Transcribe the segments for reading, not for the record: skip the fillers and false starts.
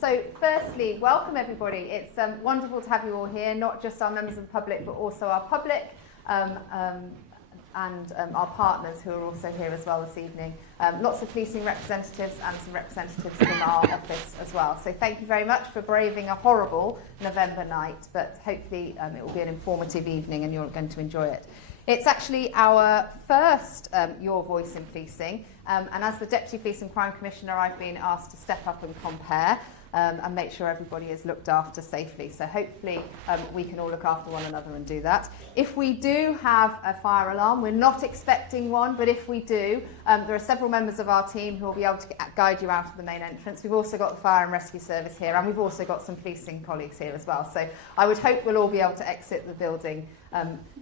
So firstly, welcome everybody. It's wonderful to have you all here, not just our members of the public, but also our public and our partners who are also here as well this evening. Lots of policing representatives and some representatives from our office as well. So thank you very much for braving a horrible November night, but hopefully it will be an informative evening and you're going to enjoy it. It's actually our first Your Voice in Policing, and as the Deputy Police and Crime Commissioner, I've been asked to step up and compare and make sure everybody is looked after safely. So hopefully we can all look after one another and do that. If we do have a fire alarm, we're not expecting one, but if we do, there are several members of our team who will be able to guide you out of the main entrance. We've also got the fire and rescue service here, and we've also got some policing colleagues here as well. So I would hope we'll all be able to exit the building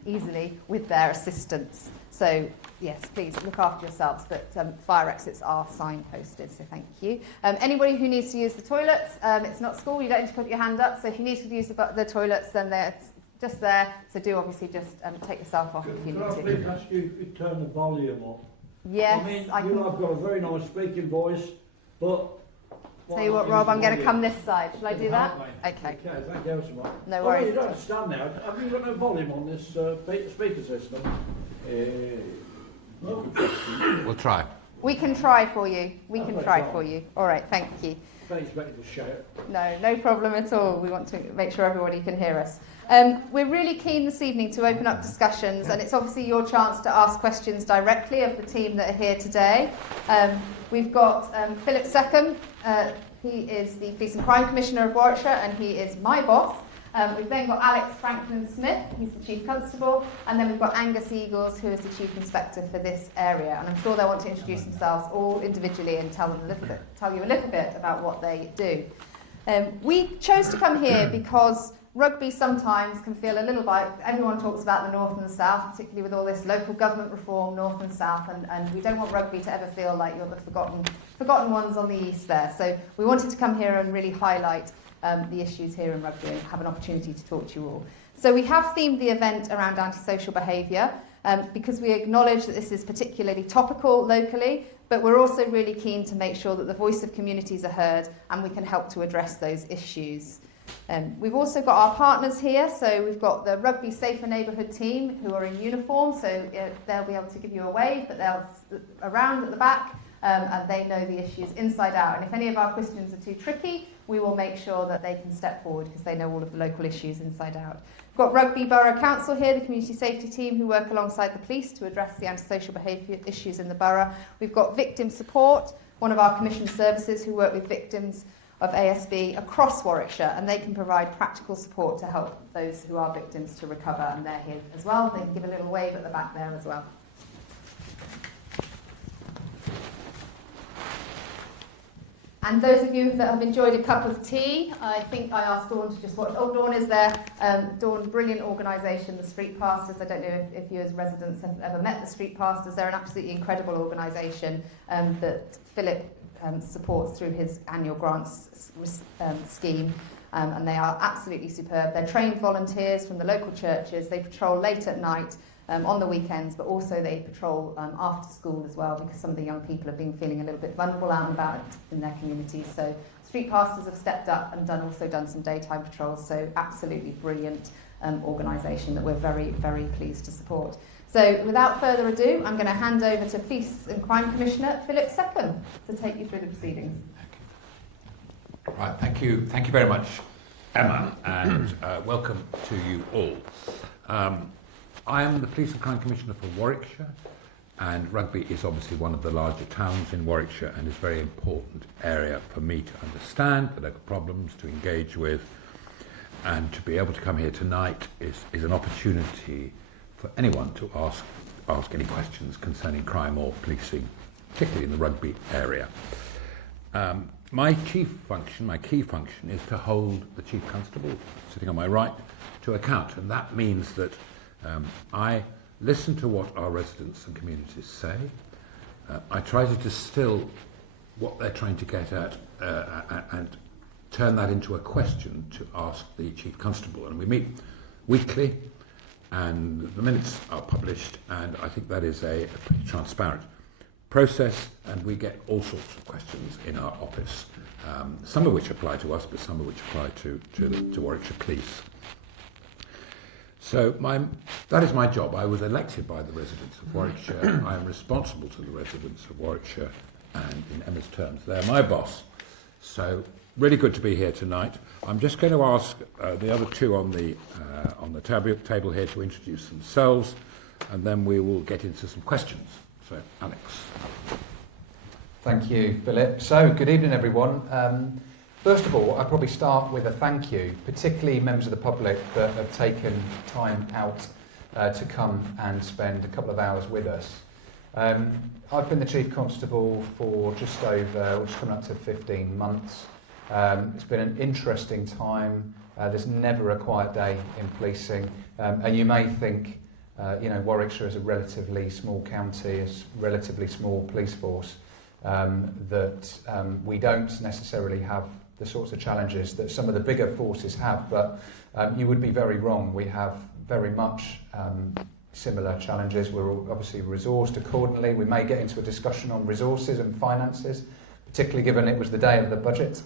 easily with their assistance. So yes, please look after yourselves, but fire exits are signposted, so thank you. Anybody who needs to use the toilets, it's not school, you don't need to put your hand up, so if you need to use the toilets, then they're just there, so do obviously just take yourself off if you need to. Could I please ask you to turn the volume up? Yes, I mean, you have got a very nice speaking voice, but... Tell you what, Rob, I'm going to come this side. Shall I do that? Okay. Okay, thank you so much. No worries. You don't understand now. Have you got no volume on this speaker system? We'll try. We can try for you. We can try for you. All right, thank you. Don't expect you to shout. No problem at all. We want to make sure everybody can hear us. We're really keen this evening to open up discussions, and it's obviously your chance to ask questions directly of the team that are here today. We've got Philip Seccombe. He is the Police and Crime Commissioner of Warwickshire, and he is my boss. We've then got Alex Franklin-Smith, he's the Chief Constable, and then we've got Angus Eagles, who is the Chief Inspector for this area. And I'm sure they'll want to introduce themselves all individually and tell you a little bit about what they do. We chose to come here because rugby sometimes can feel a little bit, everyone talks about the north and the south, particularly with all this local government reform, north and south, and we don't want rugby to ever feel like you're the forgotten ones on the east there. So we wanted to come here and really highlight the issues here in rugby and have an opportunity to talk to you all. So we have themed the event around antisocial behaviour because we acknowledge that this is particularly topical locally, but we're also really keen to make sure that the voice of communities are heard and we can help to address those issues. We've also got our partners here, so we've got the Rugby Safer Neighbourhood team who are in uniform, so they'll be able to give you a wave, but they'll around at the back and they know the issues inside out. And if any of our questions are too tricky, we will make sure that they can step forward because they know all of the local issues inside out. We've got Rugby Borough Council here, the community safety team who work alongside the police to address the antisocial behaviour issues in the borough. We've got Victim Support, one of our commissioned services who work with victims of ASB across Warwickshire, and they can provide practical support to help those who are victims to recover, and they're here as well. They can give a little wave at the back there as well. And those of you that have enjoyed a cup of tea, I think I asked Dawn to just watch. Oh, Dawn is there. Dawn, brilliant organisation, the Street Pastors. I don't know if you as residents have ever met the Street Pastors. They're an absolutely incredible organisation that Philip supports through his annual grants scheme. And they are absolutely superb. They're trained volunteers from the local churches. They patrol late at night. On the weekends, but also they patrol after school as well, because some of the young people have been feeling a little bit vulnerable out and about in their communities. So Street Pastors have stepped up and also done some daytime patrols. So absolutely brilliant organisation that we're very, very pleased to support. So without further ado, I'm going to hand over to Police and Crime Commissioner Philip Seccombe to take you through the proceedings. Right, thank you very much, Emma, and welcome to you all. I am the Police and Crime Commissioner for Warwickshire, and Rugby is obviously one of the larger towns in Warwickshire and is a very important area for me to understand the local problems, to engage with, and to be able to come here tonight is an opportunity for anyone to ask any questions concerning crime or policing, particularly in the Rugby area. My key function is to hold the Chief Constable, sitting on my right, to account, and that means that I listen to what our residents and communities say. I try to distill what they're trying to get at and turn that into a question to ask the Chief Constable. And we meet weekly, and the minutes are published, and I think that is a pretty transparent process, and we get all sorts of questions in our office some of which apply to us, but some of which apply to Warwickshire Police. So that is my job. I was elected by the residents of Warwickshire. I am responsible to the residents of Warwickshire, and in Emma's terms, they're my boss. So really good to be here tonight. I'm just going to ask the other two on the table here to introduce themselves, and then we will get into some questions. So, Alex. Thank you, Philip. So, good evening, everyone. First of all, I'll probably start with a thank you, particularly members of the public that have taken time out to come and spend a couple of hours with us. I've been the Chief Constable for just coming up to 15 months. It's been an interesting time. There's never a quiet day in policing. And you may think, Warwickshire is a relatively small county, a relatively small police force, that we don't necessarily have the sorts of challenges that some of the bigger forces have, but you would be very wrong. We have very much similar challenges. We're all obviously resourced accordingly. We may get into a discussion on resources and finances, particularly given it was the day of the budget.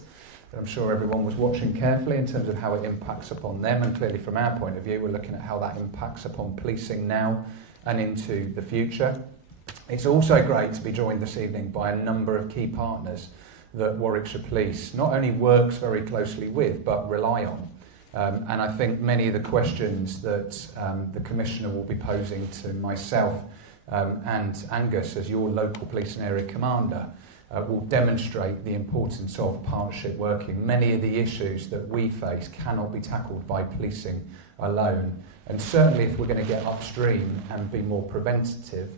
I'm sure everyone was watching carefully in terms of how it impacts upon them, and clearly from our point of view, we're looking at how that impacts upon policing now and into the future. It's also great to be joined this evening by a number of key partners that Warwickshire Police not only works very closely with, but rely on. And I think many of the questions that the Commissioner will be posing to myself and Angus as your local police and area commander will demonstrate the importance of partnership working. Many of the issues that we face cannot be tackled by policing alone. And certainly if we're going to get upstream and be more preventative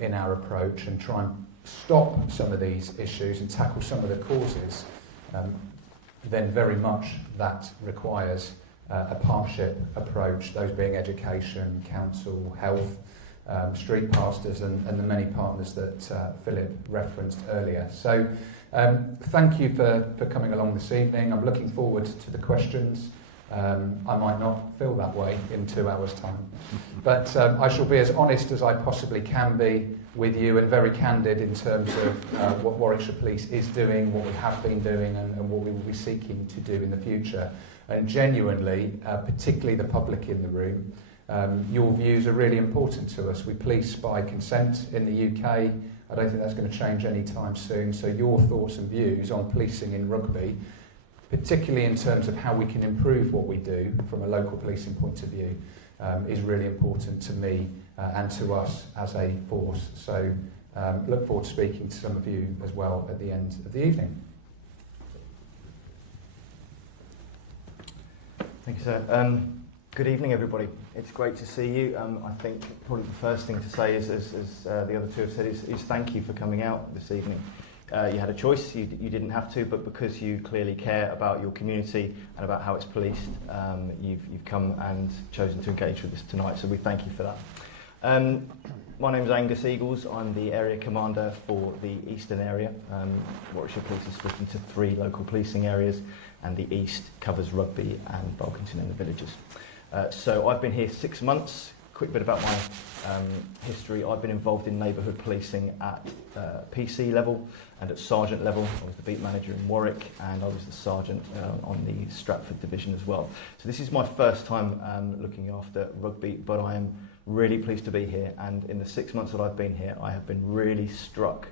in our approach and try and stop some of these issues and tackle some of the causes, then very much that requires a partnership approach, those being education, council, health, street pastors and the many partners that Philip referenced earlier. So thank you for coming along this evening. I'm looking forward to the questions. I might not feel that way in 2 hours' time, but I shall be as honest as I possibly can be with you and very candid in terms of what Warwickshire Police is doing, what we have been doing and what we will be seeking to do in the future. And genuinely, particularly the public in the room, your views are really important to us. We police by consent in the UK. I don't think that's going to change anytime soon. So your thoughts and views on policing in Rugby, particularly in terms of how we can improve what we do from a local policing point of view, is really important to me and to us as a force. So look forward to speaking to some of you as well at the end of the evening. Thank you, sir. Good evening, everybody. It's great to see you. I think probably the first thing to say is, as the other two have said, is thank you for coming out this evening. You had a choice, you didn't have to, but because you clearly care about your community and about how it's policed, you've come and chosen to engage with us tonight, so we thank you for that. My name is Angus Eagles. I'm the area commander for the eastern area. Warwickshire Police is split into 3 local policing areas, and the east covers Rugby and Bolkington and the villages. So I've been here 6 months. Quick bit about my history. I've been involved in neighbourhood policing at PC level and at sergeant level. I was the beat manager in Warwick and I was the sergeant on the Stratford division as well. So this is my first time looking after Rugby, but I am really pleased to be here, and in the 6 months that I've been here I have been really struck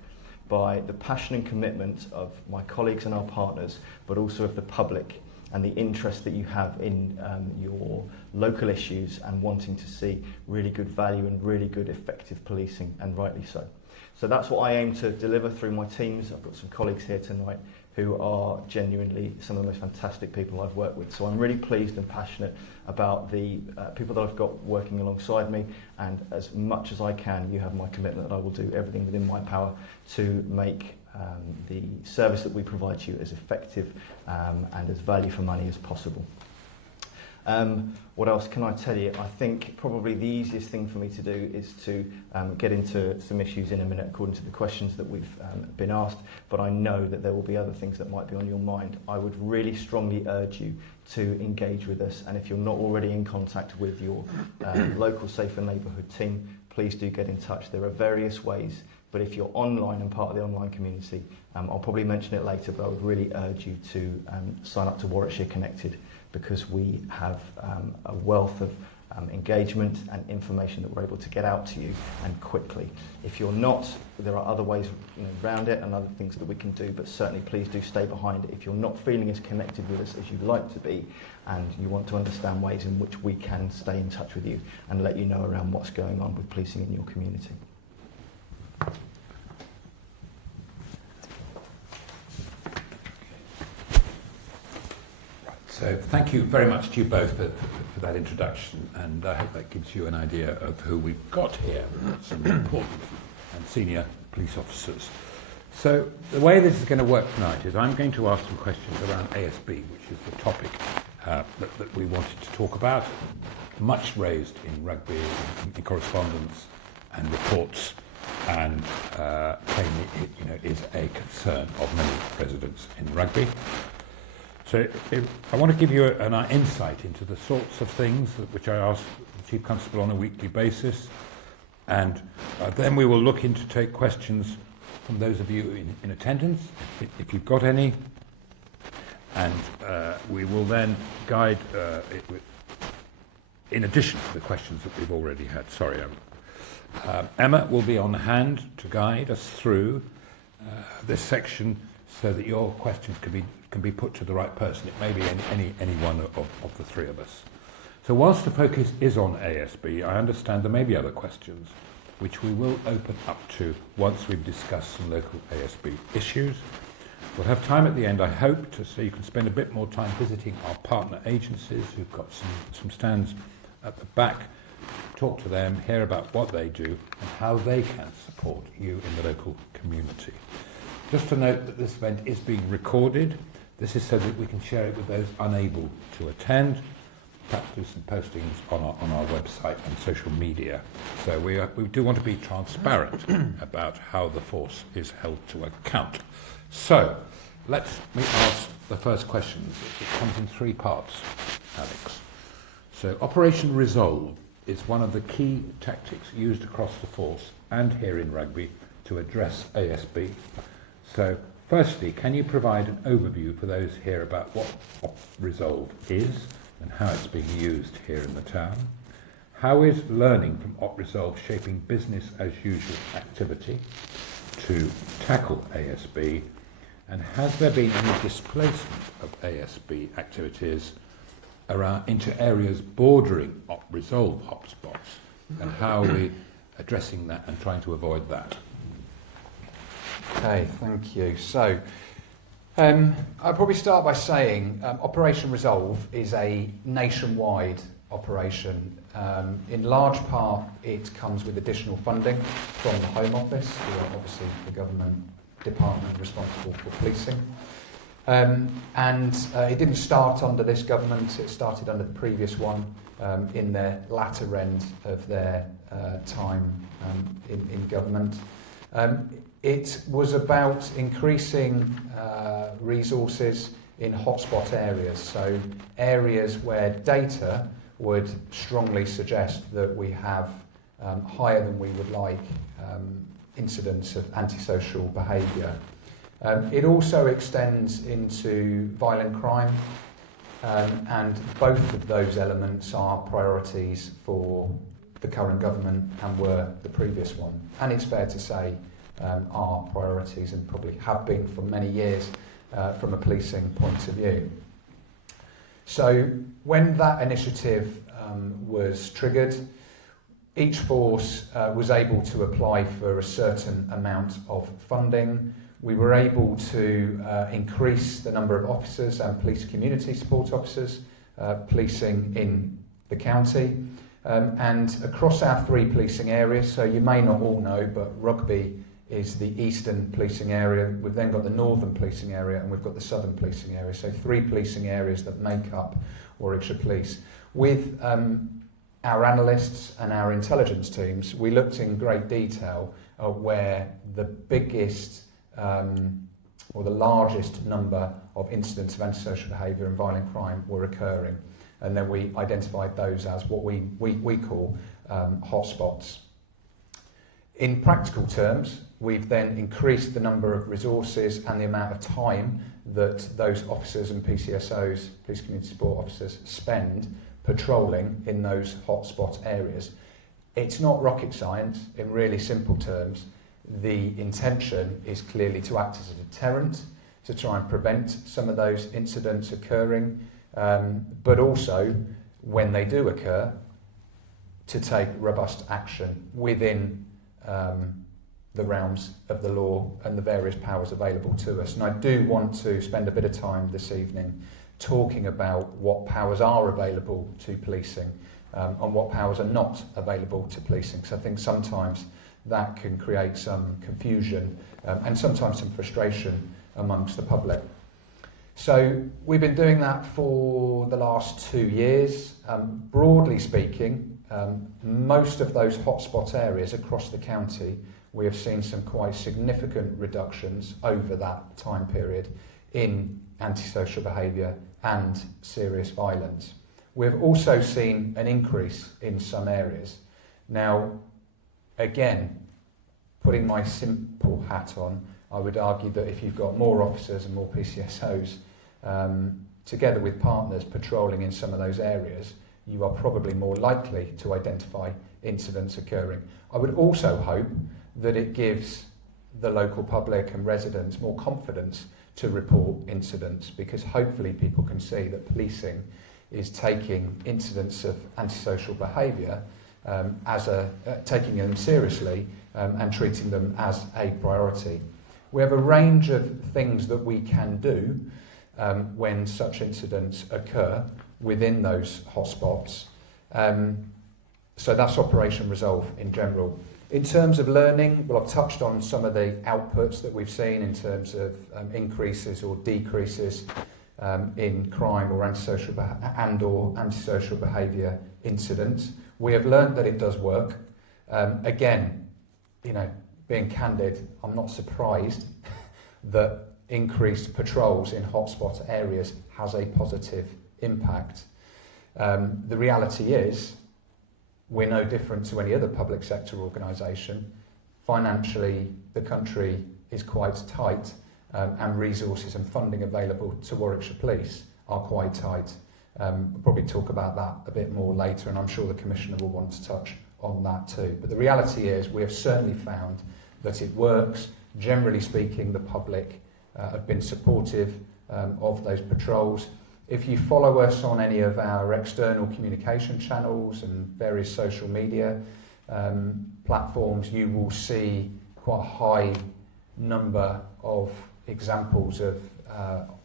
by the passion and commitment of my colleagues and our partners, but also of the public, and the interest that you have in your local issues and wanting to see really good value and really good effective policing, and rightly so. So that's what I aim to deliver through my teams. I've got some colleagues here tonight who are genuinely some of the most fantastic people I've worked with. So I'm really pleased and passionate about the people that I've got working alongside me, and as much as I can, you have my commitment that I will do everything within my power to make the service that we provide to you as effective and as value for money as possible. What else can I tell you? I think probably the easiest thing for me to do is to get into some issues in a minute according to the questions that we've been asked, but I know that there will be other things that might be on your mind. I would really strongly urge you to engage with us, and if you're not already in contact with your local safer neighbourhood team, please do get in touch. There are various ways But if you're online and part of the online community, I'll probably mention it later, but I would really urge you to sign up to Warwickshire Connected, because we have a wealth of engagement and information that we're able to get out to you, and quickly. If you're not, there are other ways around it and other things that we can do, but certainly please do stay behind it. If you're not feeling as connected with us as you'd like to be, and you want to understand ways in which we can stay in touch with you and let you know around what's going on with policing in your community. So thank you very much to you both for that introduction, and I hope that gives you an idea of who we've got here, some important and senior police officers. So the way this is going to work tonight is I'm going to ask some questions around ASB, which is the topic that we wanted to talk about, much raised in Rugby, in correspondence and reports, and plainly it is a concern of many residents in Rugby. So I want to give you an insight into the sorts of things which I ask the Chief Constable on a weekly basis, and then we will look into take questions from those of you in attendance, if you've got any, and we will then guide it with, in addition to the questions that we've already had. Sorry, Emma will be on hand to guide us through this section so that your questions can be put to the right person. It may be any one of the three of us. So whilst the focus is on ASB, I understand there may be other questions which we will open up to once we've discussed some local ASB issues. We'll have time at the end, I hope, so you can spend a bit more time visiting our partner agencies who've got some stands at the back. Talk to them, hear about what they do and how they can support you in the local community. Just to note that this event is being recorded. This is so that we can share it with those unable to attend. Perhaps do some postings on our website and social media. So we do want to be transparent about how the force is held to account. So let's ask the first questions. It comes in three parts, Alex. So Operation Resolve is one of the key tactics used across the force and here in Rugby to address ASB. So firstly, can you provide an overview for those here about what Resolve is and how it's being used here in the town? How is learning from Resolve shaping business as usual activity to tackle ASB? And has there been any displacement of ASB activities into areas bordering Resolve hotspots? And how are we addressing that and trying to avoid that? Okay, thank you. So, I'll probably start by saying Operation Resolve is a nationwide operation. In large part, it comes with additional funding from the Home Office, who are obviously the government department responsible for policing. And it didn't start under this government, it started under the previous one in the latter end of their time in government. It was about increasing resources in hotspot areas, so areas where data would strongly suggest that we have higher than we would like incidents of antisocial behaviour. It also extends into violent crime, and both of those elements are priorities for the current government and were the previous one. And it's fair to say are priorities and probably have been for many years from a policing point of view. So when that initiative was triggered, each force was able to apply for a certain amount of funding. We were able to increase the number of officers and police community support officers policing in the county. And across our three policing areas, so you may not all know, but Rugby is the eastern policing area. We've then got the northern policing area and we've got the southern policing area. So three policing areas that make up Warwickshire Police. With our analysts and our intelligence teams, we looked in great detail at where the biggest or the largest number of incidents of antisocial behaviour and violent crime were occurring. And then we identified those as what we call hotspots. In practical terms, we've then increased the number of resources and the amount of time that those officers and PCSOs, police community support officers, spend patrolling in those hotspot areas. It's not rocket science. In really simple terms, the intention is clearly to act as a deterrent, to try and prevent some of those incidents occurring, but also, when they do occur, to take robust action within the realms of the law and the various powers available to us. And I do want to spend a bit of time this evening talking about what powers are available to policing and what powers are not available to policing, because I think sometimes that can create some confusion and sometimes some frustration amongst the public. So we've been doing that for the last 2 years. Broadly speaking, most of those hotspot areas across the county, we have seen some quite significant reductions over that time period in antisocial behaviour and serious violence. We've also seen an increase in some areas. Now, again, putting my simple hat on, I would argue that if you've got more officers and more PCSOs, together with partners patrolling in some of those areas, you are probably more likely to identify incidents occurring. I would also hope that it gives the local public and residents more confidence to report incidents, because hopefully people can see that policing is taking incidents of antisocial behaviour taking them seriously and treating them as a priority. We have a range of things that we can do when such incidents occur within those hotspots. So that's Operation Resolve in general. In terms of learning, well, I've touched on some of the outputs that we've seen in terms of increases or decreases in crime or antisocial behaviour incidents. We have learned that it does work. Again, being candid, I'm not surprised that increased patrols in hotspot areas has a positive impact. The reality is, we're no different to any other public sector organisation. Financially, the country is quite tight, and resources and funding available to Warwickshire Police are quite tight. We'll probably talk about that a bit more later, and I'm sure the Commissioner will want to touch on that too. But the reality is, we have certainly found that it works. Generally speaking, the public have been supportive of those patrols. If you follow us on any of our external communication channels and various social media platforms, you will see quite a high number of examples of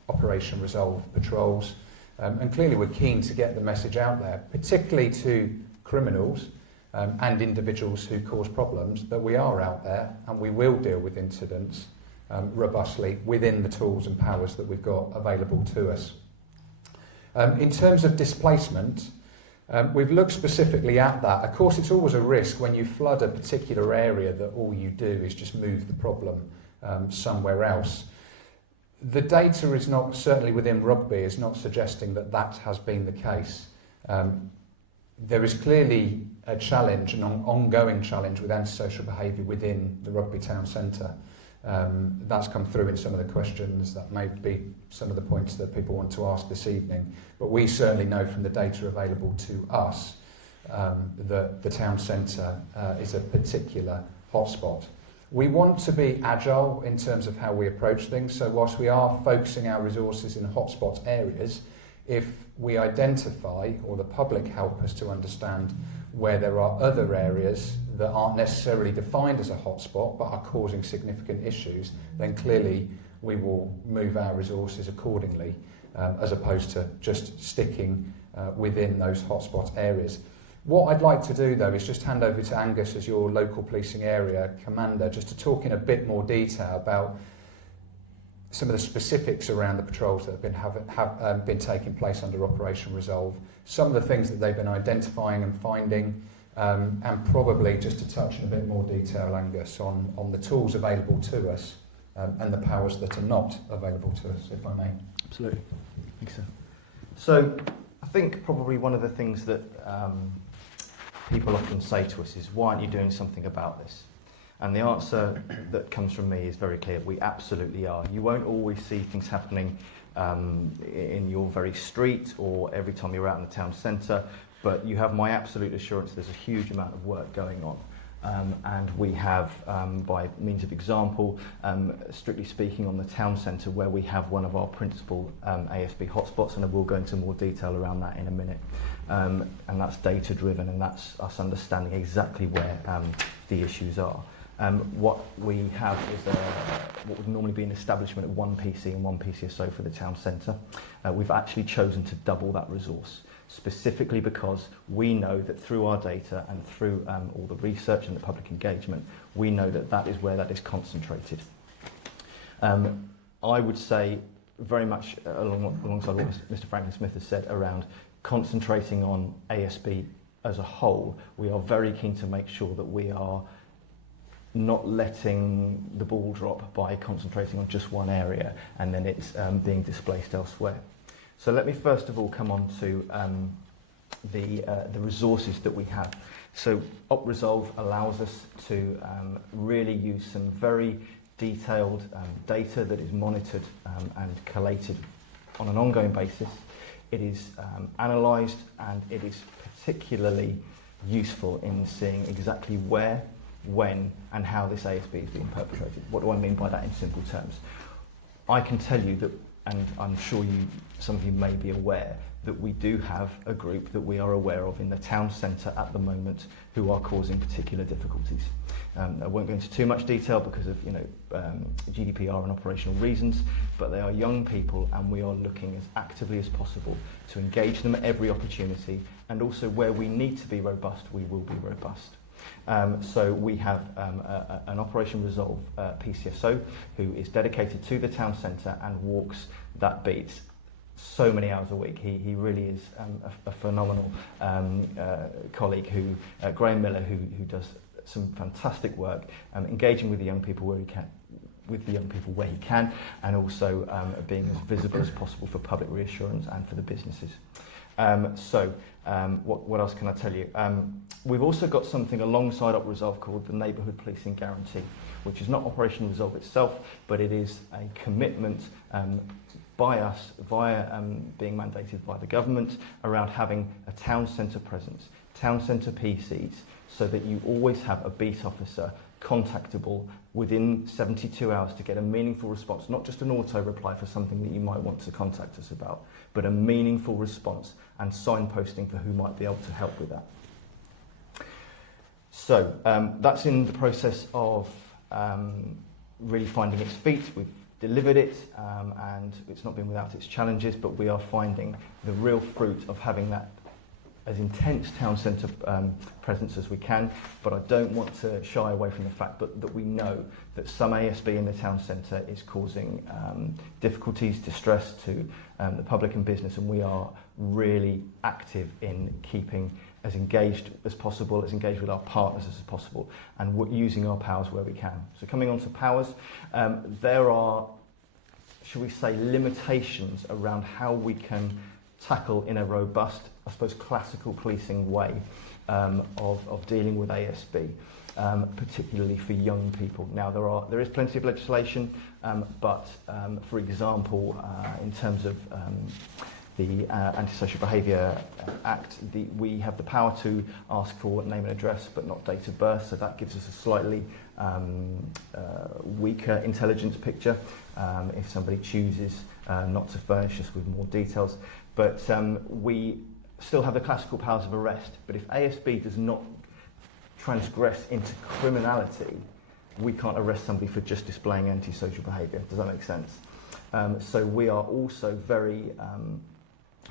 Operation Resolve patrols. And clearly we're keen to get the message out there, particularly to criminals and individuals who cause problems, that we are out there and we will deal with incidents robustly within the tools and powers that we've got available to us. In terms of displacement, we've looked specifically at that. Of course, it's always a risk when you flood a particular area that all you do is just move the problem somewhere else. The data is not, certainly within Rugby, is not suggesting that that has been the case. There is clearly a challenge, an ongoing challenge with antisocial behaviour within the Rugby town centre. That's come through in some of the questions. That may be some of the points that people want to ask this evening. But we certainly know from the data available to us that the town centre is a particular hotspot. We want to be agile in terms of how we approach things. So whilst we are focusing our resources in hotspot areas, if we identify, or the public help us to understand, where there are other areas that aren't necessarily defined as a hotspot but are causing significant issues, then clearly we will move our resources accordingly, as opposed to just sticking within those hotspot areas. What I'd like to do, though, is just hand over to Angus as your local policing area commander, just to talk in a bit more detail about some of the specifics around the patrols that have been taking place under Operation Resolve, some of the things that they've been identifying and finding, and probably just to touch in a bit more detail, Angus, on the tools available to us and the powers that are not available to us, if I may. Absolutely. Thanks, sir. So I think probably one of the things that people often say to us is, why aren't you doing something about this? And the answer that comes from me is very clear. We absolutely are. You won't always see things happening in your very street or every time you're out in the town centre, but you have my absolute assurance there's a huge amount of work going on. And we have, by means of example, strictly speaking on the town centre, where we have one of our principal ASB hotspots, and I will go into more detail around that in a minute. And that's data driven, and that's us understanding exactly where the issues are. What we have is what would normally be an establishment of one PC and one PCSO for the town centre. We've actually chosen to double that resource, specifically because we know that through our data and through all the research and the public engagement, we know that that is where that is concentrated. I would say very much alongside what Mr. Franklin-Smith has said around concentrating on ASB as a whole, we are very keen to make sure that we are not letting the ball drop by concentrating on just one area and then it's being displaced elsewhere. So let me first of all come on to the resources that we have. So OpResolve allows us to really use some very detailed data that is monitored and collated on an ongoing basis. It is analysed, and it is particularly useful in seeing exactly where, when and how this ASB is being perpetrated. What do I mean by that in simple terms? I can tell you that, and I'm sure some of you may be aware, that we do have a group that we are aware of in the town centre at the moment who are causing particular difficulties. I won't go into too much detail because of GDPR and operational reasons, but they are young people, and we are looking as actively as possible to engage them at every opportunity, and also where we need to be robust, we will be robust. So we have an Operation Resolve PCSO who is dedicated to the town centre and walks that beat so many hours a week. He really is a phenomenal colleague, Graham Miller, who does some fantastic work, engaging with the young people where he can, and also being as visible as possible for public reassurance and for the businesses. What else can I tell you? We've also got something alongside OpResolve called the Neighbourhood Policing Guarantee, which is not Operation Resolve itself, but it is a commitment by us via being mandated by the government around having a town centre presence, town centre PCs, so that you always have a beat officer contactable within 72 hours to get a meaningful response, not just an auto reply for something that you might want to contact us about, but a meaningful response and signposting for who might be able to help with that. So that's in the process of really finding its feet. We've delivered it, and it's not been without its challenges, but we are finding the real fruit of having that as intense town centre presence as we can. But I don't want to shy away from the fact that we know that some ASB in the town centre is causing difficulties, distress to the public and business, and we are really active in keeping as engaged as possible, as engaged with our partners as possible, and using our powers where we can. So coming on to powers, there are, shall we say, limitations around how we can tackle in a robust, I suppose, classical policing way of dealing with ASB, particularly for young people. Now, there is plenty of legislation, but for example, in terms of the Antisocial Behaviour Act, we have the power to ask for name and address, but not date of birth, so that gives us a slightly weaker intelligence picture if somebody chooses not to furnish us with more details. But we still have the classical powers of arrest, but if ASB does not transgress into criminality, we can't arrest somebody for just displaying antisocial behaviour. Does that make sense? So we are also very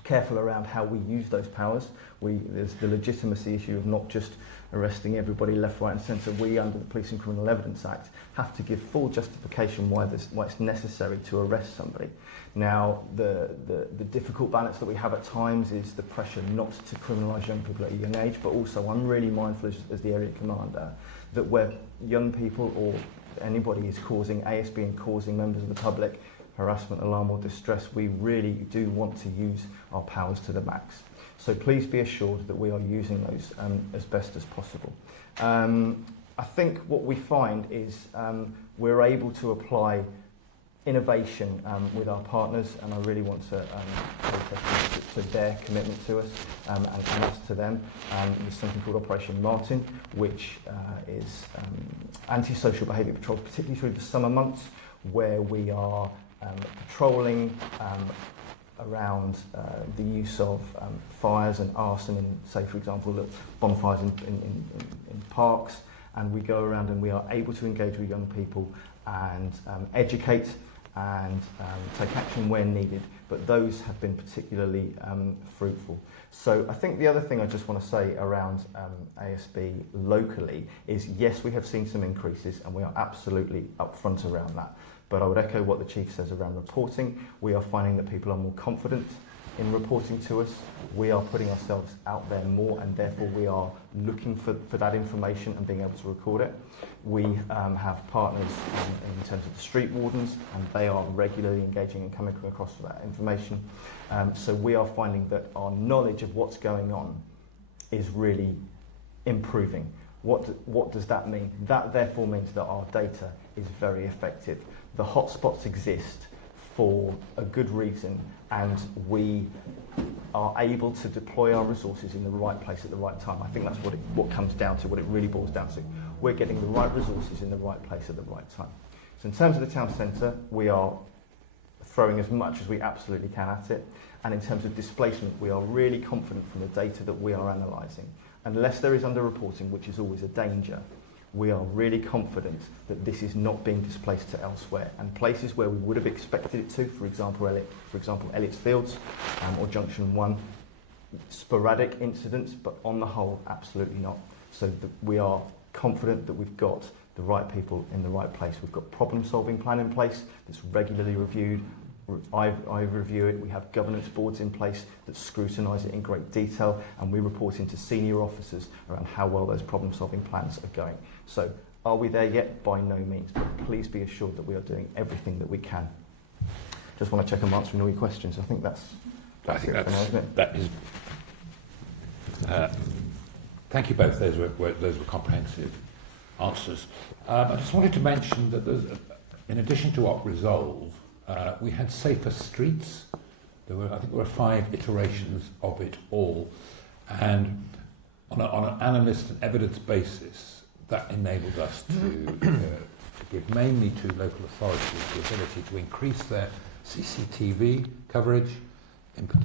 careful around how we use those powers. There's the legitimacy issue of not just arresting everybody left, right and centre. We, under the Police and Criminal Evidence Act, have to give full justification why it's necessary to arrest somebody. Now, the difficult balance that we have at times is the pressure not to criminalise young people at a young age, but also I'm really mindful as the area commander that where young people or anybody is causing ASB and causing members of the public harassment, alarm or distress, we really do want to use our powers to the max. So please be assured that we are using those as best as possible. I think what we find is we're able to apply innovation with our partners, and I really want to pay to their commitment to us and us to them. There's something called Operation Martin, which is antisocial behaviour patrols, particularly through the summer months, where we are patrolling around the use of fires and arson, and say, for example, bonfires in parks, and we go around and we are able to engage with young people and educate and take action where needed, but those have been particularly fruitful. So I think the other thing I just want to say around ASB locally is, yes, we have seen some increases and we are absolutely upfront around that, but I would echo what the Chief says around reporting. We are finding that people are more confident in reporting to us. We are putting ourselves out there more, and therefore we are looking for that information and being able to record it. We have partners in terms of the street wardens, and they are regularly engaging and coming across that information. So we are finding that our knowledge of what's going on is really improving. What does that mean? That therefore means that our data is very effective. The hotspots exist for a good reason, and we are able to deploy our resources in the right place at the right time. I think that's what comes down to, what it really boils down to. We're getting the right resources in the right place at the right time. So in terms of the town centre, we are throwing as much as we absolutely can at it. And in terms of displacement, we are really confident from the data that we are analysing. Unless there is underreporting, which is always a danger, we are really confident that this is not being displaced to elsewhere. And places where we would have expected it to, for example, Elliott's Fields or Junction 1, sporadic incidents, but on the whole, absolutely not. So we are confident that we've got the right people in the right place. We've got problem-solving plan in place that's regularly reviewed. I review it. We have governance boards in place that scrutinise it in great detail, and we report into senior officers around how well those problem-solving plans are going. So, are we there yet? By no means, but please be assured that we are doing everything that we can. Just want to check I'm answering all your questions. I think that's it for now, isn't it? That is. Thank you both. Those were comprehensive answers. I just wanted to mention that in addition to Op Resolve, we had Safer Streets. I think there were 5 iterations of it all, and on an analyst and evidence basis, that enabled us to give mainly to local authorities the ability to increase their CCTV coverage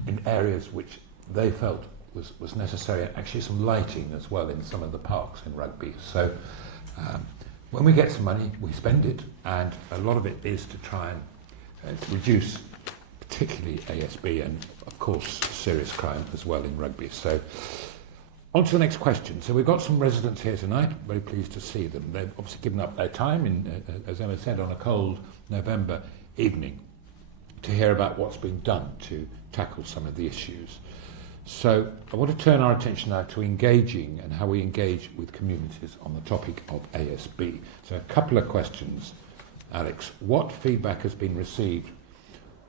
in areas which they felt was necessary, and actually some lighting as well in some of the parks in Rugby. So when we get some money, we spend it, and a lot of it is to try and reduce particularly ASB and, of course, serious crime as well in Rugby. So, on to the next question. So we've got some residents here tonight. Very pleased to see them. They've obviously given up their time, as Emma said, on a cold November evening to hear about what's being done to tackle some of the issues. So I want to turn our attention now to engaging and how we engage with communities on the topic of ASB. So a couple of questions. Alex, what feedback has been received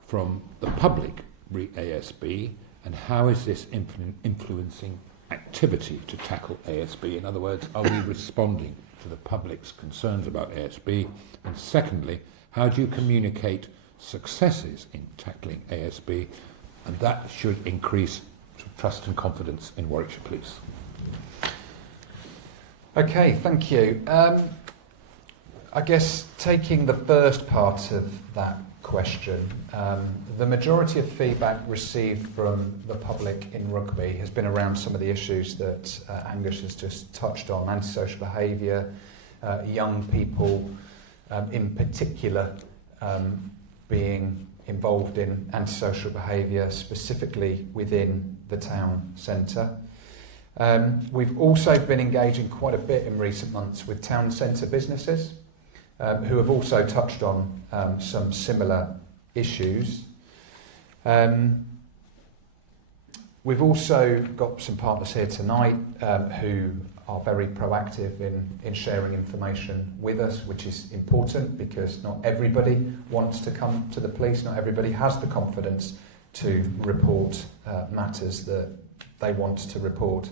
from the public re-ASB, and how is this influencing activity to tackle ASB? In other words, are we responding to the public's concerns about ASB? And secondly, how do you communicate successes in tackling ASB? And that should increase trust and confidence in Warwickshire Police. Okay, thank you. I guess taking the first part of that question, the majority of feedback received from the public in Rugby has been around some of the issues that Angus has just touched on: antisocial behaviour, young people in particular being involved in antisocial behaviour, specifically within the town centre. We've also been engaging quite a bit in recent months with town centre businesses who have also touched on some similar issues. We've also got some partners here tonight who are very proactive in sharing information with us, which is important because not everybody wants to come to the police, not everybody has the confidence to report matters that they want to report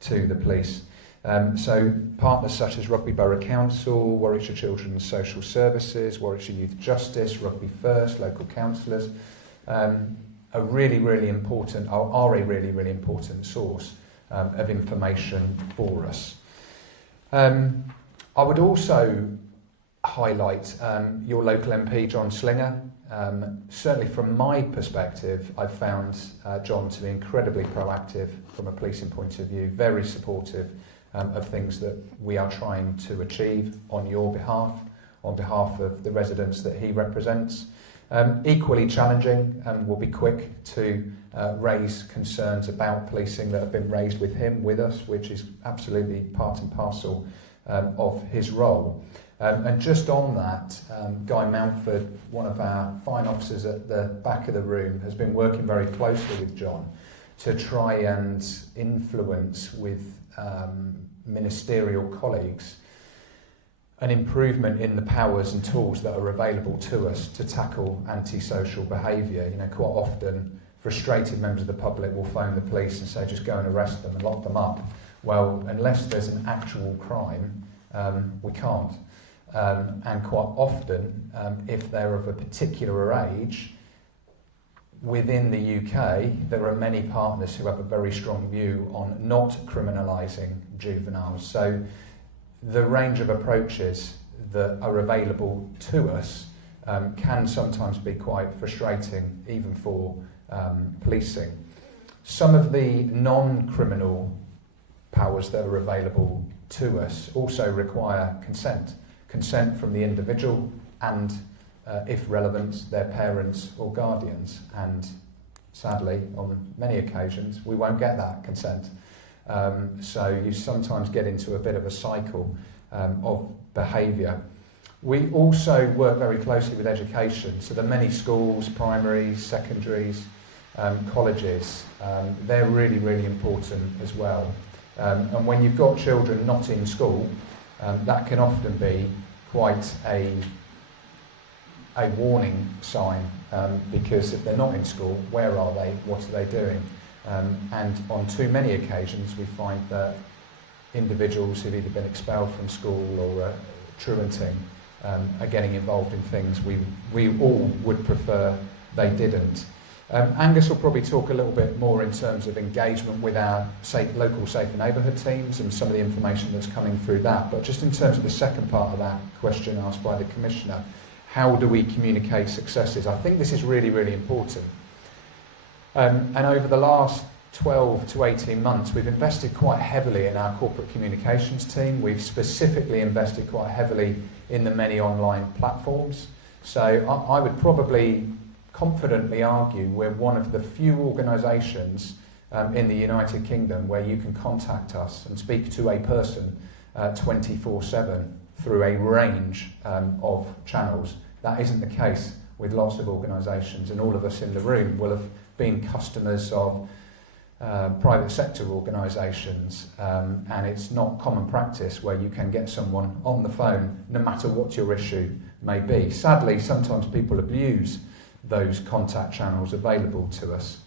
to the police. So partners such as Rugby Borough Council, Warwickshire Children's Social Services, Warwickshire Youth Justice, Rugby First, local councillors, are a really, really important source of information for us. I would also highlight your local MP, John Slinger. Certainly from my perspective, I've found John to be incredibly proactive from a policing point of view, very supportive of things that we are trying to achieve on your behalf, on behalf of the residents that he represents. Equally challenging, and will be quick to raise concerns about policing that have been raised with him, with us, which is absolutely part and parcel of his role. And just on that, Guy Mountford, one of our fine officers at the back of the room, has been working very closely with John to try and influence with ministerial colleagues an improvement in the powers and tools that are available to us to tackle antisocial behaviour. You know, quite often frustrated members of the public will phone the police and say, just go and arrest them and lock them up. Well, unless there's an actual crime, we can't. And quite often, if they're of a particular age, within the UK, there are many partners who have a very strong view on not criminalising juveniles. So the range of approaches that are available to us can sometimes be quite frustrating, even for policing. Some of the non-criminal powers that are available to us also require consent from the individual and, if relevant, their parents or guardians. And sadly, on many occasions, we won't get that consent. So you sometimes get into a bit of a cycle of behaviour. We also work very closely with education. So the many schools, primaries, secondaries, colleges, they're really, really important as well. And when you've got children not in school, that can often be quite a warning sign, because if they're not in school, where are they? What are they doing? And on too many occasions, we find that individuals who've either been expelled from school or truanting are getting involved in things we all would prefer they didn't. Angus will probably talk a little bit more in terms of engagement with our local safer neighbourhood teams and some of the information that's coming through that. But just in terms of the second part of that question asked by the Commissioner, how do we communicate successes? I think this is really, really important. And over the last 12 to 18 months, we've invested quite heavily in our corporate communications team. We've specifically invested quite heavily in the many online platforms. So I would probably confidently argue we're one of the few organisations in the United Kingdom where you can contact us and speak to a person 24/7 through a range of channels. That isn't the case with lots of organisations, and all of us in the room will have been customers of private sector organisations, and it's not common practice where you can get someone on the phone no matter what your issue may be. Sadly, sometimes people abuse those contact channels available to us,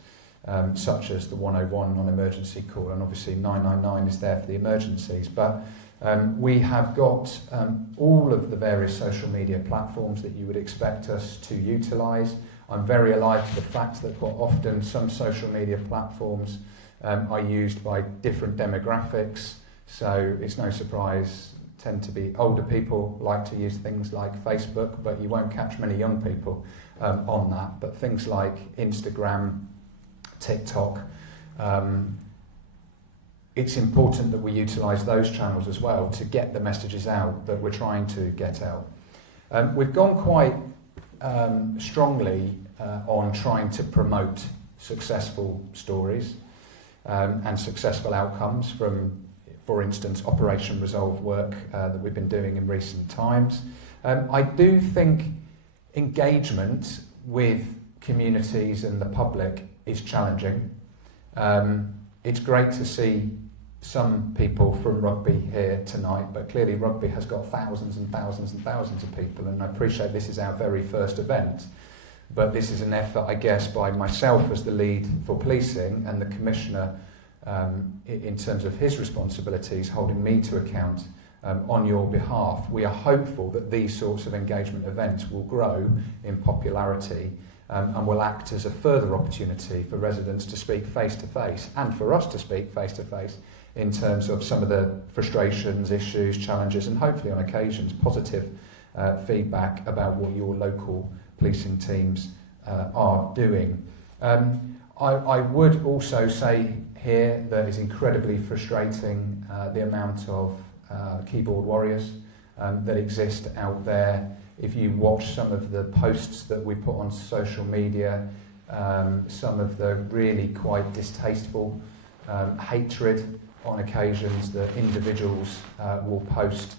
such as the 101 non-emergency call, and obviously 999 is there for the emergencies. But we have got all of the various social media platforms that you would expect us to utilise. I'm very alive to the fact that quite often some social media platforms are used by different demographics, so it's no surprise tend to be older people like to use things like Facebook, but you won't catch many young people on that. But things like Instagram, TikTok, it's important that we utilise those channels as well to get the messages out that we're trying to get out. We've gone quite strongly on trying to promote successful stories and successful outcomes from, for instance, Operation Resolve work that we've been doing in recent times. I do think engagement with communities and the public is challenging. It's great to see some people from Rugby here tonight, but clearly Rugby has got thousands and thousands and thousands of people, and I appreciate this is our very first event, but this is an effort, I guess, by myself as the lead for policing and the Commissioner in terms of his responsibilities, holding me to account on your behalf. We are hopeful that these sorts of engagement events will grow in popularity and will act as a further opportunity for residents to speak face to face and for us to speak face to face in terms of some of the frustrations, issues, challenges, and hopefully on occasions positive feedback about what your local policing teams are doing. I would also say here that it's incredibly frustrating the amount of keyboard warriors that exist out there. If you watch some of the posts that we put on social media, some of the really quite distasteful hatred on occasions that individuals will post,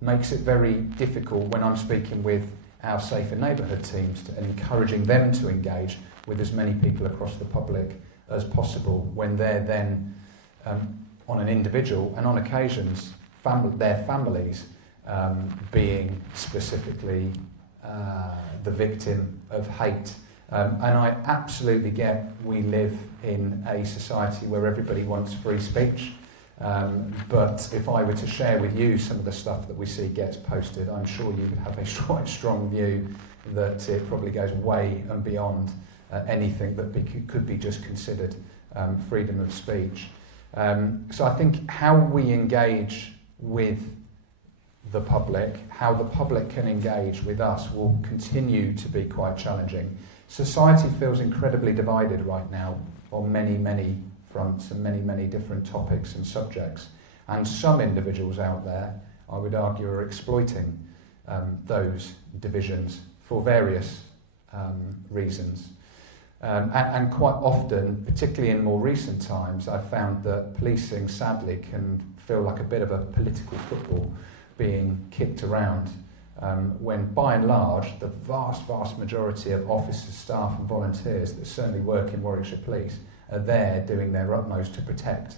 makes it very difficult when I'm speaking with our safer neighbourhood teams and encouraging them to engage with as many people across the public as possible when they're then on an individual and on occasions their families being specifically the victim of hate. And I absolutely get we live in a society where everybody wants free speech, but if I were to share with you some of the stuff that we see gets posted, I'm sure you would have a quite strong view that it probably goes way and beyond anything that could be just considered freedom of speech. So I think how we engage with the public, how the public can engage with us will continue to be quite challenging. Society feels incredibly divided right now on many, many fronts and many, many different topics and subjects. And some individuals out there, I would argue, are exploiting those divisions for various reasons. And quite often, particularly in more recent times, I've found that policing, sadly, can feel like a bit of a political football being kicked around, when by and large, the vast, vast majority of officers, staff and volunteers that certainly work in Warwickshire Police are there doing their utmost to protect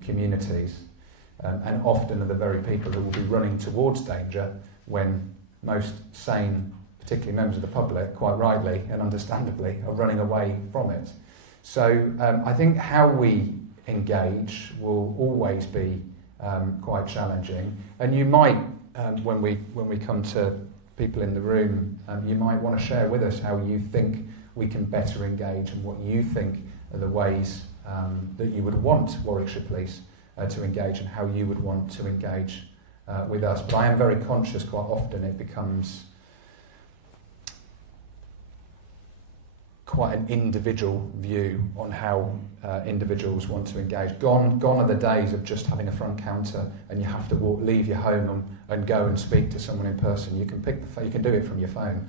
communities, and often are the very people who will be running towards danger when most sane, particularly members of the public, quite rightly and understandably, are running away from it. So I think how we engage will always be quite challenging, and you might, when we come to people in the room, you might want to share with us how you think we can better engage and what you think are the ways that you would want Warwickshire Police to engage and how you would want to engage with us. But I am very conscious quite often it becomes quite an individual view on how individuals want to engage. Gone are the days of just having a front counter and you have to leave your home and go and speak to someone in person. You can you can do it from your phone,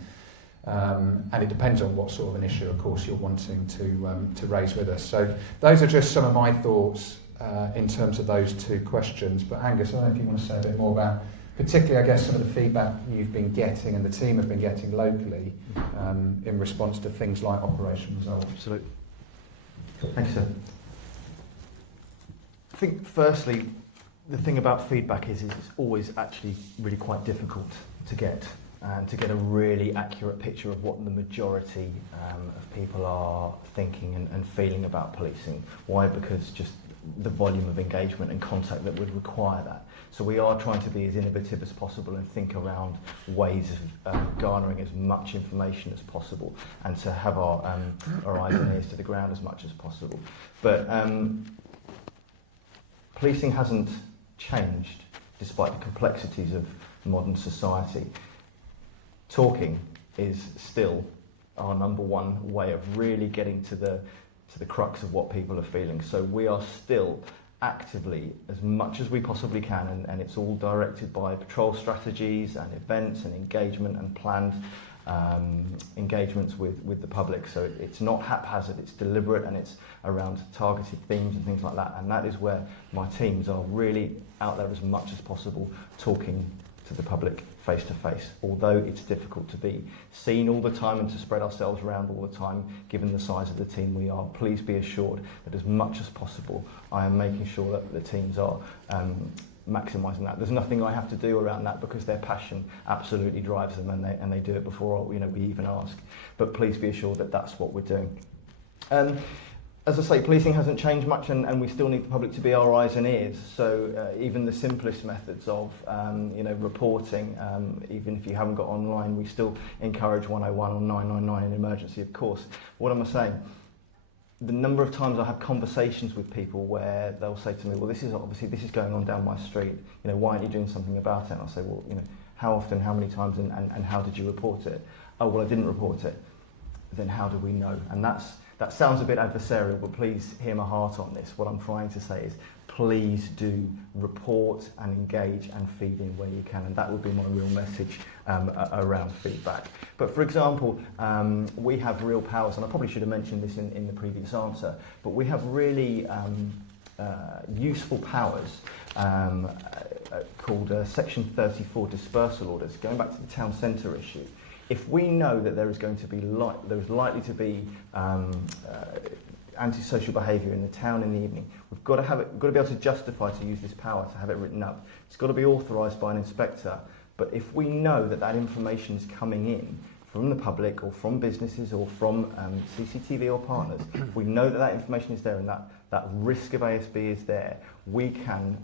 and it depends on what sort of an issue, of course, you're wanting to raise with us. So those are just some of my thoughts in terms of those two questions. But Angus, I don't know if you want to say a bit more about, particularly, I guess, some of the feedback you've been getting and the team have been getting locally in response to things like Operation Resolve. Absolutely. Thanks, sir. I think, firstly, the thing about feedback is it's always actually really quite difficult to get, and to get a really accurate picture of what the majority of people are thinking and feeling about policing. Why? Because just the volume of engagement and contact that would require that. So we are trying to be as innovative as possible and think around ways of garnering as much information as possible, and to have our eyes and ears to the ground as much as possible. But policing hasn't changed despite the complexities of modern society. Talking is still our number one way of really getting to the crux of what people are feeling. So we are still actively, as much as we possibly can, and it's all directed by patrol strategies and events and engagement and planned engagements with the public. So it's not haphazard, it's deliberate, and it's around targeted themes and things like that. And that is where my teams are really out there as much as possible, talking to the public face to face, although it's difficult to be seen all the time and to spread ourselves around all the time, given the size of the team we are. Please be assured that as much as possible I am making sure that the teams are maximising that. There's nothing I have to do around that, because their passion absolutely drives them, and they do it before we even ask. But please be assured that that's what we're doing. As I say, policing hasn't changed much, and we still need the public to be our eyes and ears. So even the simplest methods of reporting, even if you haven't got online, we still encourage 101 or 999 in emergency, of course. What am I saying? The number of times I have conversations with people where they'll say to me, well, this is going on down my street, why aren't you doing something about it? And I'll say, well, how often, how many times, and how did you report it? Oh, well, I didn't report it. Then how do we know? And that sounds a bit adversarial, but please hear my heart on this. What I'm trying to say is please do report and engage and feed in where you can, and that would be my real message around feedback. But for example, we have real powers, and I probably should have mentioned this in the previous answer, but we have really useful powers called Section 34 dispersal orders, going back to the town centre issue. If we know that there is likely to be antisocial behaviour in the town in the evening, we've got to be able to justify to use this power to have it written up. It's got to be authorised by an inspector. But if we know that information is coming in from the public or from businesses or from CCTV or partners, if we know that information is there and that risk of ASB is there, we can,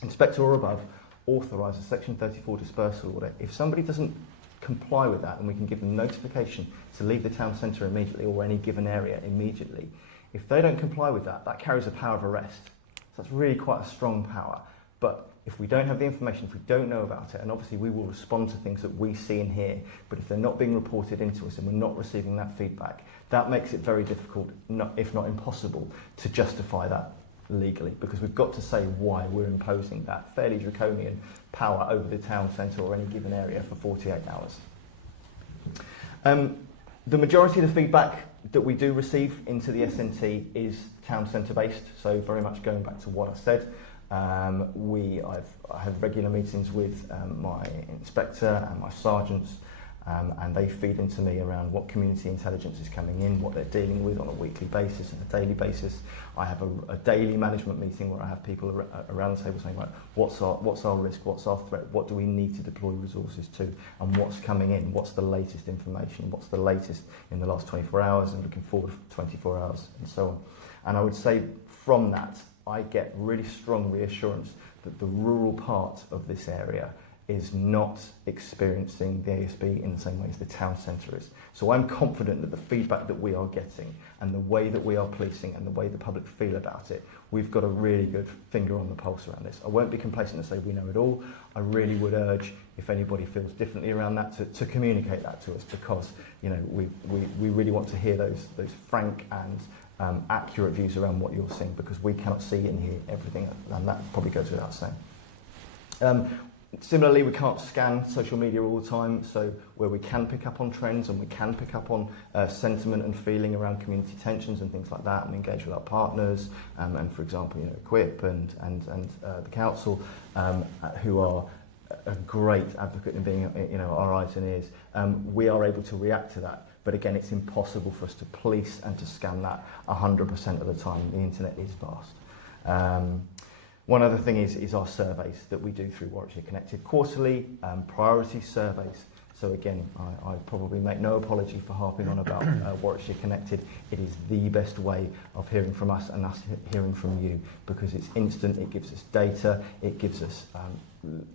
inspector or above, authorise a Section 34 dispersal order. If somebody doesn't comply with that, and we can give them notification to leave the town centre immediately or any given area immediately. If they don't comply with that, that carries a power of arrest. So that's really quite a strong power. But if we don't have the information, if we don't know about it, and obviously we will respond to things that we see and hear, but if they're not being reported into us and we're not receiving that feedback, that makes it very difficult, if not impossible, to justify that legally, because we've got to say why we're imposing that fairly draconian power over the town centre or any given area for 48 hours. The majority of the feedback that we do receive into the SNT is town centre based, so very much going back to what I said. I have regular meetings with my inspector and my sergeants, and they feed into me around what community intelligence is coming in, what they're dealing with on a weekly basis and a daily basis. I have a daily management meeting where I have people around the table saying, right, what's our risk, what's our threat, what do we need to deploy resources to, and what's coming in, what's the latest information, what's the latest in the last 24 hours and looking forward for 24 hours and so on. And I would say from that, I get really strong reassurance that the rural part of this area is not experiencing the ASB in the same way as the town centre is. So I'm confident that the feedback that we are getting and the way that we are policing and the way the public feel about it, we've got a really good finger on the pulse around this. I won't be complacent and say we know it all. I really would urge, if anybody feels differently around that, to communicate that to us, because we really want to hear those frank and accurate views around what you're seeing, because we cannot see and hear everything, and that probably goes without saying. Similarly, we can't scan social media all the time, so where we can pick up on trends and we can pick up on sentiment and feeling around community tensions and things like that, and engage with our partners, and for example, Equip and the council, who are a great advocate in being our eyes and ears, we are able to react to that. But again, it's impossible for us to police and to scan that 100% of the time. The internet is vast. One other thing is our surveys that we do through Warwickshire Connected, quarterly priority surveys. So again, I probably make no apology for harping on about Warwickshire Connected. It is the best way of hearing from us and us hearing from you, because it's instant, it gives us data, it gives us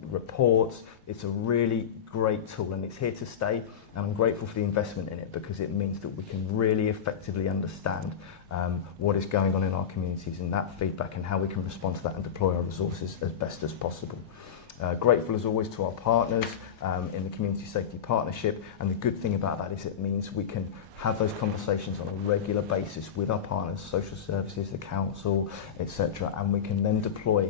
reports. It's a really great tool and it's here to stay, and I'm grateful for the investment in it, because it means that we can really effectively understand what is going on in our communities and that feedback and how we can respond to that and deploy our resources as best as possible. Grateful as always to our partners in the Community Safety Partnership, and the good thing about that is it means we can have those conversations on a regular basis with our partners, social services, the council, etc., and we can then deploy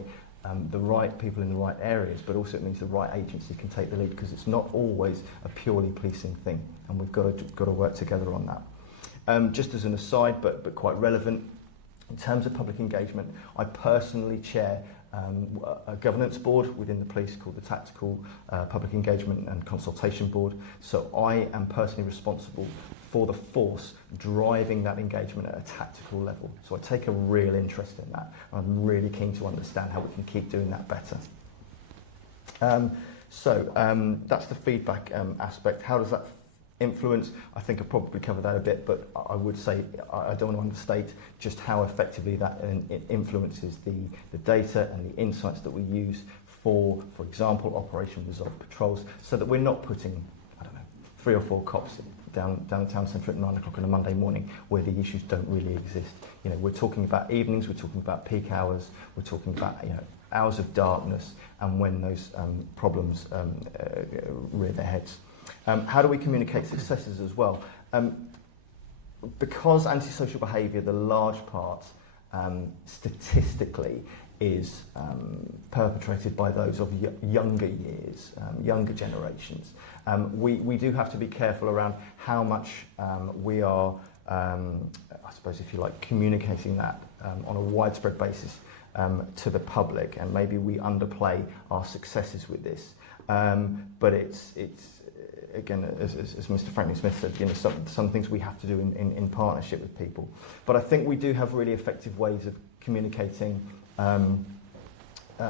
the right people in the right areas, but also it means the right agency can take the lead, because it's not always a purely policing thing, and we've got to work together on that. Just as an aside, but quite relevant, in terms of public engagement, I personally chair a governance board within the police called the Tactical Public Engagement and Consultation Board. So I am personally responsible for the force driving that engagement at a tactical level. So I take a real interest in that. I'm really keen to understand how we can keep doing that better. So that's the feedback aspect. How does that influence. I think I probably covered that a bit, but I would say I don't want to understate just how effectively that influences the data and the insights that we use for example, Operation Resolve patrols, so that we're not putting, I don't know, 3 or 4 cops down the town centre at 9 o'clock on a Monday morning where the issues don't really exist. You know, we're talking about evenings, we're talking about peak hours, we're talking about, you know, hours of darkness and when those problems rear their heads. How do we communicate successes as well? Because antisocial behaviour, the large part, statistically, is perpetrated by those of younger years, younger generations. We do have to be careful around how much we are, I suppose if you like, communicating that on a widespread basis to the public, and maybe we underplay our successes with this. But it's again, as Mr. Franklin-Smith said, you know, some things we have to do in partnership with people. But I think we do have really effective ways of communicating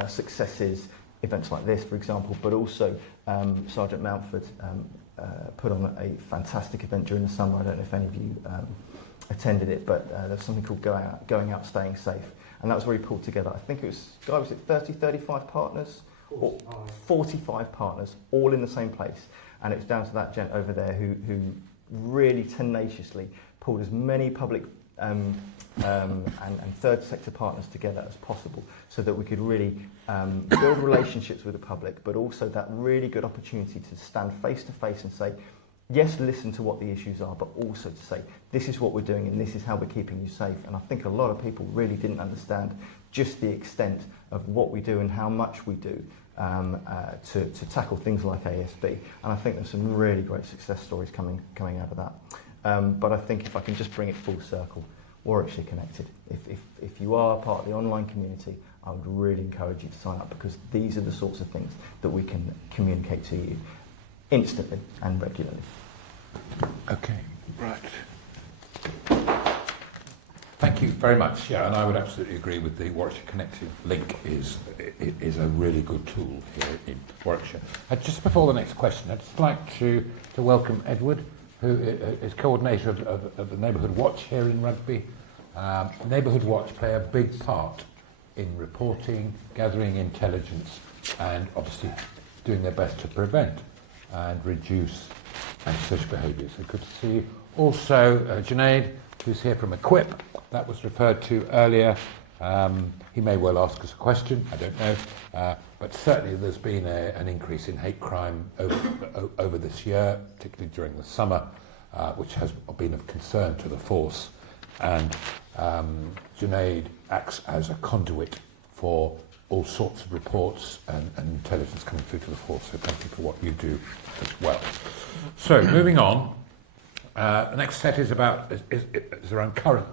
successes, events like this, for example, but also Sergeant Mountford put on a fantastic event during the summer. I don't know if any of you attended it, but there's something called Going Out, Staying Safe. And that was where he pulled together, I think it was, Guy, was it 30, 35 partners? 45 partners, all in the same place. And it was down to that gent over there who really tenaciously pulled as many public and third sector partners together as possible, so that we could really build relationships with the public, but also that really good opportunity to stand face to face and say, yes, listen to what the issues are, but also to say, this is what we're doing and this is how we're keeping you safe. And I think a lot of people really didn't understand just the extent of what we do and how much we do to tackle things like ASB. And I think there's some really great success stories coming out of that. But I think if I can just bring it full circle, Warwickshire Connected, if you are part of the online community, I would really encourage you to sign up, because these are the sorts of things that we can communicate to you instantly and regularly. Okay, right. Thank you very much. Yeah, and I would absolutely agree with the Warwickshire Connected link is a really good tool here in Warwickshire. Just before the next question, I'd just like to welcome Edward, who is coordinator of the Neighbourhood Watch here in Rugby. Neighbourhood Watch play a big part in reporting, gathering intelligence, and obviously doing their best to prevent and reduce antisocial behaviour. So good to see you. Also, Junaid, who's here from Equip, that was referred to earlier. He may well ask us a question, I don't know. But certainly there's been an increase in hate crime over this year, particularly during the summer, which has been of concern to the force. And Junaid acts as a conduit for all sorts of reports and intelligence coming through to the force. So thank you for what you do as well. So moving on, the next set is around current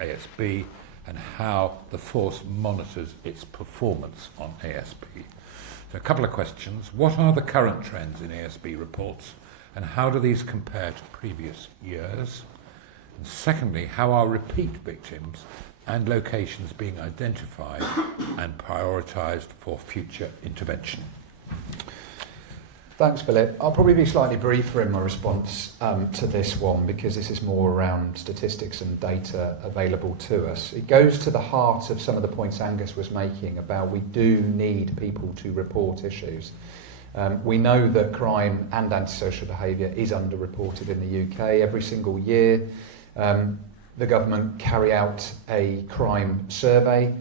ASB and how the force monitors its performance on ASB. So a couple of questions. What are the current trends in ASB reports, and how do these compare to previous years? And secondly, how are repeat victims and locations being identified and prioritised for future intervention? Thanks, Philip. I'll probably be slightly briefer in my response to this one, because this is more around statistics and data available to us. It goes to the heart of some of the points Angus was making about we do need people to report issues. We know that crime and antisocial behaviour is underreported in the UK. Every single year, the government carry out a crime survey,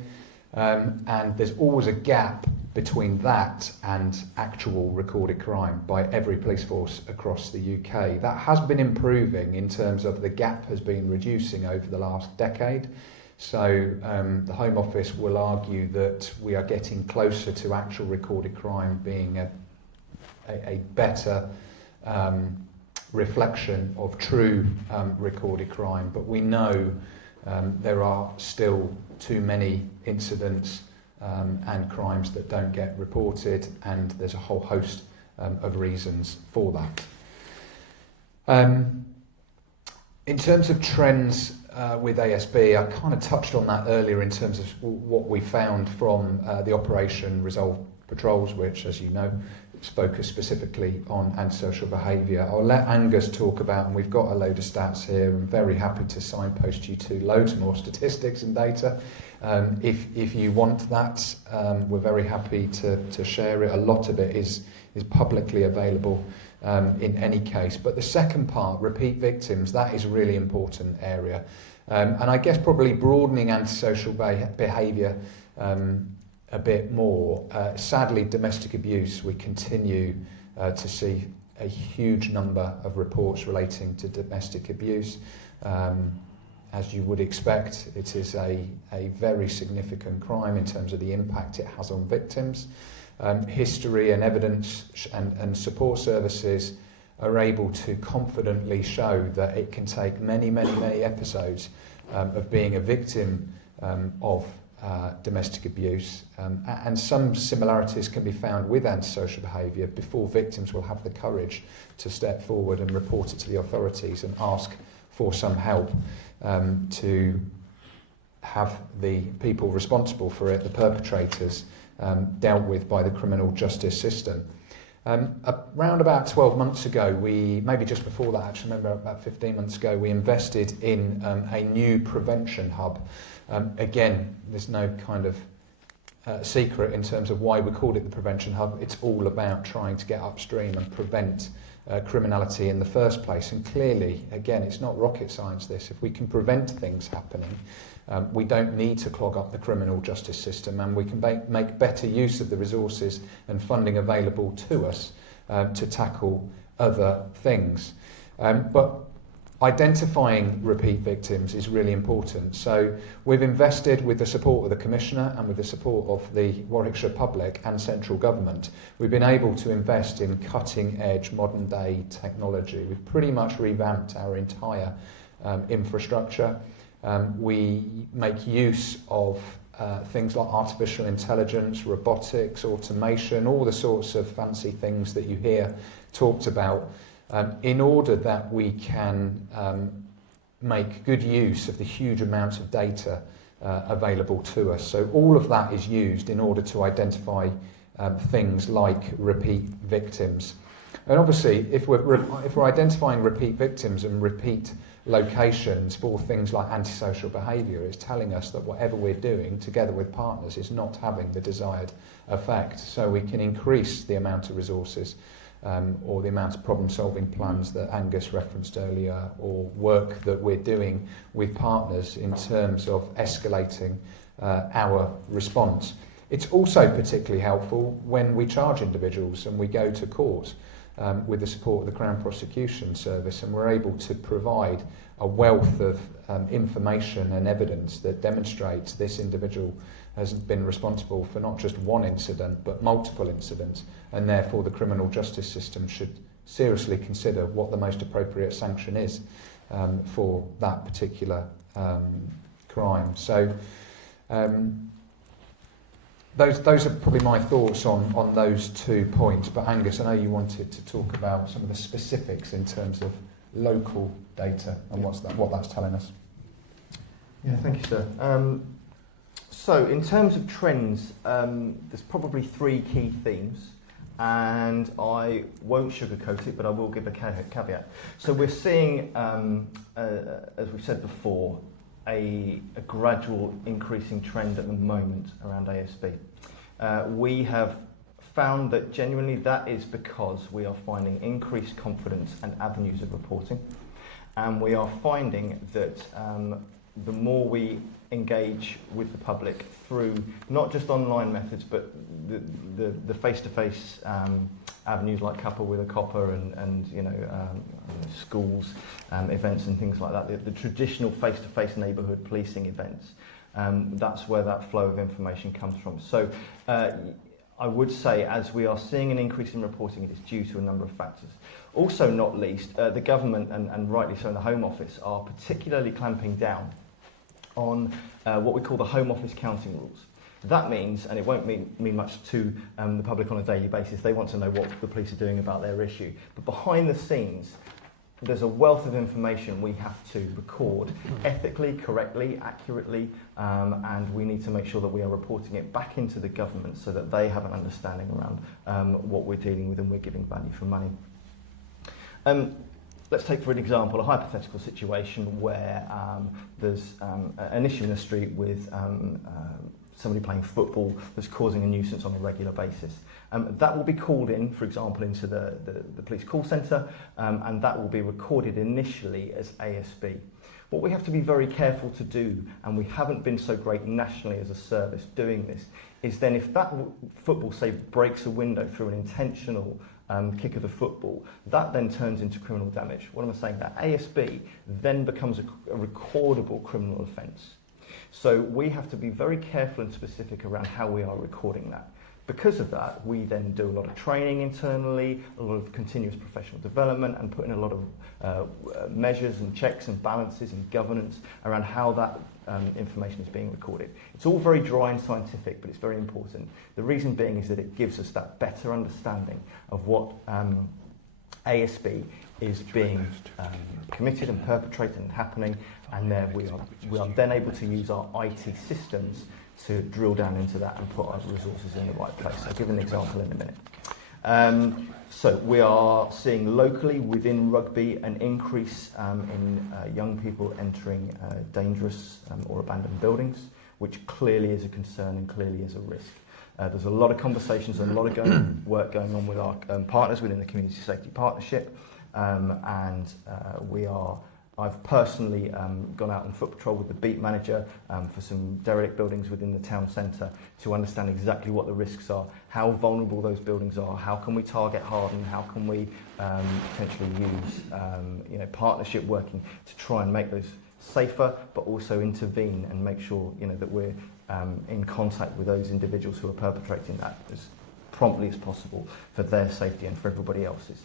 and there's always a gap between that and actual recorded crime by every police force across the UK. That has been improving in terms of the gap has been reducing over the last decade. So the Home Office will argue that we are getting closer to actual recorded crime being a better reflection of true recorded crime. But we know there are still too many incidents and crimes that don't get reported, and there's a whole host of reasons for that. In terms of trends with ASB, I kind of touched on that earlier in terms of what we found from the Operation Resolve patrols, which, as you know, focus specifically on antisocial behaviour. I'll let Angus talk about, and we've got a load of stats here. I'm very happy to signpost you to loads more statistics and data. If you want that, we're very happy to share it. A lot of it is publicly available in any case. But the second part, repeat victims, that is a really important area. And I guess probably broadening antisocial behaviour a bit more. Sadly, domestic abuse, we continue to see a huge number of reports relating to domestic abuse. As you would expect, it is a very significant crime in terms of the impact it has on victims. History and evidence and support services are able to confidently show that it can take many episodes of being a victim of domestic abuse, and some similarities can be found with antisocial behaviour before victims will have the courage to step forward and report it to the authorities and ask for some help to have the people responsible for it, the perpetrators, dealt with by the criminal justice system. Around about 12 months ago, maybe just before that, actually, remember about 15 months ago, we invested in a new prevention hub. Again, there's no kind of secret in terms of why we called it the prevention hub. It's all about trying to get upstream and prevent criminality in the first place. And clearly, again, it's not rocket science this. If we can prevent things happening, we don't need to clog up the criminal justice system, and we can make better use of the resources and funding available to us to tackle other things. But identifying repeat victims is really important. So we've invested, with the support of the Commissioner and with the support of the Warwickshire Public and central government, we've been able to invest in cutting-edge modern-day technology. We've pretty much revamped our entire infrastructure. We make use of things like artificial intelligence, robotics, automation, all the sorts of fancy things that you hear talked about, in order that we can make good use of the huge amounts of data available to us. So all of that is used in order to identify things like repeat victims. And obviously, if we're identifying repeat victims and repeat locations for things like antisocial behaviour, it's telling us that whatever we're doing together with partners is not having the desired effect. So we can increase the amount of resources or the amount of problem-solving plans that Angus referenced earlier, or work that we're doing with partners in terms of escalating our response. It's also particularly helpful when we charge individuals and we go to court with the support of the Crown Prosecution Service, and we're able to provide a wealth of information and evidence that demonstrates this individual has been responsible for not just one incident but multiple incidents, and therefore the criminal justice system should seriously consider what the most appropriate sanction is for that particular crime. So those are probably my thoughts on those 2 points. But Angus, I know you wanted to talk about some of the specifics in terms of local data and what that's telling us. Yeah, thank you, sir. So in terms of trends, there's probably 3 key themes, and I won't sugarcoat it, but I will give a caveat. So we're seeing, as we've said before, a gradual increasing trend at the moment around ASB. We have found that genuinely that is because we are finding increased confidence and avenues of reporting, and we are finding that the more we engage with the public through not just online methods but the face-to-face avenues like Couple with a Copper and schools events and things like that, the traditional face-to-face neighbourhood policing events, that's where that flow of information comes from. So I would say, as we are seeing an increase in reporting, it is due to a number of factors. Also, not least, the government, and rightly so in the Home Office, are particularly clamping down on what we call the Home Office counting rules. That means, and it won't mean much to the public on a daily basis, they want to know what the police are doing about their issue. But behind the scenes, there's a wealth of information we have to record ethically, correctly, accurately, and we need to make sure that we are reporting it back into the government so that they have an understanding around what we're dealing with and we're giving value for money. Let's take, for an example, a hypothetical situation where there's an issue in the street with somebody playing football that's causing a nuisance on a regular basis. That will be called in, for example, into the police call centre, and that will be recorded initially as ASB. What we have to be very careful to do, and we haven't been so great nationally as a service doing this, is then if that football, say, breaks a window through an intentional kick of the football, that then turns into criminal damage. What am I saying? That ASB then becomes a recordable criminal offence. So we have to be very careful and specific around how we are recording that. Because of that, we then do a lot of training internally, a lot of continuous professional development, and put in a lot of measures and checks and balances and governance around how that information is being recorded. It's all very dry and scientific, but it's very important. The reason being is that it gives us that better understanding of what ASB is being committed and perpetrated and happening, and there we are then able to use our IT systems to drill down into that and put our resources in the right place. I'll give an example in a minute. So we are seeing locally within Rugby an increase in young people entering dangerous or abandoned buildings, which clearly is a concern and clearly is a risk. There's a lot of conversations and a lot of work going on with our partners within the Community Safety Partnership, and I've personally gone out on foot patrol with the beat manager for some derelict buildings within the town centre to understand exactly what the risks are, how vulnerable those buildings are, how can we target harden, how can we potentially use partnership working to try and make those safer, but also intervene and make sure that we're in contact with those individuals who are perpetrating that as promptly as possible for their safety and for everybody else's.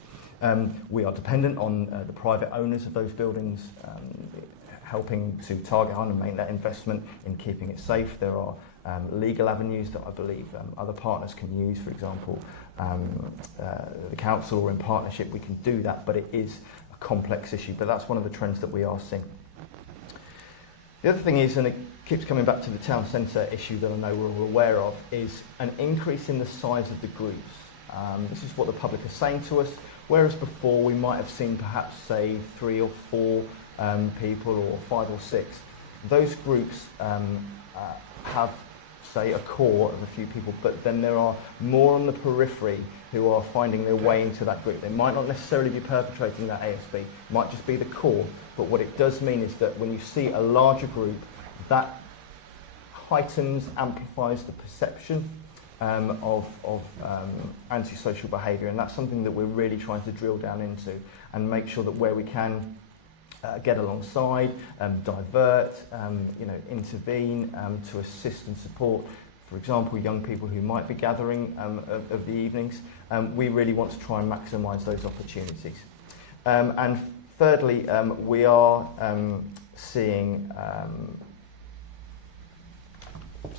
We are dependent on the private owners of those buildings helping to target on and make that investment in keeping it safe. There are legal avenues that I believe other partners can use, for example, the council or in partnership we can do that, but it is a complex issue, but that's one of the trends that we are seeing. The other thing is, and it keeps coming back to the town centre issue that I know we're all aware of, is an increase in the size of the groups. This is what the public are saying to us. Whereas before we might have seen perhaps, say, 3 or 4 people or 5 or 6, those groups have, say, a core of a few people, but then there are more on the periphery who are finding their way into that group. They might not necessarily be perpetrating that ASB, it might just be the core, but what it does mean is that when you see a larger group, that heightens, amplifies the perception of antisocial behaviour, and that's something that we're really trying to drill down into and make sure that where we can get alongside, divert, intervene to assist and support, for example, young people who might be gathering of the evenings. We really want to try and maximise those opportunities. And thirdly, we are seeing,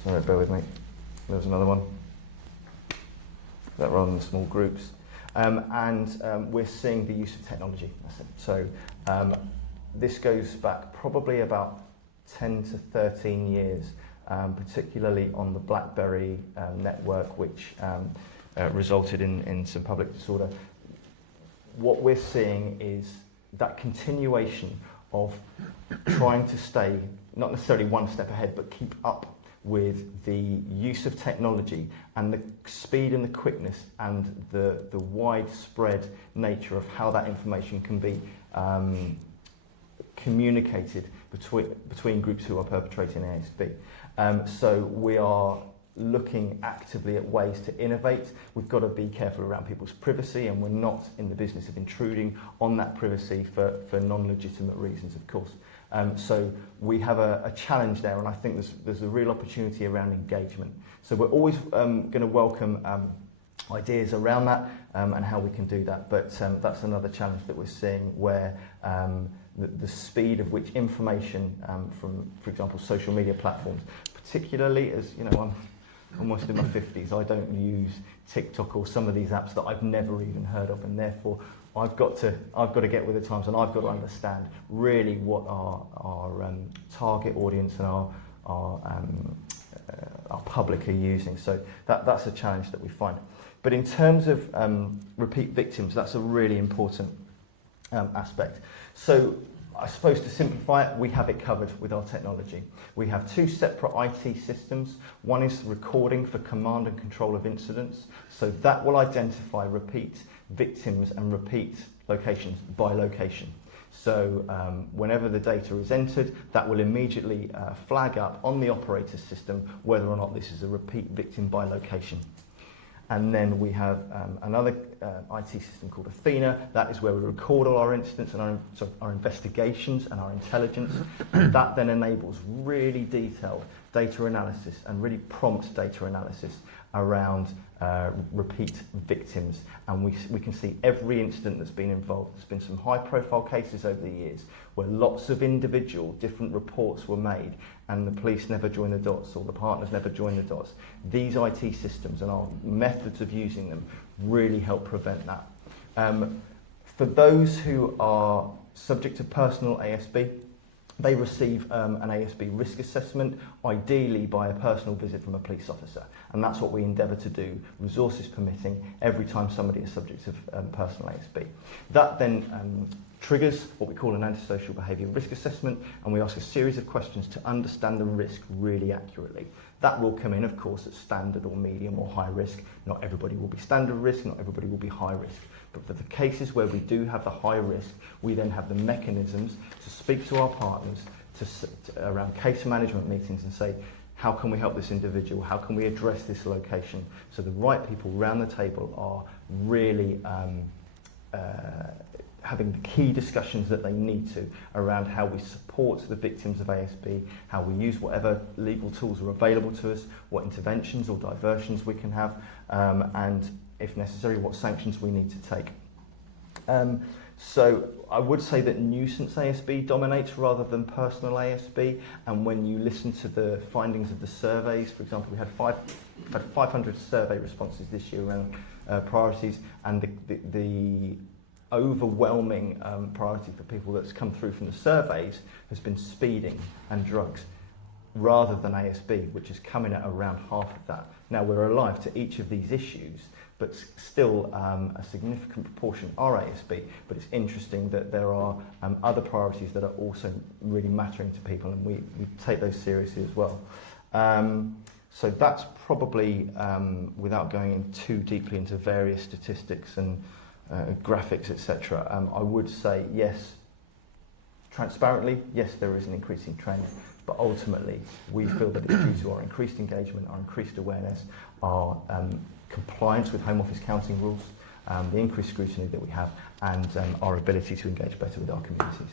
sorry, bear with me, there was another one. That rather than small groups, and we're seeing the use of technology. So this goes back probably about 10 to 13 years, particularly on the BlackBerry network, which resulted in some public disorder. What we're seeing is that continuation of trying to stay, not necessarily one step ahead, but keep up with the use of technology and the speed and the quickness and the widespread nature of how that information can be communicated between groups who are perpetrating ASB. So we are looking actively at ways to innovate. We've got to be careful around people's privacy, and we're not in the business of intruding on that privacy for non-legitimate reasons, of course. So we have a challenge there, and I think there's a real opportunity around engagement. So we're always going to welcome ideas around that and how we can do that, but that's another challenge that we're seeing where the speed of which information from, for example, social media platforms, particularly as, I'm almost in my 50s, I don't use TikTok or some of these apps that I've never even heard of, and therefore I've got to get with the times, and I've got to understand really what our target audience and our public are using. So that's a challenge that we find. But in terms of repeat victims, that's a really important aspect. So I suppose to simplify it, we have it covered with our technology. We have 2 separate IT systems. One is recording for command and control of incidents. So that will identify repeat victims and repeat locations by location. So whenever the data is entered, that will immediately flag up on the operator's system whether or not this is a repeat victim by location. And then we have another IT system called Athena. That is where we record all our incidents and our investigations and our intelligence. And that then enables really detailed data analysis and really prompt data analysis around repeat victims. And we can see every incident that's been involved. There's been some high-profile cases over the years where lots of individual different reports were made and the police never joined the dots or the partners never joined the dots. These IT systems and our methods of using them really help prevent that. For those who are subject to personal ASB, they receive an ASB risk assessment, ideally by a personal visit from a police officer. And that's what we endeavour to do, resources permitting, every time somebody is subject to personal ASB. That then triggers what we call an antisocial behaviour risk assessment, and we ask a series of questions to understand the risk really accurately. That will come in, of course, at standard or medium or high risk. Not everybody will be standard risk, not everybody will be high risk. But for the cases where we do have the high risk, we then have the mechanisms to speak to our partners around case management meetings and say, how can we help this individual? How can we address this location? So the right people around the table are really having the key discussions that they need to around how we support the victims of ASB, how we use whatever legal tools are available to us, what interventions or diversions we can have, and if necessary, what sanctions we need to take. So I would say that nuisance ASB dominates rather than personal ASB, and when you listen to the findings of the surveys, for example, we had 500 survey responses this year around priorities, and the overwhelming priority for people that's come through from the surveys has been speeding and drugs rather than ASB, which is coming at around half of that. Now, we're alive to each of these issues, but still a significant proportion are ASB. But it's interesting that there are other priorities that are also really mattering to people, and we take those seriously as well. So that's probably, without going in too deeply into various statistics and graphics, etc., I would say yes, transparently, yes, there is an increasing trend, but ultimately we feel that it's due to our increased engagement, our increased awareness, our compliance with Home Office counting rules, the increased scrutiny that we have, and our ability to engage better with our communities.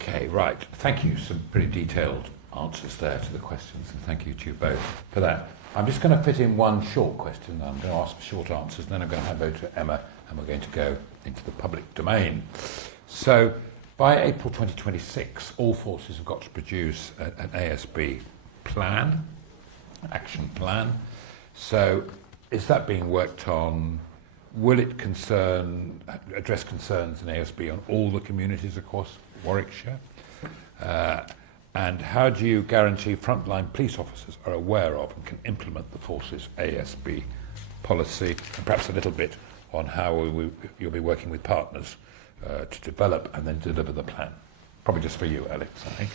Okay, right. Thank you. Some pretty detailed answers there to the questions, and thank you to you both for that. I'm just going to fit in one short question. I'm going to ask for short answers, and then I'm going to hand over to Emma, and we're going to go into the public domain. So, by April 2026, all forces have got to produce an ASB plan, action plan. So, is that being worked on? Will it address concerns in ASB on all the communities across Warwickshire? And how do you guarantee frontline police officers are aware of and can implement the force's ASB policy? And perhaps a little bit on how you'll be working with partners to develop and then deliver the plan. Probably just for you, Alex, I think.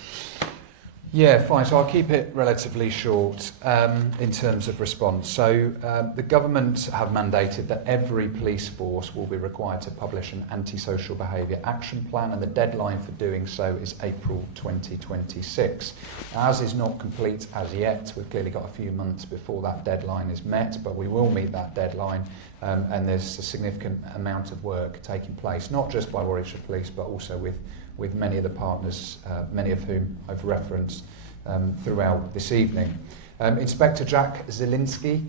Yeah, fine. So I'll keep it relatively short in terms of response. So the government have mandated that every police force will be required to publish an antisocial behaviour action plan, and the deadline for doing so is April 2026. Ours is not complete as yet. We've clearly got a few months before that deadline is met, but we will meet that deadline, and there's a significant amount of work taking place, not just by Warwickshire Police, but also with many of the partners, many of whom I've referenced throughout this evening. Inspector Jack Zielinski,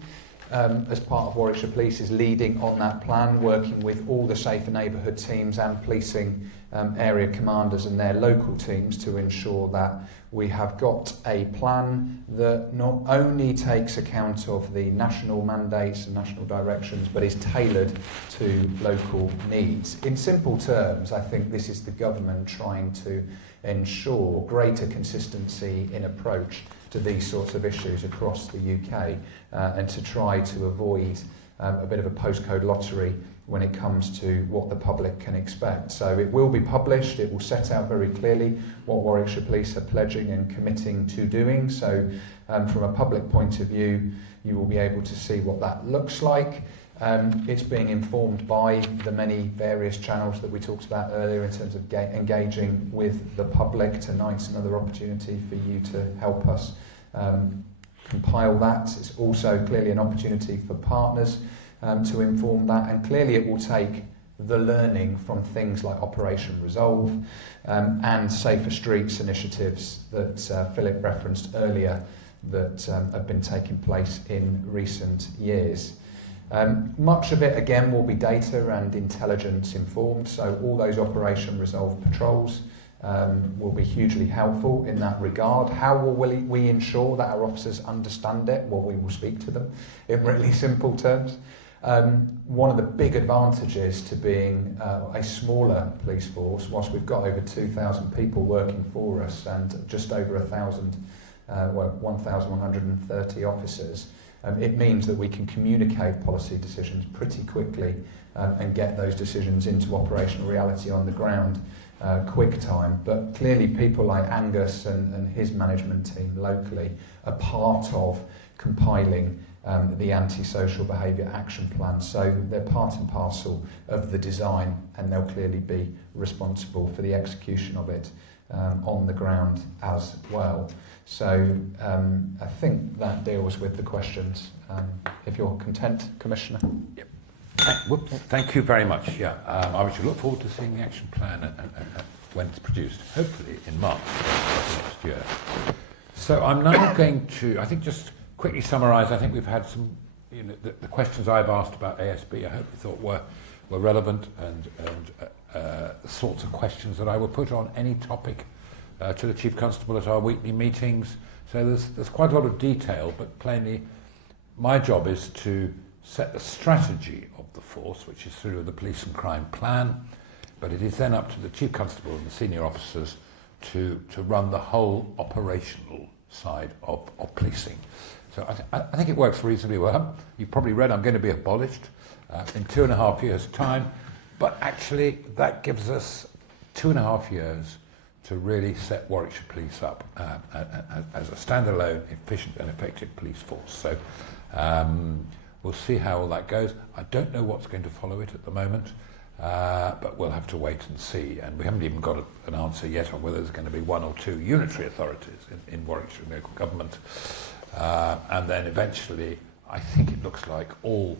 as part of Warwickshire Police, is leading on that plan, working with all the safer neighbourhood teams and policing area commanders and their local teams to ensure that we have got a plan that not only takes account of the national mandates and national directions, but is tailored to local needs. In simple terms, I think this is the government trying to ensure greater consistency in approach to these sorts of issues across the UK, and to try to avoid a bit of a postcode lottery when it comes to what the public can expect. So it will be published, it will set out very clearly what Warwickshire Police are pledging and committing to doing. So from a public point of view, you will be able to see what that looks like. It's being informed by the many various channels that we talked about earlier in terms of engaging with the public. Tonight's another opportunity for you to help us compile that. It's also clearly an opportunity for partners to inform that, and clearly it will take the learning from things like Operation Resolve and Safer Streets initiatives that Philip referenced earlier that have been taking place in recent years. Much of it, again, will be data and intelligence informed, so all those Operation Resolve patrols will be hugely helpful in that regard. How will we ensure that our officers understand it? Well, we will speak to them in really simple terms. One of the big advantages to being a smaller police force, whilst we've got over 2,000 people working for us and just over 1,130 officers, it means that we can communicate policy decisions pretty quickly and get those decisions into operational reality on the ground quick time. But clearly people like Angus and his management team locally are part of compiling the anti-social behaviour action plan. So they're part and parcel of the design, and they'll clearly be responsible for the execution of it on the ground as well. So I think that deals with the questions. If you're content, Commissioner. Yep. Thank you very much. Yeah, I should look forward to seeing the action plan when it's produced, hopefully in March next year. So I'm now going to, I think, just quickly summarise. I think we've had some, the questions I've asked about ASB, I hope you thought were relevant and the sorts of questions that I would put on any topic to the Chief Constable at our weekly meetings. So there's quite a lot of detail, but plainly my job is to set the strategy of the force, which is through the police and crime plan, but it is then up to the Chief Constable and the senior officers to run the whole operational side of policing. So I think it works reasonably well. You've probably read I'm going to be abolished in 2.5 years' time, but actually that gives us 2.5 years to really set Warwickshire Police up as a standalone, efficient and effective police force. So we'll see how all that goes. I don't know what's going to follow it at the moment, but we'll have to wait and see. And we haven't even got an answer yet on whether there's going to be 1 or 2 unitary authorities in Warwickshire local government. And then eventually, I think it looks like all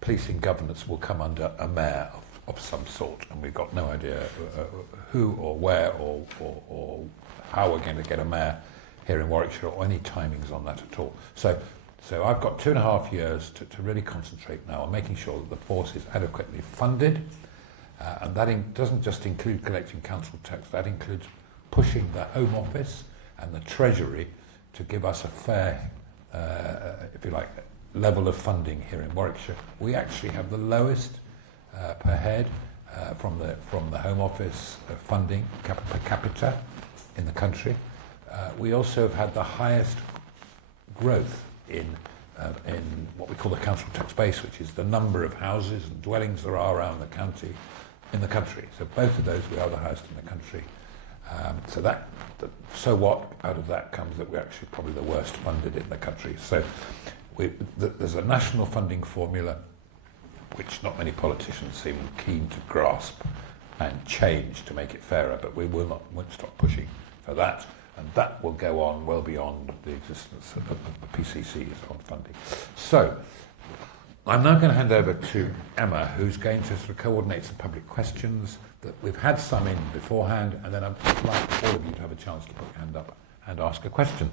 policing governance will come under a mayor of some sort, and we've got no idea who or where or how we're going to get a mayor here in Warwickshire, or any timings on that at all. So I've got 2.5 years to really concentrate now on making sure that the force is adequately funded, and that doesn't just include collecting council tax, that includes pushing the Home Office and the Treasury to give us a fair, if you like, level of funding here in Warwickshire. We actually have the lowest per head from the Home Office funding per capita in the country. We also have had the highest growth in what we call the council tax base, which is the number of houses and dwellings there are around the county in the country. So both of those we are the highest in the country. So what out of that comes that we're actually probably the worst funded in the country. So there's a national funding formula which not many politicians seem keen to grasp and change to make it fairer, but we won't stop pushing for that, and that will go on well beyond the existence of the PCCs on funding. So I'm now going to hand over to Emma, who's going to sort of coordinate some public questions that we've had some in beforehand, and then I'd like all of you to have a chance to put your hand up and ask a question.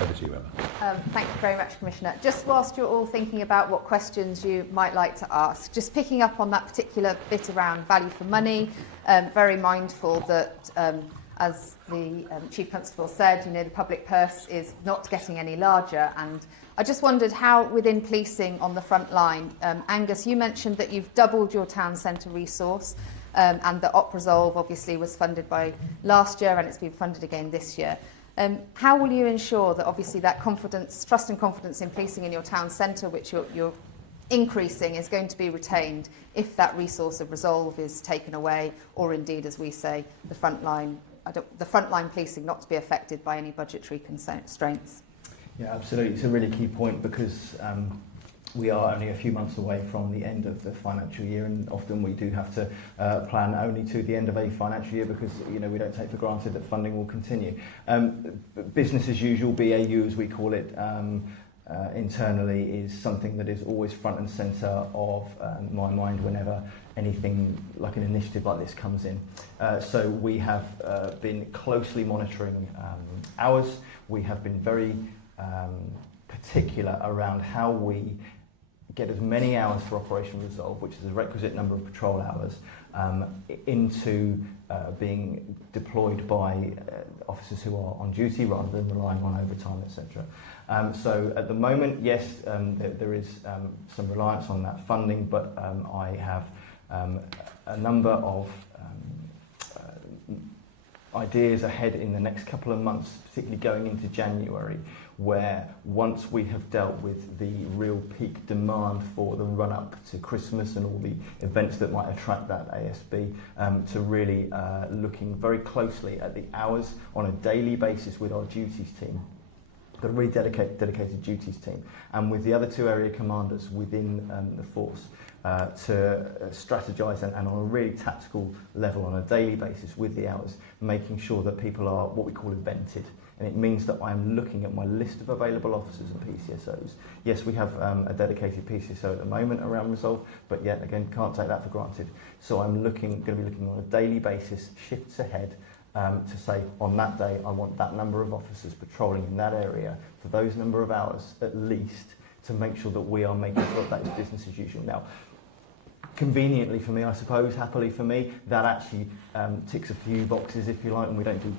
Over to you, Emma. Thank you very much, Commissioner. Just whilst you're all thinking about what questions you might like to ask, just picking up on that particular bit around value for money, very mindful that as the Chief Constable said, the public purse is not getting any larger, and I just wondered how within policing on the front line, Angus, you mentioned that you've doubled your town centre resource, and that OpResolve obviously was funded by last year and it's been funded again this year. How will you ensure that obviously that confidence, trust and confidence in policing in your town centre, which you're increasing, is going to be retained if that resource of Resolve is taken away, or indeed, as we say, the frontline policing not to be affected by any budgetary constraints? Yeah, absolutely. It's a really key point because we are only a few months away from the end of the financial year, and often we do have to plan only to the end of a financial year because we don't take for granted that funding will continue. Business as usual, BAU as we call it, internally, is something that is always front and centre of my mind whenever anything like an initiative like this comes in. So we have been closely monitoring hours. We have been very particular around how we get as many hours for Operation Resolve, which is a requisite number of patrol hours, into being deployed by officers who are on duty rather than relying on overtime, etc. So at the moment, yes, there is some reliance on that funding, but I have a number of ideas ahead in the next couple of months, particularly going into January, where once we have dealt with the real peak demand for the run-up to Christmas and all the events that might attract that ASB, to really looking very closely at the hours on a daily basis with our duties team. Got a really dedicated duties team, and with the other two area commanders within the force, to strategise and on a really tactical level on a daily basis with the hours, making sure that people are what we call evented. And it means that I'm looking at my list of available officers and PCSOs. Yes, we have a dedicated PCSO at the moment around Resolve, but yet again, can't take that for granted. So I'm going to be looking on a daily basis, shifts ahead, to say on that day I want that number of officers patrolling in that area for those number of hours at least, to make sure that we are making sure that is business as usual. Now, conveniently for me, I suppose, happily for me, that actually ticks a few boxes, if you like, and we don't do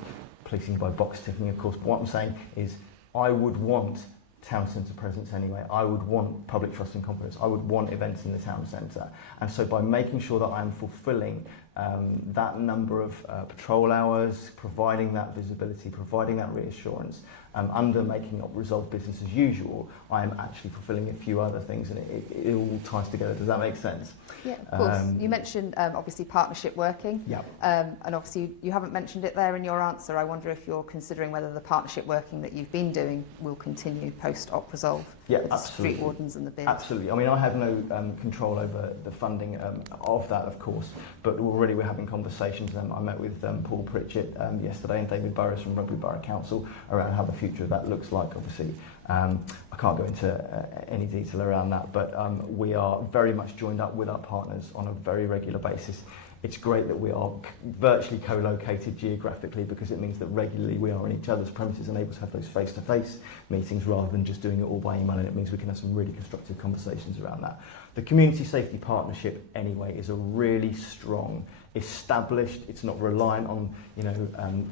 policing by box ticking, of course, but what I'm saying is I would want town centre presence anyway. I would want public trust and confidence. I would want events in the town centre. And so by making sure that I'm fulfilling that number of patrol hours, providing that visibility, providing that reassurance, under making up Resolve business as usual, I am actually fulfilling a few other things, and it all ties together. Does that make sense? Yeah, of course. You mentioned obviously partnership working, yeah. And obviously you haven't mentioned it there in your answer. I wonder if you're considering whether the partnership working that you've been doing will continue post-op Resolve. Yeah, with absolutely. Street wardens and the bids. Absolutely. I mean, I have no control over the funding of that, of course, but already we're having conversations. I met with Paul Pritchett yesterday and David Burrows from Rugby Borough Council around how the future of that looks like. Obviously, I can't go into any detail around that, but we are very much joined up with our partners on a very regular basis. It's great that we are virtually co-located geographically, because it means that regularly we are on each other's premises and able to have those face-to-face meetings rather than just doing it all by email, and it means we can have some really constructive conversations around that. The Community Safety Partnership, anyway, is a really strong, established, it's not reliant on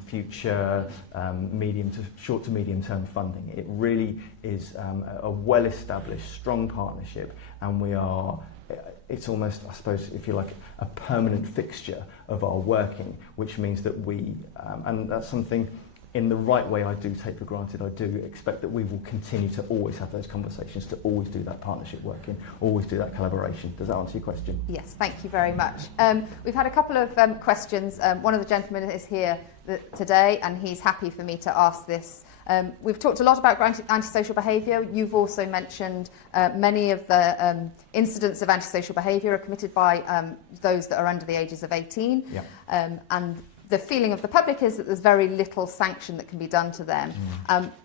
future short to medium term funding. It really is a well-established, strong partnership, and we are, it's almost, I suppose, if you like, a permanent fixture of our working, which means that we, and that's something in the right way I do take for granted. I do expect that we will continue to always have those conversations, to always do that partnership working, always do that collaboration. Does that answer your question? Yes, thank you very much. We've had a couple of questions. One of the gentlemen is here today, and he's happy for me to ask this. We've talked a lot about antisocial behaviour. You've also mentioned many of the incidents of antisocial behaviour are committed by those that are under the ages of 18. Yeah. And the feeling of the public is that there's very little sanction that can be done to them.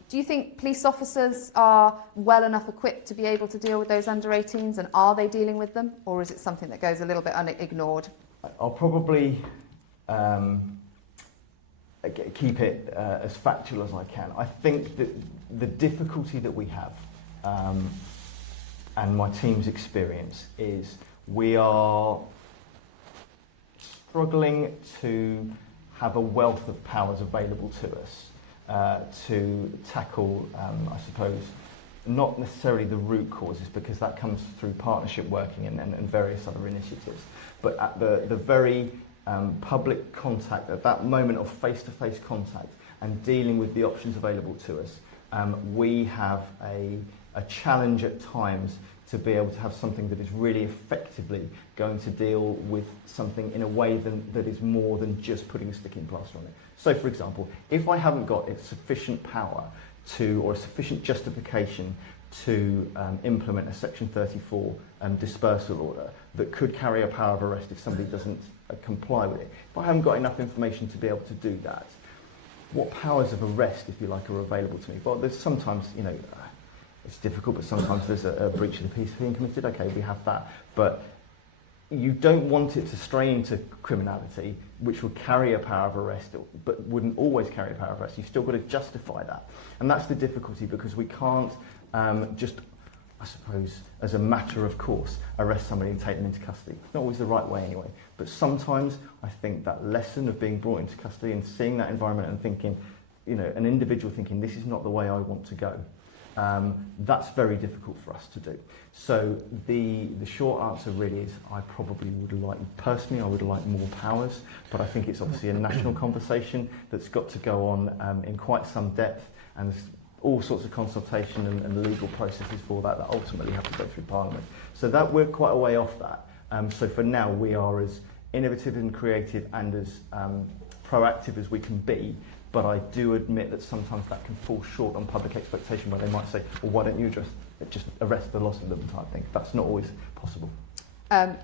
Do you think police officers are well enough equipped to be able to deal with those under 18s, and are they dealing with them, or is it something that goes a little bit ignored? I'll probably keep it as factual as I can. I think that the difficulty that we have, and my team's experience, is we are struggling to have a wealth of powers available to us to tackle, I suppose, not necessarily the root causes, because that comes through partnership working and various other initiatives, but at the very public contact, at that moment of face-to-face contact and dealing with the options available to us, we have a challenge at times to be able to have something that is really effectively going to deal with something in a way that is more than just putting a sticking plaster on it. So, for example, if I haven't got sufficient power or a sufficient justification to implement a Section 34 dispersal order that could carry a power of arrest if somebody doesn't comply with it, if I haven't got enough information to be able to do that, what powers of arrest, if you like, are available to me? Well, there's sometimes, it's difficult, but sometimes there's a breach of the peace being committed. Okay, we have that. But you don't want it to stray into criminality, which would carry a power of arrest, but wouldn't always carry a power of arrest. You've still got to justify that. And that's the difficulty, because we can't just, I suppose, as a matter of course, arrest somebody and take them into custody. It's not always the right way anyway. But sometimes I think that lesson of being brought into custody and seeing that environment and thinking, an individual thinking, this is not the way I want to go. That's very difficult for us to do. So the short answer really is I probably would like, personally, I would like more powers, but I think it's obviously a national conversation that's got to go on in quite some depth, and there's all sorts of consultation and legal processes for that ultimately have to go through Parliament. So that we're quite a way off that. So for now we are as innovative and creative and as proactive as we can be. But I do admit that sometimes that can fall short on public expectation, where they might say, well, why don't you just arrest the loss of them type thing. That's not always possible.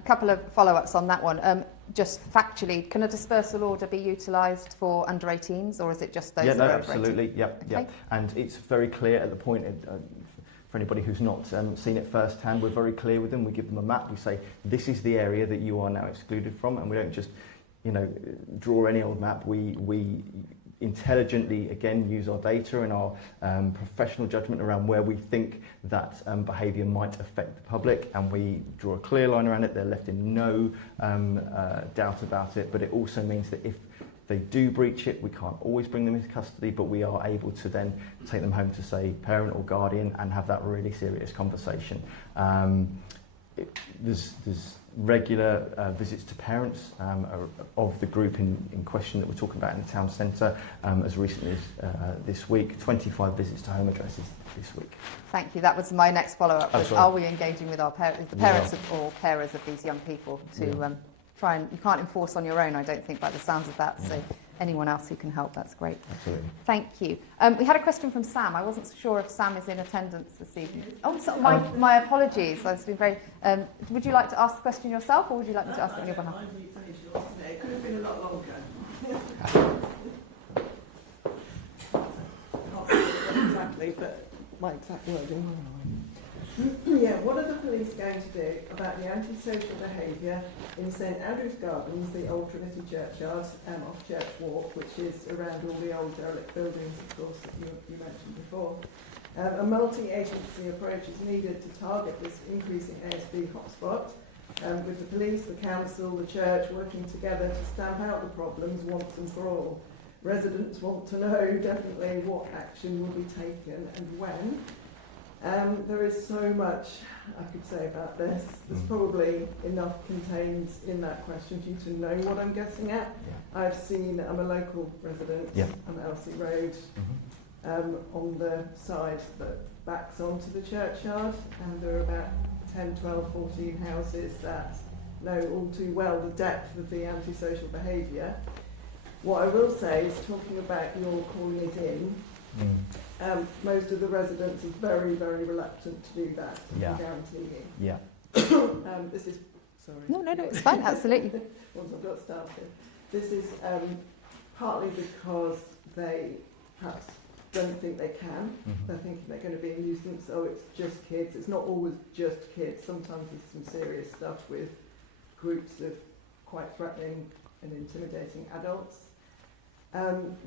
Couple of follow-ups on that one. Just factually, can a dispersal order be utilised for under 18s, or is it just those that are over 18? Absolutely, yeah. And it's very clear at the point, for anybody who's not seen it firsthand, we're very clear with them. We give them a map. We say, this is the area that you are now excluded from, and we don't just, draw any old map. We intelligently, again, use our data and our professional judgment around where we think that behaviour might affect the public, and we draw a clear line around it. They're left in no doubt about it, but it also means that if they do breach it, we can't always bring them into custody, but we are able to then take them home to, say, parent or guardian and have that really serious conversation. There's regular visits to parents of the group in question that we're talking about in the town centre, as recently as this week. 25 visits to home addresses this week. Thank you. That was my next follow-up. Are we engaging with the parents or carers of these young people to try and... You can't enforce on your own, I don't think, by the sounds of that. So anyone else who can help, that's great. Absolutely. Thank you. We had a question from Sam. I wasn't sure if Sam is in attendance this evening. Oh, so my apologies. I've been very... would you like to ask the question yourself, or would you like me to ask it on your behalf? It could have been a lot longer. Not exactly, but my exact wording. Yeah, what are the police going to do about the antisocial behaviour in St Andrew's Gardens, the old Trinity Churchyard, off Church Walk, which is around all the old derelict buildings, of course, that you mentioned before? A multi-agency approach is needed to target this increasing ASB hotspot, with the police, the council, the church working together to stamp out the problems once and for all. Residents want to know definitely what action will be taken and when. There is so much I could say about this. There's probably enough contained in that question for you to know what I'm guessing at. Yeah. I'm a local resident. Yeah. I'm at Elsie Road, on the side that backs onto the churchyard, and there are about 10, 12, 14 houses that know all too well the depth of the antisocial behaviour. What I will say is, talking about your calling it in, most of the residents are very, very reluctant to do that, I guarantee you. Yeah. This is, sorry. No, it's fine, absolutely. Once I've got started. This is partly because they perhaps don't think they can. They're thinking they're going to be a nuisance. Oh, it's just kids. It's not always just kids. Sometimes there's some serious stuff with groups of quite threatening and intimidating adults.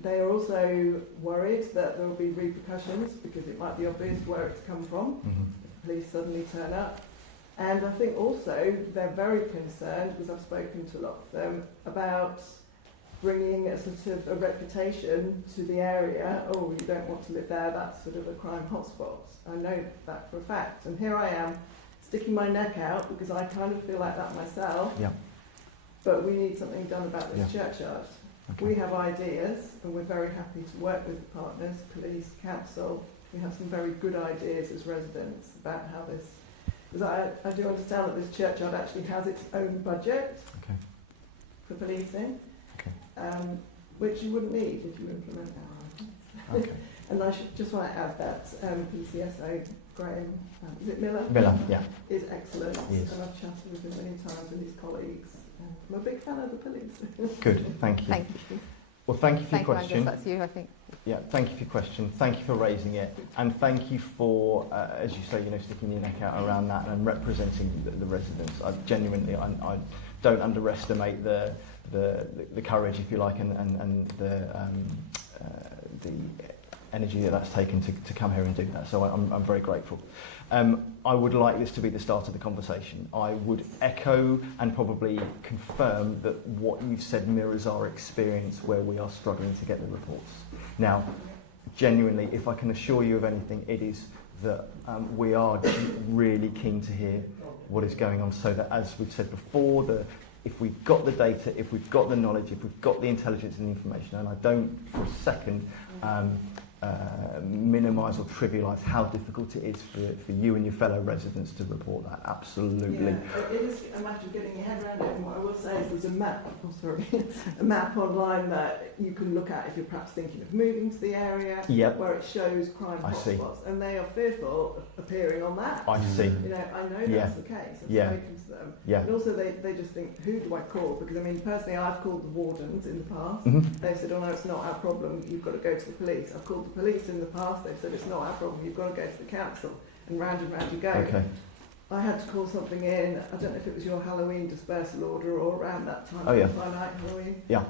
They are also worried that there will be repercussions because it might be obvious where it's come from if the police suddenly turn up. And I think also they're very concerned, because I've spoken to a lot of them, about bringing a sort of a reputation to the area. Oh, you don't want to live there, that's sort of a crime hotspot. I know that for a fact. And here I am, sticking my neck out, because I kind of feel like that myself. Yeah. But we need something done about this churchyard. Okay. We have ideas, and we're very happy to work with partners, police, council. We have some very good ideas as residents about how this... Because I do understand that this churchyard actually has its own budget for policing, which you wouldn't need if you implement our ideas. And I should just want to add that PCSO, Graham, is it Miller? Miller, yeah. Is excellent. Yes. And I've chatted with him many times with his colleagues. I'm a big fan of the police. Good, thank you. Thank you. Well, thank you for your Thank question. you, Angus, that's you, I think. Yeah, thank you for your question. Thank you for raising it, and thank you for, as you say, sticking your neck out around that and representing the residents. I genuinely, I don't underestimate the courage, if you like, and the energy that's taken to come here and do that. So I'm very grateful. I would like this to be the start of the conversation. I would echo and probably confirm that what you've said mirrors our experience where we are struggling to get the reports. Now, genuinely, if I can assure you of anything, it is that we are really keen to hear what is going on, so that, as we've said before, if we've got the data, if we've got the knowledge, if we've got the intelligence and the information, and I don't for a second minimise or trivialise how difficult it is for you and your fellow residents to report that. Absolutely. Yeah, it is a matter of getting your head around it. And what I will say is there's a map, a map online that you can look at if you're perhaps thinking of moving to the area, where it shows crime hotspots, and they are fearful of appearing on that. I see. I know that's the case. I've spoken to them. Yeah. And also they just think, who do I call? Because I mean, personally, I've called the wardens in the past. They've said, oh no, it's not our problem, you've got to go to the police. I've called the police in the past, they've said, it's not our problem, you've got to go to the council. And round you go. Okay. I had to call something in, I don't know if it was your Halloween dispersal order or around that time, Friday night Halloween. Yeah.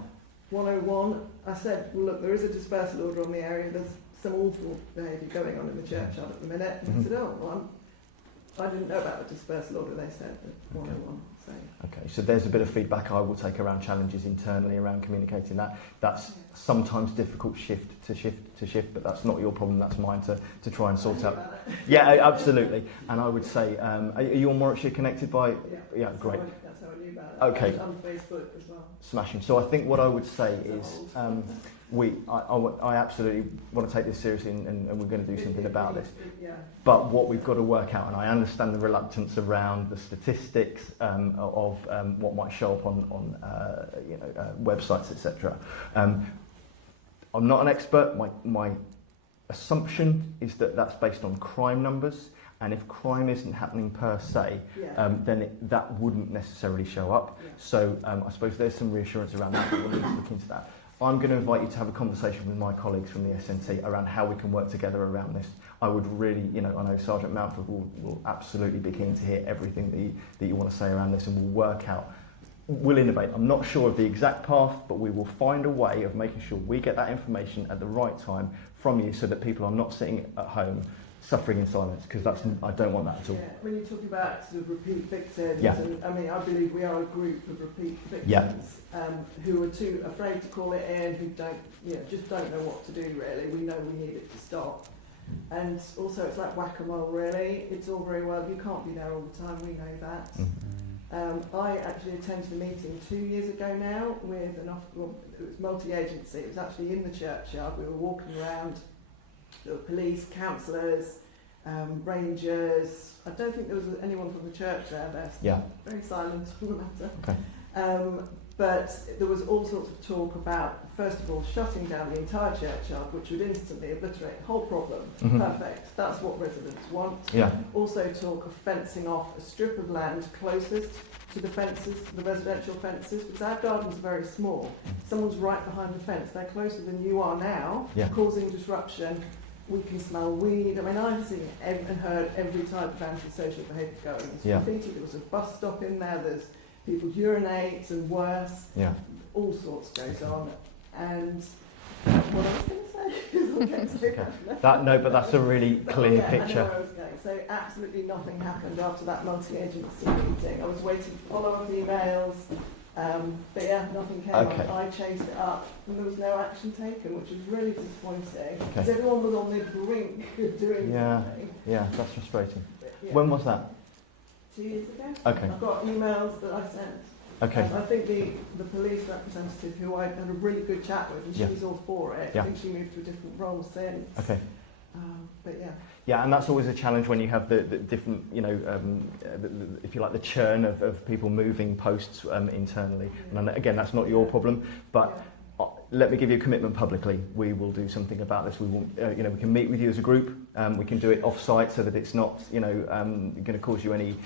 101, I said, well look, there is a dispersal order on the area, there's some awful behaviour going on in the churchyard at the minute. And I said, oh, well, I didn't know about the dispersal order, they said, at 101. Okay, so there's a bit of feedback I will take around challenges internally around communicating that. That's sometimes difficult shift to shift, but that's not your problem, that's mine to try and sort out. Yeah, absolutely. And I would say, are you on Warwickshire Connected by? Yeah, great. That's how I knew about it. Okay. On Facebook as well. Smashing. So I think what I would say is, I absolutely want to take this seriously, and we're going to do something about this. But what we've got to work out, and I understand the reluctance around the statistics of what might show up on websites, etc. I'm not an expert. My assumption is that that's based on crime numbers, and if crime isn't happening per se, then that wouldn't necessarily show up. So I suppose there's some reassurance around that. We'll need to look into that. I'm going to invite you to have a conversation with my colleagues from the SNT around how we can work together around this. I would really, I know Sergeant Mountford will absolutely be keen to hear everything that you want to say around this, and we'll work out, we'll innovate. I'm not sure of the exact path, but we will find a way of making sure we get that information at the right time from you, so that people are not sitting at home suffering in silence, because I don't want that at all. Yeah. When you talk about sort of repeat victims, and I mean, I believe we are a group of repeat victims who are too afraid to call it in, who just don't know what to do really. We know we need it to stop. And also it's like whack-a-mole really. It's all very well, you can't be there all the time, we know that. I actually attended a meeting 2 years ago now with it was multi-agency. It was actually in the churchyard. We were walking around. There were police, councillors, rangers. I don't think there was anyone from the church there. Very silent on the matter. Okay. But there was all sorts of talk about, first of all, shutting down the entire churchyard, which would instantly obliterate the whole problem. Perfect. That's what residents want. Also talk of fencing off a strip of land closest to the fences, the residential fences, because our gardens are very small. Someone's right behind the fence. They're closer than you are now, causing disruption. We can smell weed. I mean, I've seen and heard every type of antisocial behaviour going. There's graffiti, there was a bus stop in there, there's people urinate and worse. All sorts goes on. And what I was going to say is I'll get to Okay. No, but that's a really clear yeah, I know picture. where I was going. So absolutely nothing happened after that multi-agency meeting. I was waiting for follow-up emails, but yeah, nothing came Okay. on. I chased it up and there was no action taken, which was really disappointing. Okay. Because everyone was on the brink of doing Yeah. something. Yeah, that's frustrating. But, yeah. When was that? 2 years ago. Okay. I've got emails that I sent. Okay. I think the police representative, who I had a really good chat with, and she Yeah. was all for it. Yeah. I think she moved to a different role since. Okay. But yeah. Yeah, and that's always a challenge when you have the different, if you like, the churn of people moving posts internally. And again, that's not your problem, but let me give you a commitment publicly. We will do something about this. We will, we can meet with you as a group. We can do it off-site so that it's not, going to cause you any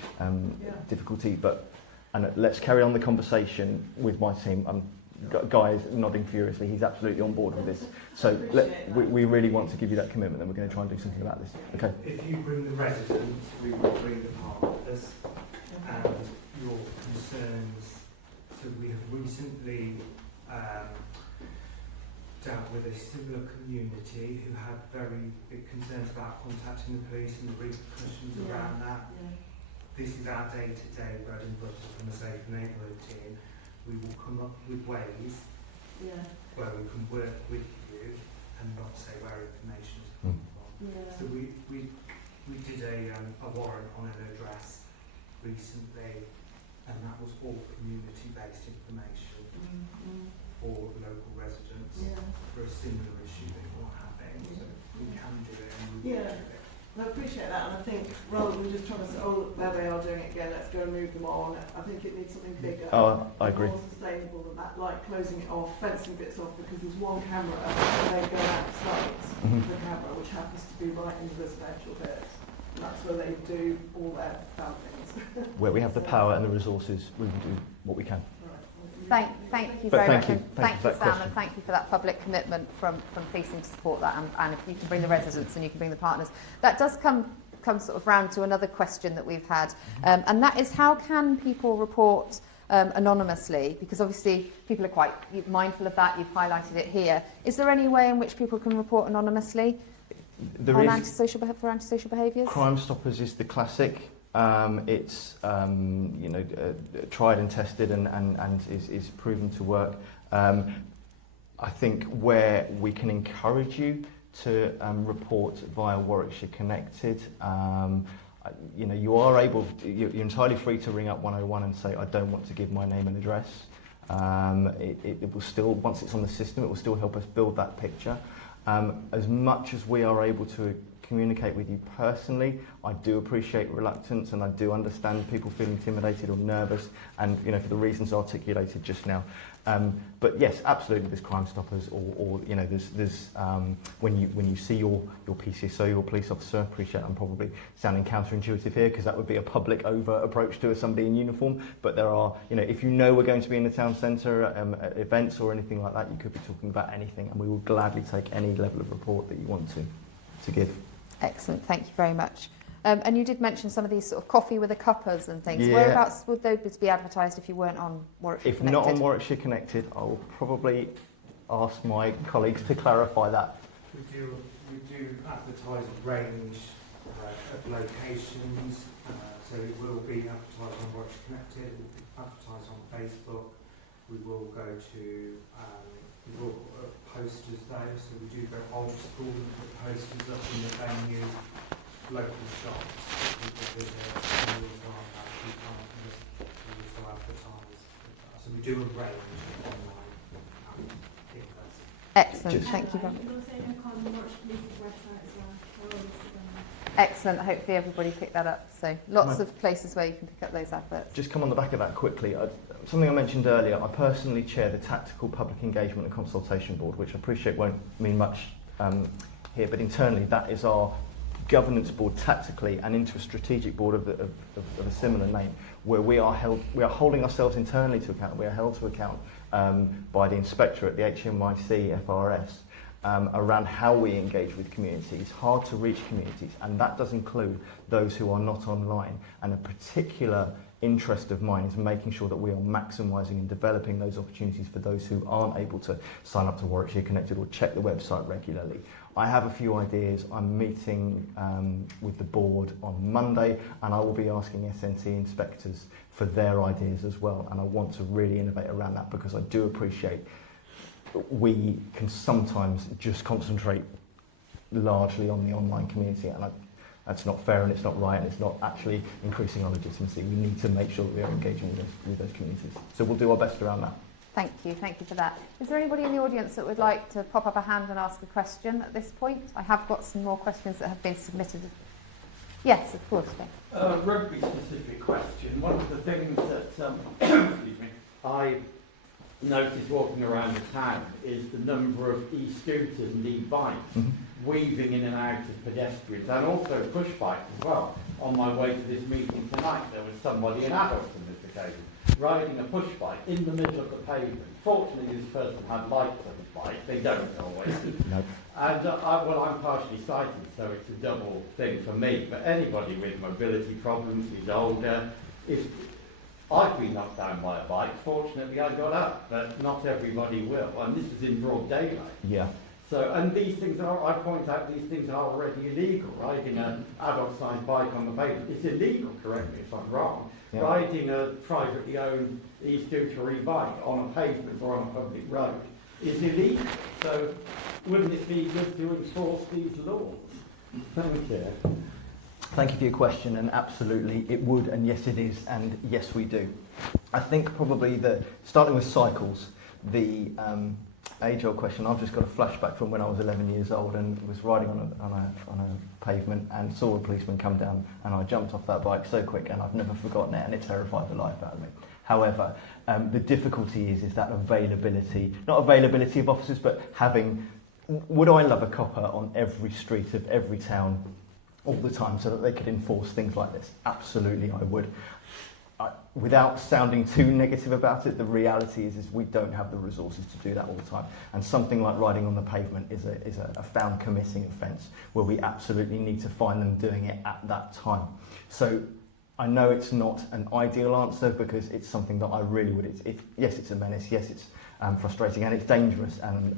difficulty. And let's carry on the conversation with my team. Guy is nodding furiously. He's absolutely on board with this. So we really want to give you that commitment, and we're going to try and do something about this. Okay. If you bring the residents, we will bring the partners and your concerns. So we have recently dealt with a similar community who had very big concerns about contacting the police and the repercussions around that. This is our day-to-day bread and butter from the Safe Neighbourhood team. We will come up with ways where we can work with you and not say where information is coming from. So we did a warrant on an address recently, and that was all community-based information for local residents for a similar issue that you're having. So we can do it and we will do it. I appreciate that, and I think rather than just trying to say, oh, there they are doing it again, let's go and move them on, I think it needs something bigger. Oh, I agree. More sustainable than that, like closing it off, fencing bits off, because there's one camera and they go outside the camera, which happens to be right in the residential bit. And that's where they do all their bad things. Where we have the power and the resources, we will do what we can. Thank you But very thank much. you. And Thank you for that Sam, question. and thank you for that public commitment from policing to support that. And if you can bring the residents and you can bring the partners, that does come sort of round to another question that we've had, and that is, how can people report anonymously? Because obviously people are quite mindful of that. You've highlighted it here. Is there any way in which people can report anonymously There for is antisocial behaviours? Crime Stoppers is the classic. It's tried and tested and is proven to work. I think where we can encourage you to report via Warwickshire Connected, you are able, you're entirely free to ring up 101 and say, I don't want to give my name and address. It will still, once it's on the system, it will still help us build that picture. As much as we are able to communicate with you personally, I do appreciate reluctance, and I do understand people feel intimidated or nervous, and for the reasons articulated just now. But yes, absolutely, there's Crime Stoppers, or there's when you see your PCSO, your police officer. Appreciate I'm probably sounding counterintuitive here, because that would be a public over approach to somebody in uniform. But there are, if we're going to be in the town centre at events or anything like that, you could be talking about anything, and we will gladly take any level of report that you want to give. Excellent, thank you very much. And you did mention some of these sort of coffee with a cuppers and things. Yeah. Whereabouts would those be advertised if you weren't on Warwickshire If Connected? not on Warwickshire Connected, I will probably ask my colleagues to clarify that. We do advertise a range of locations, so it will be advertised on Warwickshire Connected, it will be advertised on Facebook, we will go to posters there, so we do go old school and put posters up in the venue, local shops that people visit, and we also have key partners, we also advertise. So we do a range of online and in person. Excellent, Just- thank you very much. You'll say look on the Watch Police's website as well. We're all listed on there. Excellent, hopefully everybody picked that up. So lots of places where you can pick up those adverts. Just come on the back of that quickly. Something I mentioned earlier, I personally chair the Tactical Public Engagement and Consultation Board, which I appreciate won't mean much here, but internally that is our governance board tactically, and into a strategic board of a similar name, where we are holding ourselves internally to account. We are held to account by the inspectorate, the HMIC, FRS, around how we engage with communities, hard to reach communities, and that does include those who are not online. And a particular interest of mine is making sure that we are maximising and developing those opportunities for those who aren't able to sign up to Warwickshire Connected or check the website regularly. I have a few ideas. I'm meeting with the board on Monday, and I will be asking SNT inspectors for their ideas as well, and I want to really innovate around that, because I do appreciate we can sometimes just concentrate largely on the online community, and that's not fair, and it's not right, and it's not actually increasing our legitimacy. We need to make sure that we are engaging with those communities. So we'll do our best around that. Thank you for that. Is there anybody in the audience that would like to pop up a hand and ask a question at this point? I have got some more questions that have been submitted. Yes, of course. Rugby specific question. One of the things that excuse me, I noticed walking around the town is the number of e-scooters and e-bikes weaving in and out of pedestrians, and also push bikes as well. On my way to this meeting tonight, there was somebody, an adult on this occasion, riding a push bike in the middle of the pavement. Fortunately, this person had lights on his bike. They don't always. No. And I'm partially sighted, so it's a double thing for me. But anybody with mobility problems, who's older, I've been knocked down by a bike. Fortunately, I got up, but not everybody will. And this is in broad daylight. Yeah. So, and these things I point out, these things are already illegal. Riding an adult-sized bike on the pavement, it's illegal, correct me if I'm wrong. Yeah. Riding a privately owned e-scooter or e-bike on a pavement or on a public road is illegal. So, wouldn't it be good to enforce these laws? Thank you. Thank you for your question, and absolutely it would, and yes it is, and yes we do. I think probably starting with cycles, the age-old question. I've just got a flashback from when I was 11 years old and was riding on a pavement and saw a policeman come down, and I jumped off that bike so quick, and I've never forgotten it, and it terrified the life out of me. However, the difficulty is that availability, not availability of officers, but having, would I love a copper on every street of every town all the time so that they could enforce things like this? Absolutely I would. Without sounding too negative about it, the reality is we don't have the resources to do that all the time. And something like riding on the pavement is a found committing offence where we absolutely need to find them doing it at that time. So I know it's not an ideal answer, because it's something that I really would. Yes, it's a menace. Yes, it's frustrating, and it's dangerous. And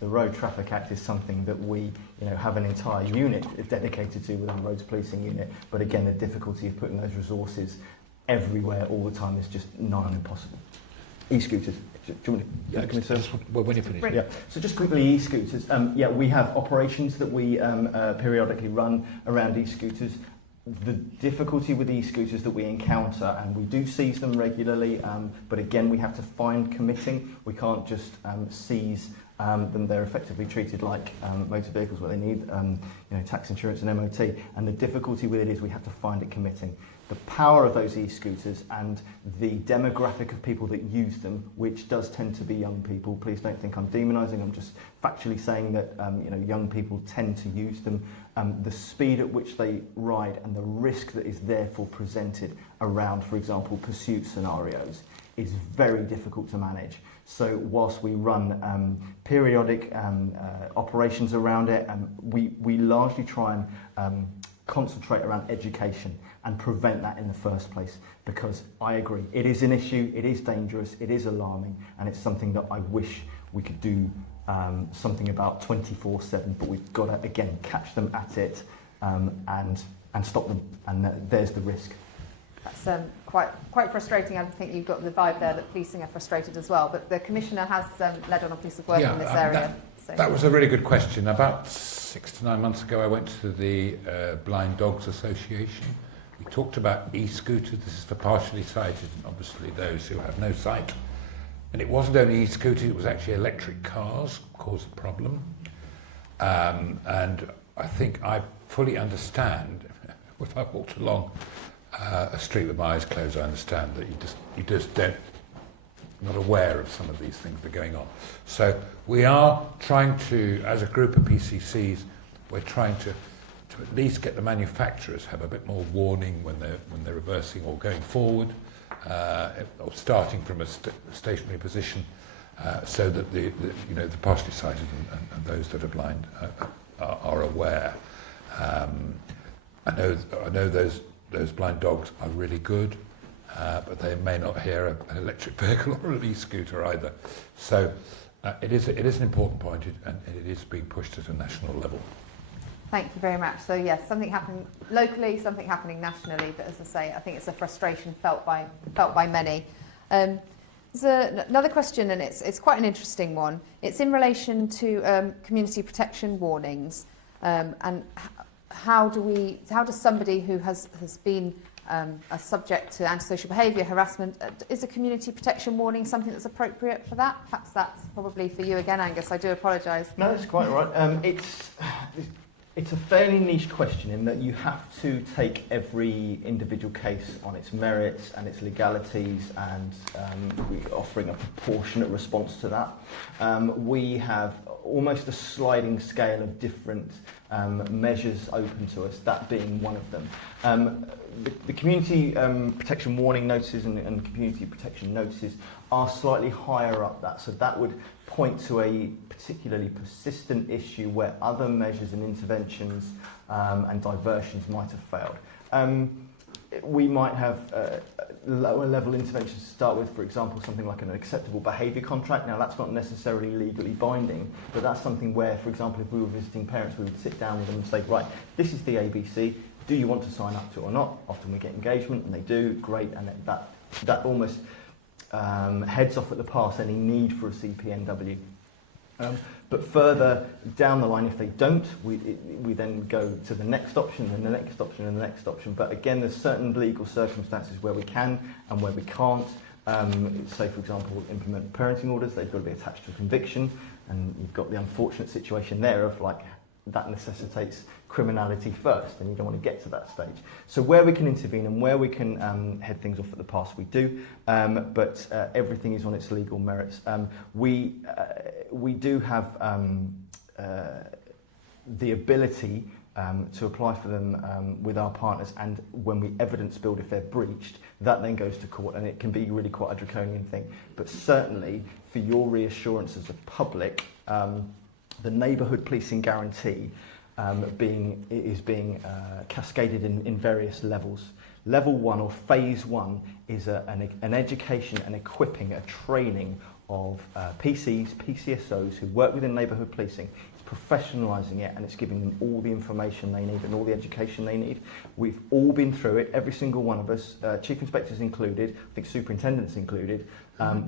the Road Traffic Act is something that we, have an entire unit dedicated to within the Roads Policing Unit. But again, the difficulty of putting those resources everywhere all the time is just nigh on impossible. E-scooters. Do you want to, when you finish. Yeah. So just quickly, e-scooters. We have operations that we periodically run around e-scooters. The difficulty with e-scooters that we encounter, and we do seize them regularly, but again we have to find committing. We can't just seize them. They're effectively treated like motor vehicles where they need tax insurance and MOT, and the difficulty with it is we have to find it committing. The power of those e-scooters and the demographic of people that use them, which does tend to be young people. Please don't think I'm demonising, I'm just factually saying that young people tend to use them. The speed at which they ride and the risk that is therefore presented around, for example, pursuit scenarios is very difficult to manage. So whilst we run periodic operations around it, we largely try and concentrate around education and prevent that in the first place, because I agree, it is an issue, it is dangerous, it is alarming, and it's something that I wish we could do something about 24/7, but we've got to, again, catch them at it and stop them, and there's the risk. That's quite frustrating. I think you've got the vibe there that policing are frustrated as well, but the Commissioner has led on a piece of work in this area. That was a really good question. About 6 to 9 months ago, I went to the Blind Dogs Association. We talked about e-scooters. This is for partially sighted, and obviously those who have no sight. And it wasn't only e-scooters, it was actually electric cars caused the problem. And I think I fully understand, if I walked along a street with my eyes closed, I understand that you just don't, not aware of some of these things that are going on. So we are trying to, as a group of PCCs, we're trying to at least get the manufacturers have a bit more warning when they're reversing or going forward, or starting from a stationary position, so that the partially sighted and those that are blind are aware. I know those blind dogs are really good. but they may not hear an electric vehicle or an e-scooter either. So it is an important point, and it is being pushed at a national level. Thank you very much. So yes, something happening locally, something happening nationally, but as I say, I think it's a frustration felt by many. There's another question, and it's quite an interesting one. It's in relation to community protection warnings, and how does somebody who has been a subject to antisocial behaviour, harassment, is a community protection warning something that's appropriate for that? Perhaps that's probably for you again, Angus. I do apologise. No, that's quite right. It's a fairly niche question in that you have to take every individual case on its merits and its legalities, and we're offering a proportionate response to that. We have almost a sliding scale of different measures open to us, that being one of them. The community protection warning notices and community protection notices are slightly higher up that, so that would point to a particularly persistent issue where other measures and interventions and diversions might have failed. We might have lower level interventions to start with, for example, something like an acceptable behaviour contract. Now that's not necessarily legally binding, but that's something where, for example, if we were visiting parents, we would sit down with them and say, right, this is the ABC, do you want to sign up to it or not? Often we get engagement, and they do, great, and that almost heads off at the pass any need for a CPNW. But further down the line, if they don't, we then go to the next option and the next option and the next option. But again, there's certain legal circumstances where we can and where we can't. Say, for example, implement parenting orders, they've got to be attached to a conviction, and you've got the unfortunate situation there of like that necessitates criminality first, and you don't want to get to that stage. So where we can intervene and where we can head things off at the pass, we do, but everything is on its legal merits. We do have the ability to apply for them with our partners, and when we evidence build if they're breached, that then goes to court, and it can be really quite a draconian thing. But certainly, for your reassurance as a public, the neighbourhood policing guarantee is being cascaded in various levels. Level 1 or phase 1 is an education and equipping, a training of PCs, PCSOs who work within neighbourhood policing. It's professionalising it, and it's giving them all the information they need and all the education they need. We've all been through it, every single one of us, chief inspectors included, I think superintendents included.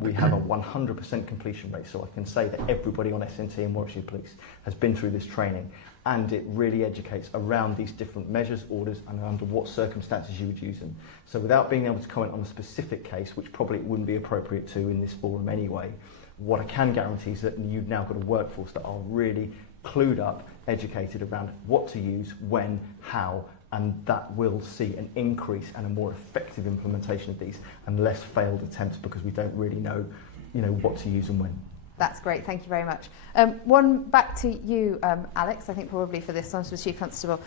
We have a 100% completion rate, so I can say that everybody on SNT and Warwickshire Police has been through this training, and it really educates around these different measures, orders, and under what circumstances you would use them. So without being able to comment on a specific case, which probably wouldn't be appropriate to in this forum anyway, what I can guarantee is that you've now got a workforce that are really clued up, educated around what to use, when, how, and that will see an increase and a more effective implementation of these and less failed attempts because we don't really know, what to use and when. That's great, thank you very much. One back to you, Alex, I think probably for this one, to the Chief Constable.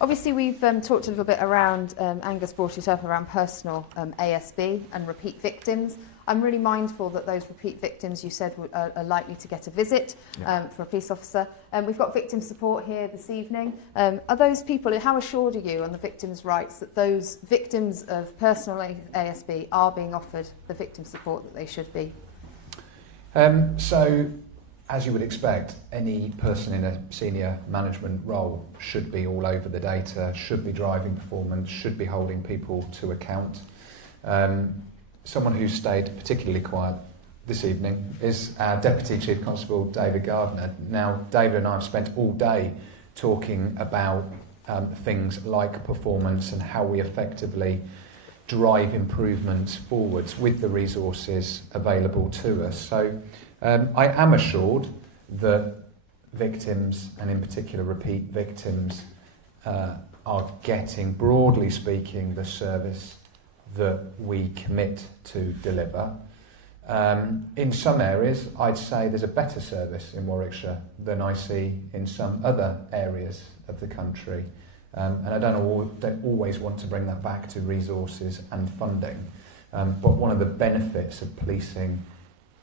Obviously we've talked a little bit around, Angus brought it up, around personal ASB and repeat victims. I'm really mindful that those repeat victims, you said, are likely to get a visit for a police officer. We've got victim support here this evening. Are those people, how assured are you on the victims' rights that those victims of personal ASB are being offered the victim support that they should be? So, as you would expect, any person in a senior management role should be all over the data, should be driving performance, should be holding people to account. Someone who's stayed particularly quiet this evening is our Deputy Chief Constable David Gardner. Now, David and I have spent all day talking about things like performance and how we effectively drive improvements forwards with the resources available to us. So I am assured that victims, and in particular repeat victims, are getting, broadly speaking, the service that we commit to deliver. In some areas, I'd say there's a better service in Warwickshire than I see in some other areas of the country. And I don't always want to bring that back to resources and funding. But one of the benefits of policing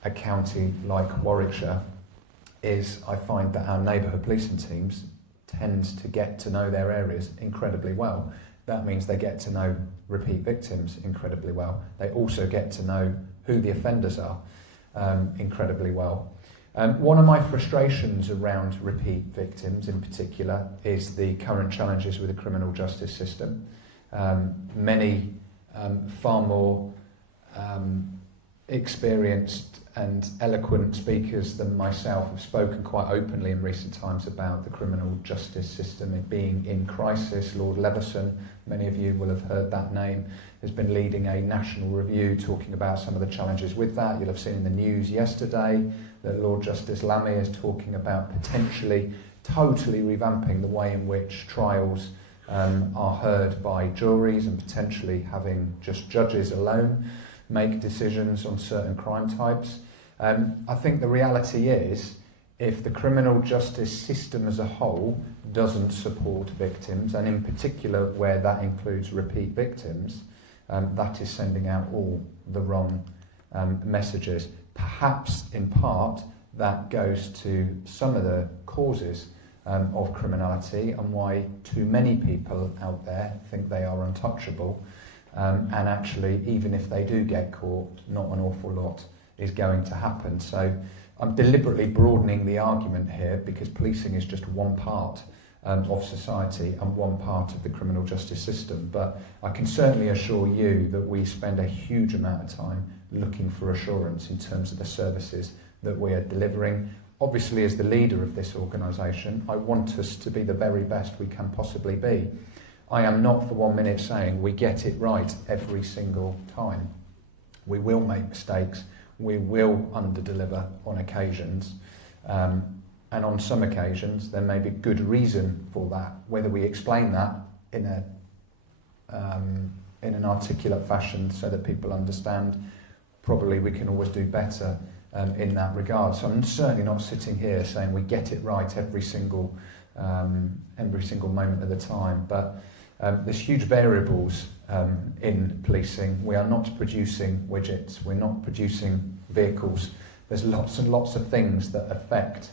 a county like Warwickshire is I find that our neighbourhood policing teams tend to get to know their areas incredibly well, That means they get to know repeat victims incredibly well. They also get to know who the offenders are incredibly well. One of my frustrations around repeat victims in particular is the current challenges with the criminal justice system. Many far more experienced and eloquent speakers than myself have spoken quite openly in recent times about the criminal justice system it being in crisis. Lord Leveson, many of you will have heard that name, has been leading a national review talking about some of the challenges with that. You'll have seen in the news yesterday that Lord Justice Lammy is talking about potentially totally revamping the way in which trials are heard by juries and potentially having just judges alone make decisions on certain crime types. I think the reality is, if the criminal justice system as a whole doesn't support victims, and in particular where that includes repeat victims, that is sending out all the wrong messages. Perhaps in part that goes to some of the causes of criminality and why too many people out there think they are untouchable. And actually, even if they do get caught, not an awful lot is going to happen. So I'm deliberately broadening the argument here because policing is just one part of society and one part of the criminal justice system. But I can certainly assure you that we spend a huge amount of time looking for assurance in terms of the services that we are delivering. Obviously, as the leader of this organisation, I want us to be the very best we can possibly be. I am not for 1 minute saying we get it right every single time. We will make mistakes. We will under-deliver on occasions. And on some occasions, there may be good reason for that. Whether we explain that in an articulate fashion so that people understand, probably we can always do better in that regard. So I'm certainly not sitting here saying we get it right every single moment of the time. But there's huge variables in policing. We are not producing widgets. We're not producing vehicles. There's lots and lots of things that affect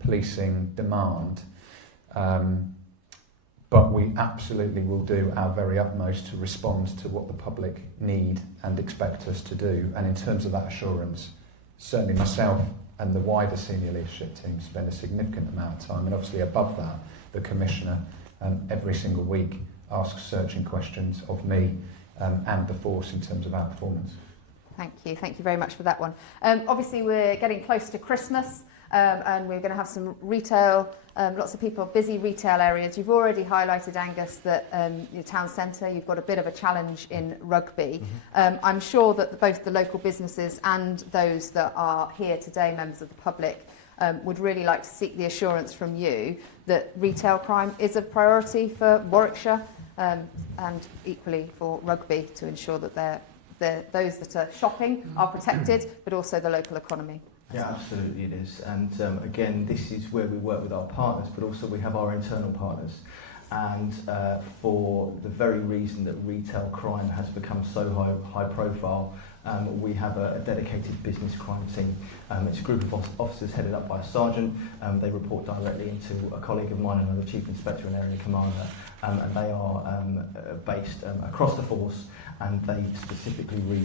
policing demand. But we absolutely will do our very utmost to respond to what the public need and expect us to do. And in terms of that assurance, certainly myself and the wider senior leadership team spend a significant amount of time. And obviously above that, the Commissioner every single week asks searching questions of me and the force in terms of our performance. Thank you very much for that one. Obviously we're getting close to Christmas and we're going to have some retail, lots of people, busy retail areas. You've already highlighted, Angus, that your town centre, you've got a bit of a challenge in Rugby. I'm sure that both the local businesses and those that are here today, members of the public, would really like to seek the assurance from you that retail crime is a priority for Warwickshire and equally for Rugby, to ensure that those that are shopping are protected, but also the local economy. Yeah, absolutely it is. And again, this is where we work with our partners, but also we have our internal partners. And for the very reason that retail crime has become so high profile, we have a dedicated business crime team. It's a group of officers headed up by a sergeant. They report directly into a colleague of mine, another chief inspector and area commander, and they are based across the force, and they specifically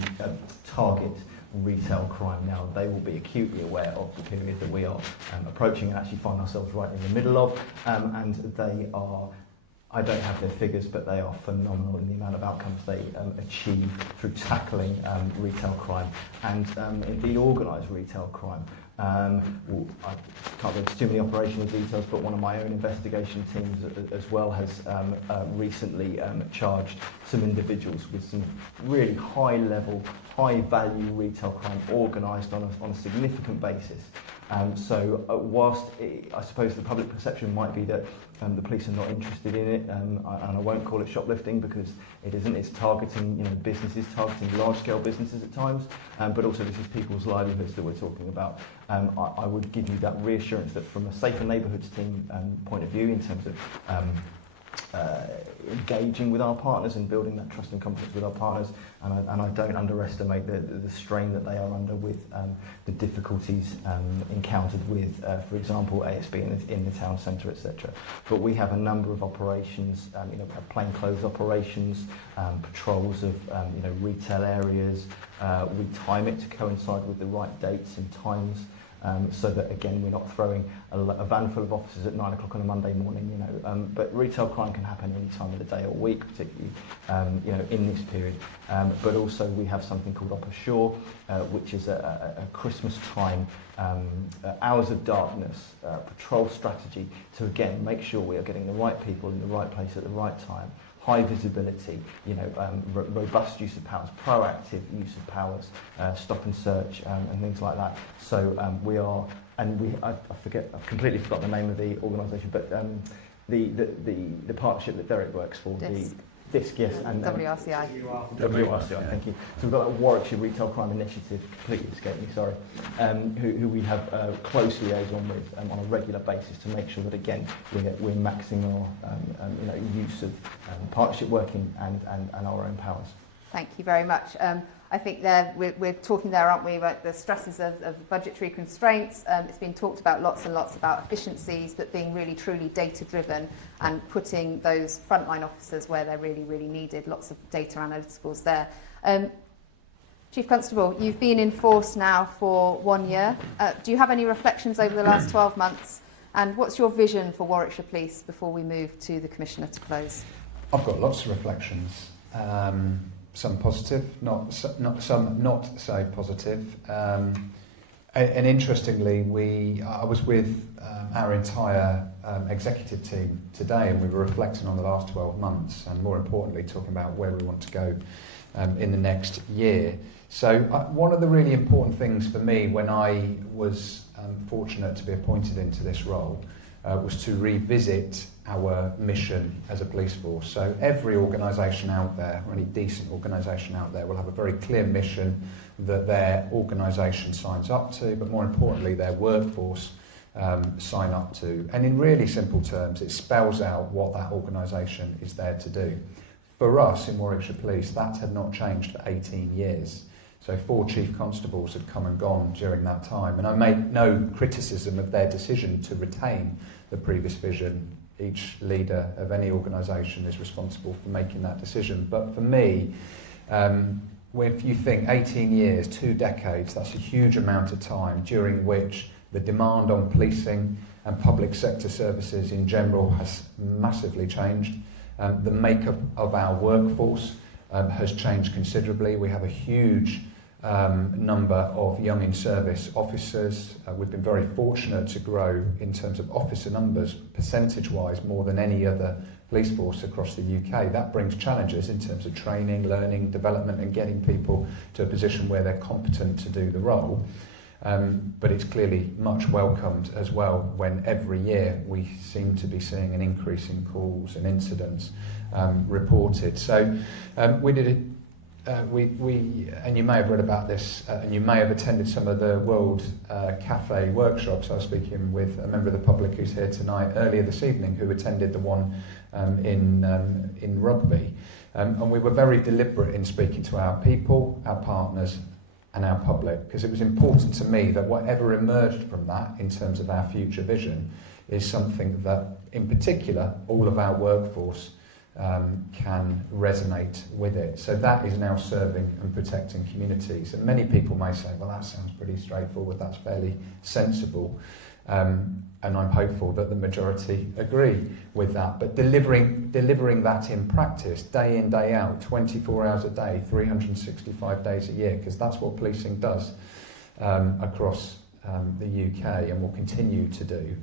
target retail crime. Now, they will be acutely aware of the period that we are approaching and actually find ourselves right in the middle of, and they are, I don't have their figures, but they are phenomenal in the amount of outcomes they achieve through tackling retail crime and indeed organised retail crime. I can't go into too many operational details, but one of my own investigation teams as well has recently charged some individuals with some really high-level, high-value retail crime organised on a significant basis. So whilst I suppose the public perception might be that the police are not interested in it, and I won't call it shoplifting because it isn't. It's targeting businesses, targeting large-scale businesses at times, but also this is people's livelihoods that we're talking about. I would give you that reassurance that from a safer neighbourhoods team point of view, in terms of engaging with our partners and building that trust and confidence with our partners, and I don't underestimate the strain that they are under with the difficulties encountered with, for example, ASB in the town centre, etc. But we have a number of operations, plainclothes operations, patrols of retail areas. We time it to coincide with the right dates and times. So that again we're not throwing a van full of officers at 9 o'clock on a Monday morning, but retail crime can happen any time of the day or week, particularly in this period. But also we have something called Op Ashore, which is a Christmas time hours of darkness patrol strategy to again make sure we are getting the right people in the right place at the right time. High visibility, robust use of powers, proactive use of powers, stop and search, and things like that. So I've completely forgotten the name of the organisation, but the partnership that Derek works for, DISC, yes, and WRCI. WRCI, thank you. So we've got that Warwickshire Retail Crime Initiative, completely escaped me, sorry, who we have close liaison with on a regular basis to make sure that again we're maxing our use of partnership working and our own powers. Thank you very much. I think we're talking there, aren't we, about the stresses of budgetary constraints. It's been talked about lots and lots about efficiencies, but being really truly data-driven and putting those frontline officers where they're really, really needed. Lots of data analyticals there. Chief Constable, you've been in force now for 1 year. Do you have any reflections over the last 12 months? And what's your vision for Warwickshire Police before we move to the Commissioner to close? I've got lots of reflections. Some positive, some not so positive. And interestingly, I was with our entire executive team today, and we were reflecting on the last 12 months, and more importantly, talking about where we want to go in the next year. So one of the really important things for me when I was fortunate to be appointed into this role was to revisit our mission as a police force. So every organisation out there, or any decent organisation out there, will have a very clear mission that their organisation signs up to, but more importantly their workforce sign up to. And in really simple terms, it spells out what that organisation is there to do. For us in Warwickshire Police, that had not changed for 18 years. So 4 chief constables had come and gone during that time, and I make no criticism of their decision to retain the previous vision. Each leader of any organisation is responsible for making that decision. But for me, if you think 18 years, 2 decades, that's a huge amount of time during which the demand on policing and public sector services in general has massively changed. The makeup of our workforce has changed considerably. We have a huge number of young in-service officers. We've been very fortunate to grow in terms of officer numbers, percentage-wise, more than any other police force across the UK. That brings challenges in terms of training, learning, development, and getting people to a position where they're competent to do the role. But it's clearly much welcomed as well when every year we seem to be seeing an increase in calls and incidents reported. So we did it. And you may have read about this, and you may have attended some of the World Cafe workshops. I was speaking with a member of the public who's here tonight earlier this evening, who attended the one in Rugby. And we were very deliberate in speaking to our people, our partners, and our public, because it was important to me that whatever emerged from that in terms of our future vision is something that, in particular, all of our workforce can resonate with it. So that is now serving and protecting communities. And many people may say, well, that sounds pretty straightforward, that's fairly sensible. And I'm hopeful that the majority agree with that. But delivering that in practice, day in, day out, 24 hours a day, 365 days a year, because that's what policing does across the UK and will continue to do,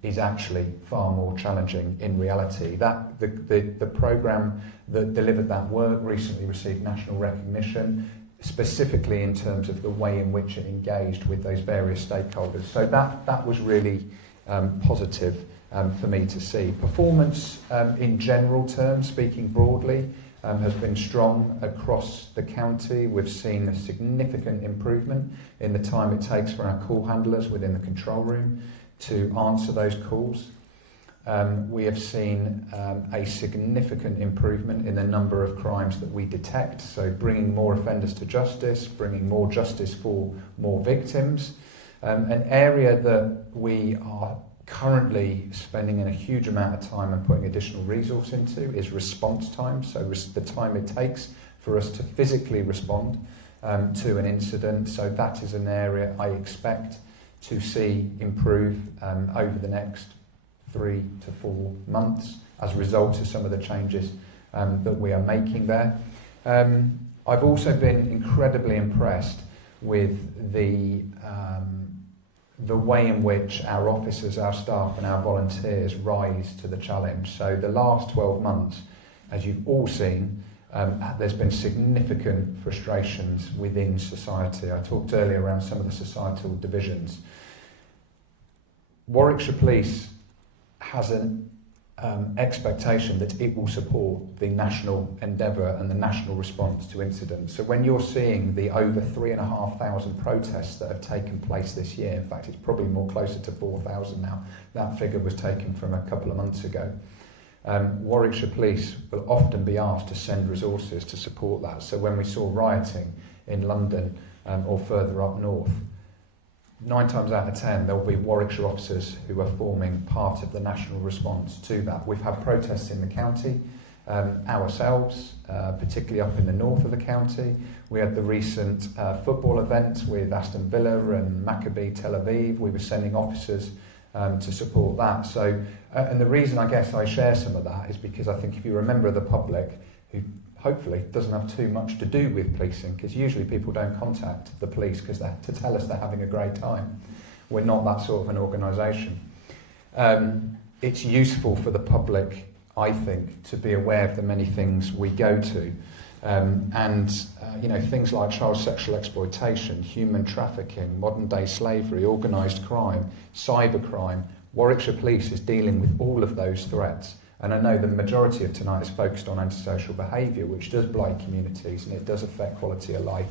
is actually far more challenging in reality. That the programme that delivered that work recently received national recognition, specifically in terms of the way in which it engaged with those various stakeholders. So that was really positive for me to see. Performance in general terms, speaking broadly, has been strong across the county. We've seen a significant improvement in the time it takes for our call handlers within the control room to answer those calls. we have seen a significant improvement in the number of crimes that we detect, so bringing more offenders to justice, bringing more justice for more victims. An area that we are currently spending a huge amount of time and putting additional resource into is response time, so the time it takes for us to physically respond to an incident. So that is an area I expect to see improve over the next 3 to 4 months as a result of some of the changes that we are making there. I've also been incredibly impressed with the way in which our officers, our staff and our volunteers rise to the challenge. So the last 12 months, as you've all seen, there's been significant frustrations within society. I talked earlier around some of the societal divisions. Warwickshire Police has an expectation that it will support the national endeavour and the national response to incidents. So when you're seeing the over 3,500 protests that have taken place this year, in fact it's probably more closer to 4,000 now, that figure was taken from a couple of months ago. Warwickshire Police will often be asked to send resources to support that. So when we saw rioting in London or further up north, 9 times out of 10 there will be Warwickshire officers who are forming part of the national response to that. We've had protests in the county ourselves, particularly up in the north of the county. We had the recent football event with Aston Villa and Maccabi Tel Aviv. We were sending officers to support that. So, and the reason I guess I share some of that is because I think if you're a member of the public who hopefully doesn't have too much to do with policing, because usually people don't contact the police because to tell us they're having a great time. We're not that sort of an organisation. It's useful for the public, I think, to be aware of the many things we go to. Things like child sexual exploitation, human trafficking, modern day slavery, organised crime, cybercrime. Warwickshire Police is dealing with all of those threats. And I know the majority of tonight is focused on antisocial behaviour, which does blight communities and it does affect quality of life,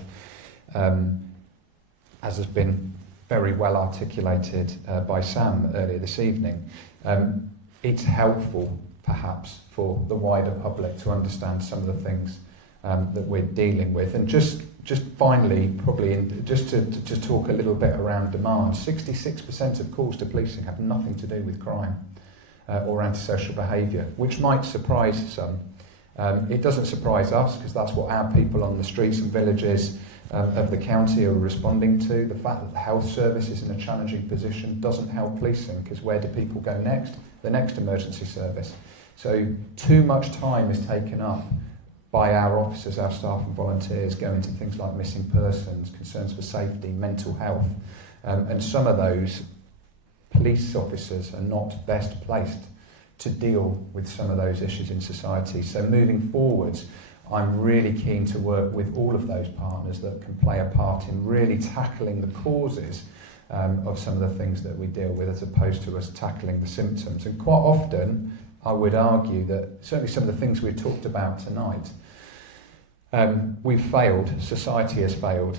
as has been very well articulated by Sam earlier this evening. It's helpful, perhaps, for the wider public to understand some of the things that we're dealing with. And just finally, just to talk a little bit around demand, 66% of calls to policing have nothing to do with crime or antisocial behaviour, which might surprise some. It doesn't surprise us because that's what our people on the streets and villages of the county are responding to. The fact that the health service is in a challenging position doesn't help policing, because where do people go next? The next emergency service. So too much time is taken up by our officers, our staff and volunteers going to things like missing persons, concerns for safety, mental health, and some of those police officers are not best placed to deal with some of those issues in society. So moving forwards, I'm really keen to work with all of those partners that can play a part in really tackling the causes of some of the things that we deal with, as opposed to us tackling the symptoms. And quite often, I would argue that certainly some of the things we've talked about tonight, we've failed, society has failed,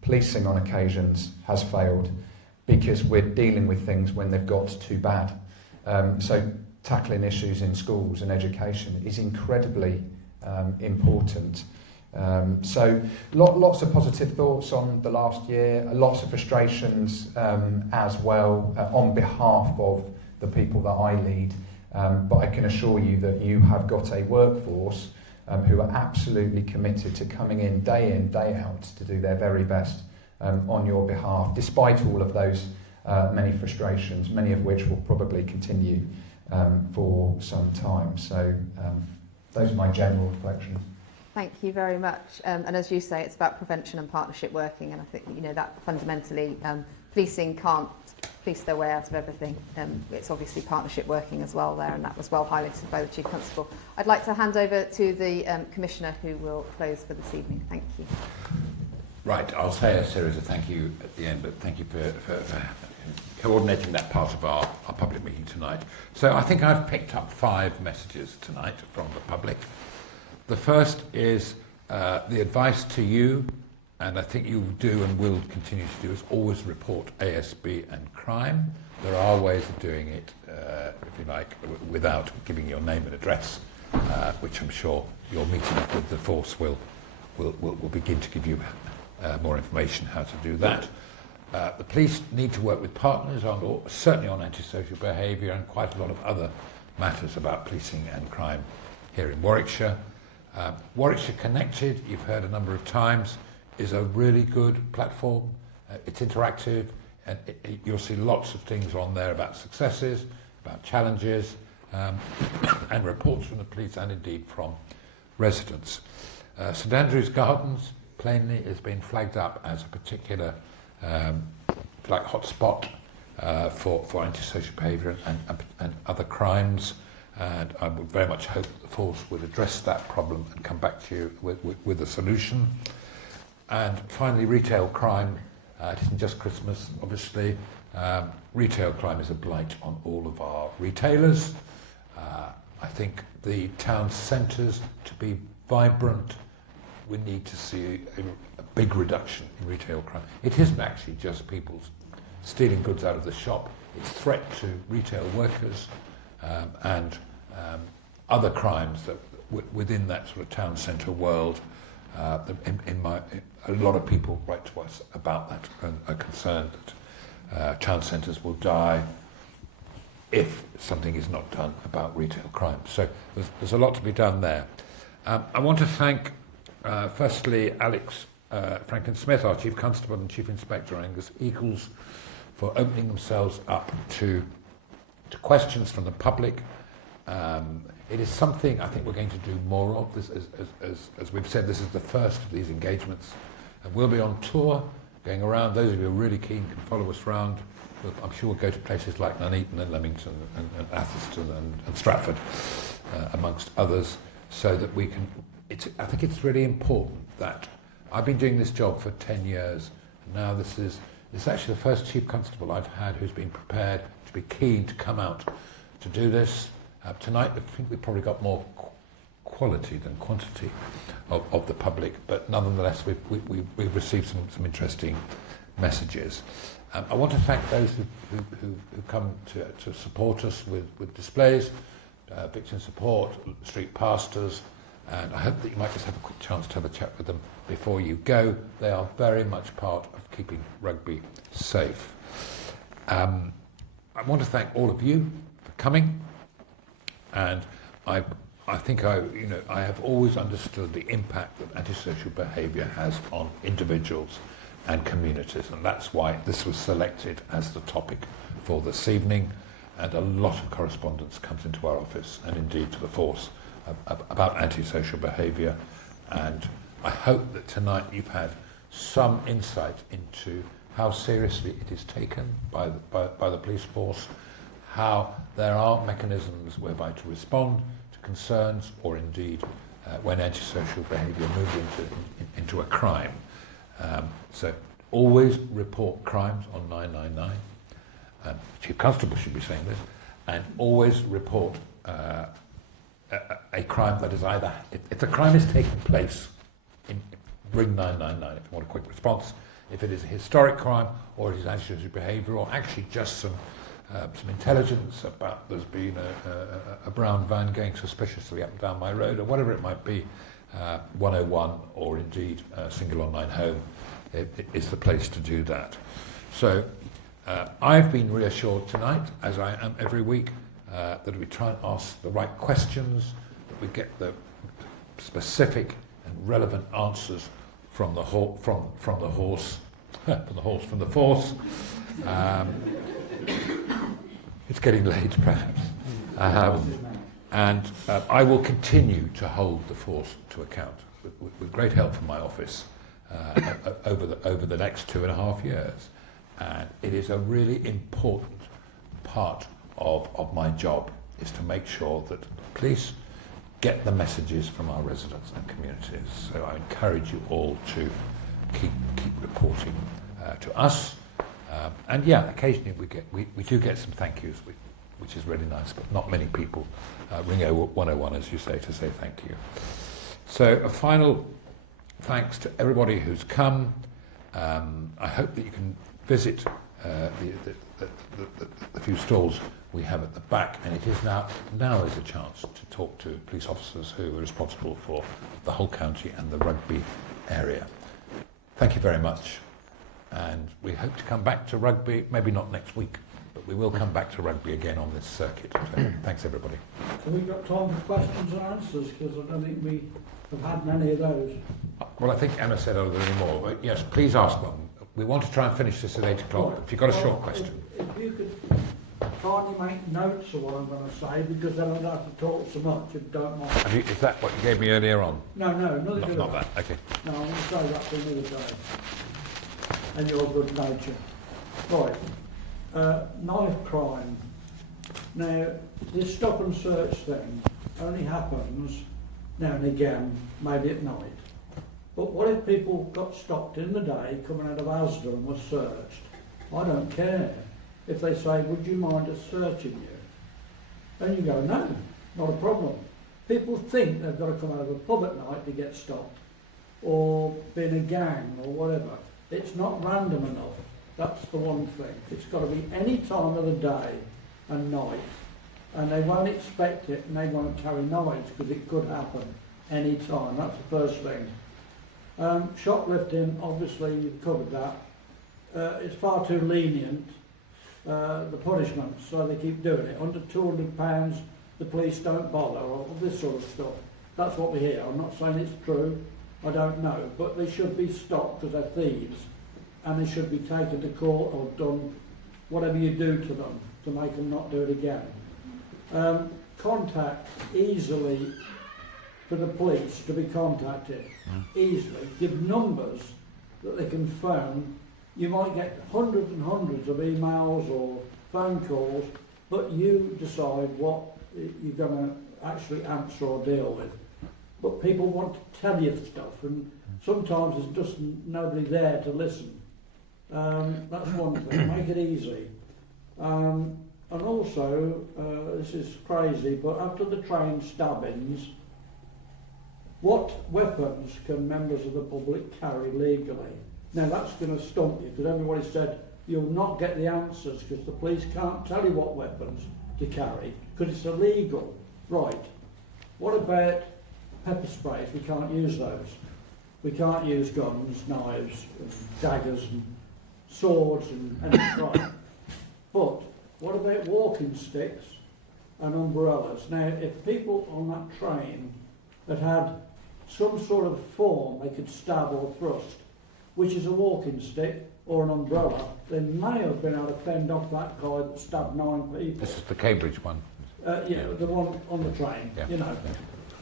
policing on occasions has failed, because we're dealing with things when they've got too bad. So tackling issues in schools and education is incredibly important. So lots of positive thoughts on the last year, lots of frustrations as well on behalf of the people that I lead. But I can assure you that you have got a workforce who are absolutely committed to coming in, day out, to do their very best on your behalf, despite all of those many frustrations, many of which will probably continue for some time. So those are my general reflections. Thank you very much. And as you say, it's about prevention and partnership working, and I think that fundamentally policing can't police their way out of everything. It's obviously partnership working as well there, and that was well highlighted by the Chief Constable. I'd like to hand over to the Commissioner, who will close for this evening. Thank you. Right, I'll say a series of thank you at the end, but thank you for coordinating that part of our public meeting tonight. So I think I've picked up 5 messages tonight from the public. The first is the advice to you and I think you do and will continue to do, is always report ASB and crime. There are ways of doing it, if you like, without giving your name and address, which I'm sure your meeting with the force will begin to give you more information how to do that. The police need to work with partners, certainly on antisocial behaviour and quite a lot of other matters about policing and crime here in Warwickshire. Warwickshire Connected, you've heard a number of times, is a really good platform. It's interactive, and you'll see lots of things on there about successes, about challenges, and reports from the police and indeed from residents. St Andrew's Gardens plainly has been flagged up as a particular like hotspot for antisocial behaviour and other crimes, and I would very much hope the force would address that problem and come back to you with a solution. And finally, retail crime. It isn't just Christmas, obviously. Retail crime is a blight on all of our retailers. I think the town centres, to be vibrant, we need to see a big reduction in retail crime. It isn't actually just people stealing goods out of the shop. It's threat to retail workers and other crimes that within that sort of town centre world. A lot of people write to us about that and are concerned that town centres will die if something is not done about retail crime. So there's a lot to be done there. I want to thank, firstly, Alex Franklin-Smith, our Chief Constable, and Chief Inspector Angus Eagles, for opening themselves up to questions from the public. It is something I think we're going to do more of. This, as we've said, this is the first of these engagements. And we'll be on tour, going around. Those of you who are really keen can follow us around. I'm sure we'll go to places like Nuneaton and Leamington and Atherstone and Stratford, amongst others, so that we can... I think it's really important that... I've been doing this job for 10 years. Now this is actually the first Chief Constable I've had who's been prepared to be keen to come out to do this. Tonight, I think we've probably got more quality than quantity of the public, but nonetheless, we've received some interesting messages. I want to thank those who come to support us with displays, victim support, street pastors, and I hope that you might just have a quick chance to have a chat with them before you go. They are very much part of keeping Rugby safe. I want to thank all of you for coming. And I think I have always understood the impact that antisocial behaviour has on individuals and communities, and that's why this was selected as the topic for this evening. And a lot of correspondence comes into our office and indeed to the force about antisocial behaviour. And I hope that tonight you've had some insight into how seriously it is taken by the police force, how there are mechanisms whereby to respond to concerns, or indeed when antisocial behaviour moves into a crime. So always report crimes on 999. Chief Constable should be saying this, and always report a crime that is either, if the crime is taking place, ring 999 if you want a quick response. If it is a historic crime, or it is antisocial behaviour, or actually just some intelligence about there's been a brown van going suspiciously up and down my road, or whatever it might be, 101 or indeed single online home is the place to do that. So I've been reassured tonight, as I am every week, that we try and ask the right questions, that we get the specific and relevant answers from the force. It's getting late, perhaps. And I will continue to hold the force to account with great help from my office over the next 2.5 years. And it is a really important part of my job, is to make sure that police get the messages from our residents and communities. So I encourage you all to keep reporting to us. And yeah, occasionally we do get some thank yous, which is really nice, but not many people ring 101, as you say, to say thank you. So a final thanks to everybody who's come. I hope that you can visit the few stalls we have at the back, and it is now is a chance to talk to police officers who are responsible for the whole county and the Rugby area. Thank you very much, and we hope to come back to Rugby, maybe not next week, but we will come back to Rugby again on this circuit. So, thanks everybody. Have we got time for questions and answers? Because I don't think we have had many of those. Well, I think Emma said are there any more, but yes, please ask them. We want to try and finish this at 8 o'clock. If you've got a short question. If you could kindly make notes of what I'm going to say, because then I don't have to talk so much, if you don't mind. Is that what you gave me earlier on? No, nothing to do Not with that, okay. No, I'm going to say that for another day. And your good nature. Right. Knife crime. Now, this stop and search thing only happens now and again, maybe at night. But what if people got stopped in the day coming out of Asda and were searched? I don't care. If they say, would you mind us searching you? And you go, no, not a problem. People think they've got to come out of a pub at night to get stopped, or be in a gang or whatever. It's not random enough. That's the one thing. It's got to be any time of the day and night. And they won't expect it, and they won't carry knives because it could happen any time. That's the first thing. Shoplifting, obviously you've covered that. It's far too lenient, the punishments, so they keep doing it. Under £200, the police don't bother, or this sort of stuff. That's what we hear. I'm not saying it's true, I don't know, but they should be stopped because they're thieves, and they should be taken to court or done whatever you do to them to make them not do it again. Contact easily for the police to be contacted easily. Give numbers that they can phone. You might get hundreds and hundreds of emails or phone calls, but you decide what you're going to actually answer or deal with. But people want to tell you stuff, and sometimes there's just nobody there to listen. That's one thing. Make it easy. And also, this is crazy, but after the train stabbings, what weapons can members of the public carry legally? Now that's going to stump you, because everybody said you'll not get the answers because the police can't tell you what weapons to carry because it's illegal. Right. What about pepper sprays? We can't use those. We can't use guns, knives, and daggers, and swords, and right. But what about walking sticks and umbrellas? Now, if people on that train had some sort of form they could stab or thrust, which is a walking stick or an umbrella, they may have been able to fend off that guy that stabbed 9 people. This is the Cambridge one. Yeah, the one on the train, Yeah. you know.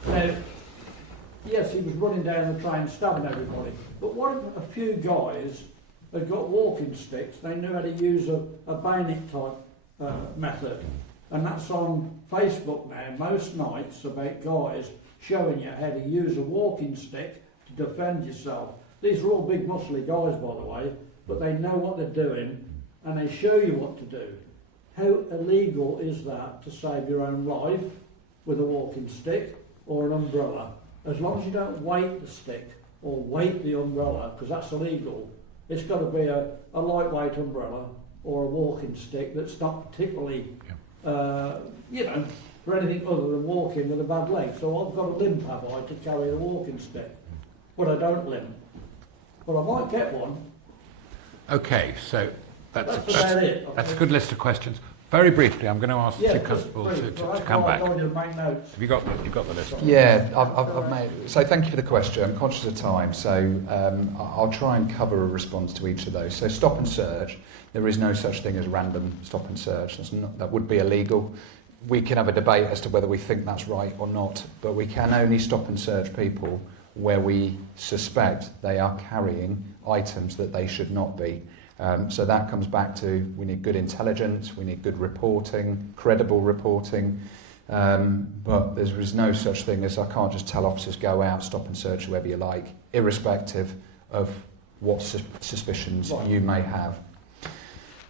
Now, yes, he was running down the train stabbing everybody, but what if a few guys had got walking sticks, they knew how to use a bayonet type method, and that's on Facebook now, most nights, about guys showing you how to use a walking stick to defend yourself. These are all big muscly guys, by the way, but they know what they're doing and they show you what to do. How illegal is that to save your own life with a walking stick or an umbrella? As long as you don't weight the stick or weight the umbrella, because that's illegal, it's got to be a lightweight umbrella or a walking stick that's not particularly, you know, for anything other than walking with a bad leg. So I've got a limp, have I, to carry a walking stick, but I don't limp. But I might get one. Okay, so that's about it. a good list of questions. Very briefly, I'm going to ask the Chief Constable to come back. Have you got the list? Yeah, I've made. So thank you for the question. I'm conscious of time, so I'll try and cover a response to each of those. So stop and search. There is no such thing as random stop and search. That would be illegal. We can have a debate as to whether we think that's right or not, but we can only stop and search people where we suspect they are carrying items that they should not be. So that comes back to, we need good intelligence, we need good reporting, credible reporting, but there is no such thing as, I can't just tell officers go out, stop and search whoever you like, irrespective of what suspicions you may have.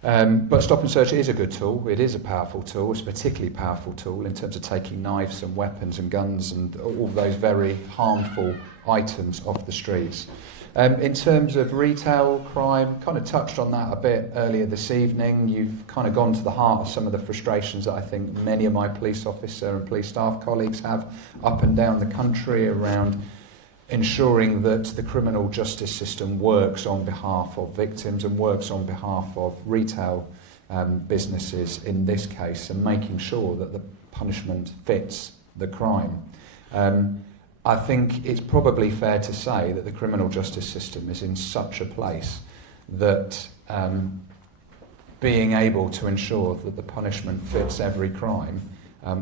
But stop and search is a good tool. It is a powerful tool. It's a particularly powerful tool in terms of taking knives and weapons and guns and all those very harmful items off the streets. In terms of retail crime, kind of touched on that a bit earlier this evening. You've kind of gone to the heart of some of the frustrations that I think many of my police officer and police staff colleagues have up and down the country around ensuring that the criminal justice system works on behalf of victims and works on behalf of retail businesses in this case, and making sure that the punishment fits the crime. I think it's probably fair to say that the criminal justice system is in such a place that being able to ensure that the punishment fits every crime,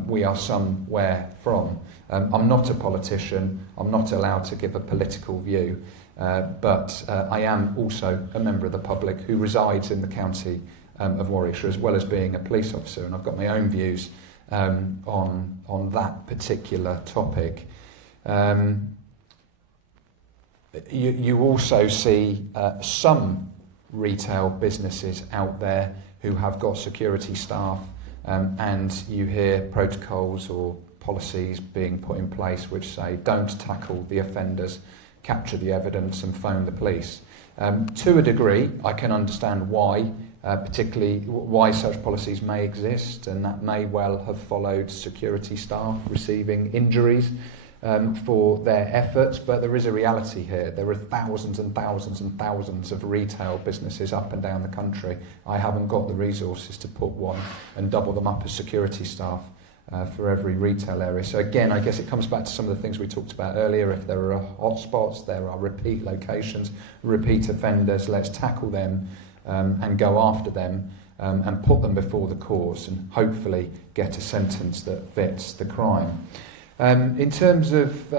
we are somewhere from. I'm not a politician, I'm not allowed to give a political view, but I am also a member of the public who resides in the county of Warwickshire, as well as being a police officer, and I've got my own views on that particular topic. You also see some retail businesses out there who have got security staff, and you hear protocols or policies being put in place which say don't tackle the offenders, capture the evidence and phone the police. To a degree, I can understand why, particularly why such policies may exist, and that may well have followed security staff receiving injuries for their efforts, but there is a reality here. There are thousands and thousands and thousands of retail businesses up and down the country. I haven't got the resources to put one and double them up as security staff for every retail area. So again, I guess it comes back to some of the things we talked about earlier. If there are hotspots, there are repeat locations, repeat offenders, let's tackle them and go after them and put them before the courts and hopefully get a sentence that fits the crime. In terms of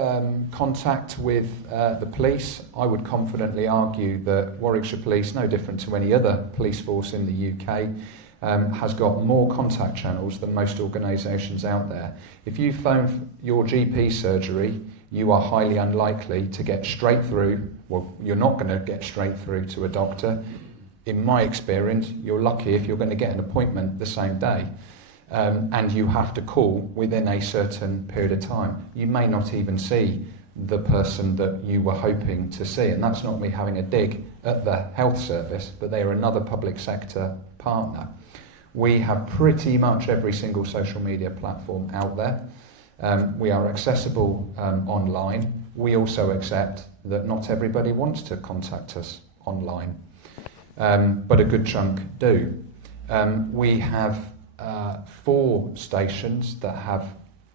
contact with the police, I would confidently argue that Warwickshire Police, no different to any other police force in the UK, has got more contact channels than most organisations out there. If you phone your GP surgery, you are highly unlikely to get straight through. Well, you're not going to get straight through to a doctor. In my experience, you're lucky if you're going to get an appointment the same day. And you have to call within a certain period of time. You may not even see the person that you were hoping to see, and that's not me having a dig at the health service, but they are another public sector partner. We have pretty much every single social media platform out there. We are accessible online. We also accept that not everybody wants to contact us online, but a good chunk do. We have 4 stations that have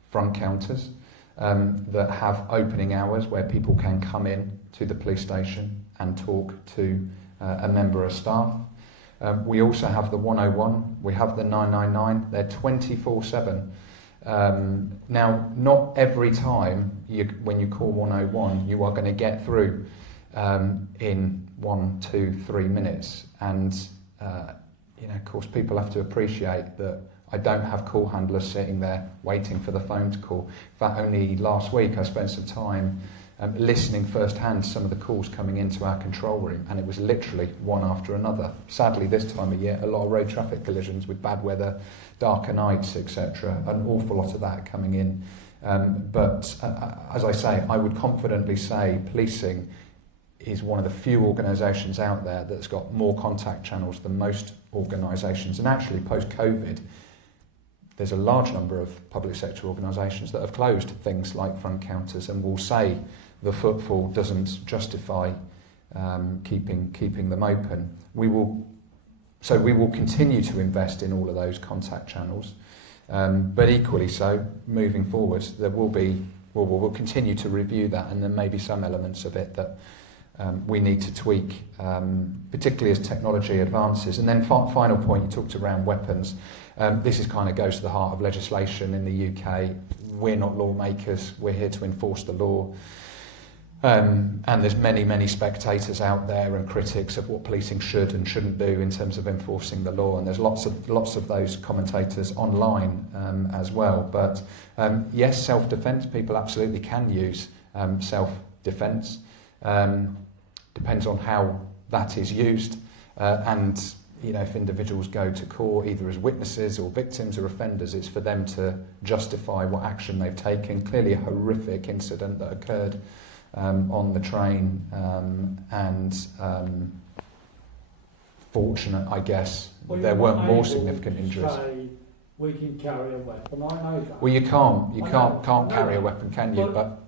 front counters, that have opening hours where people can come in to the police station and talk to a member of staff. We also have the 101, we have the 999, they're 24/7. Now, not every time when you call 101, you are going to get through in 1, 2, 3 minutes. And of course, people have to appreciate that I don't have call handlers sitting there waiting for the phone to call. In fact, only last week I spent some time listening firsthand to some of the calls coming into our control room, and it was literally one after another. Sadly, this time of year, a lot of road traffic collisions with bad weather, darker nights, etc. An awful lot of that coming in. But as I say, I would confidently say policing is one of the few organisations out there that's got more contact channels than most organisations. And actually, post-COVID, there's a large number of public sector organisations that have closed things like front counters and will say the footfall doesn't justify keeping them open. We will continue to invest in all of those contact channels, but equally so, moving forward, we'll continue to review that, and there may be some elements of it that we need to tweak, particularly as technology advances. And then final point, you talked around weapons. This is kind of goes to the heart of legislation in the UK. We're not lawmakers, we're here to enforce the law. And there's many spectators out there and critics of what policing should and shouldn't do in terms of enforcing the law. And there's lots of those commentators online as well. But yes, self-defence, people absolutely can use self-defence. Depends on how that is used, and if individuals go to court either as witnesses or victims or offenders, it's for them to justify what action they've taken. Clearly a horrific incident that occurred on the train, and fortunate, I guess, Well, there you're weren't not more able significant to injuries. say we can carry a weapon. I know that. Well, you can't I carry know. a weapon, can you? But- But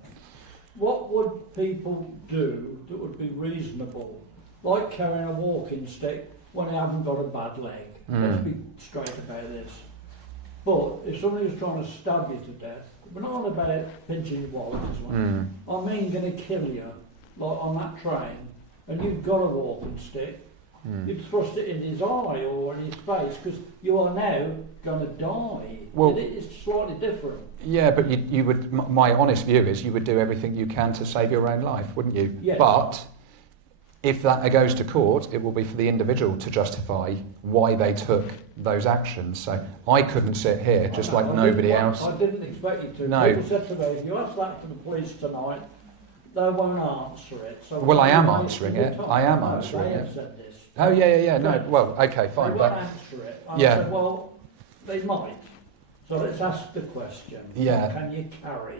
What would people do that would be reasonable? Like carrying a walking stick when they haven't got a bad leg. Let's be straight about this. But if somebody's trying to stab you to death, we're not on about pinching your wallet as well. I mean, going to kill you, like on that train, and you've got a walking stick, you'd thrust it in his eye or in his face, because you are now going to die. Well- It's slightly different. yeah, but you would. My honest view is you would do everything you can to save your own life, wouldn't you? Yes. But if that goes to court, it will be for the individual to justify why they took those actions. So I couldn't sit here just like nobody else. I didn't expect you to. No. People said to me, if you ask that to the police tonight, they won't answer it. So Well, I am you answering waste it. your I am time. No, answering they it. have said this. Oh yeah. No, Yes. well, okay, They fine, won't but answer it. I Yeah. said, well, they might. So let's ask the question. Yeah. Can you carry?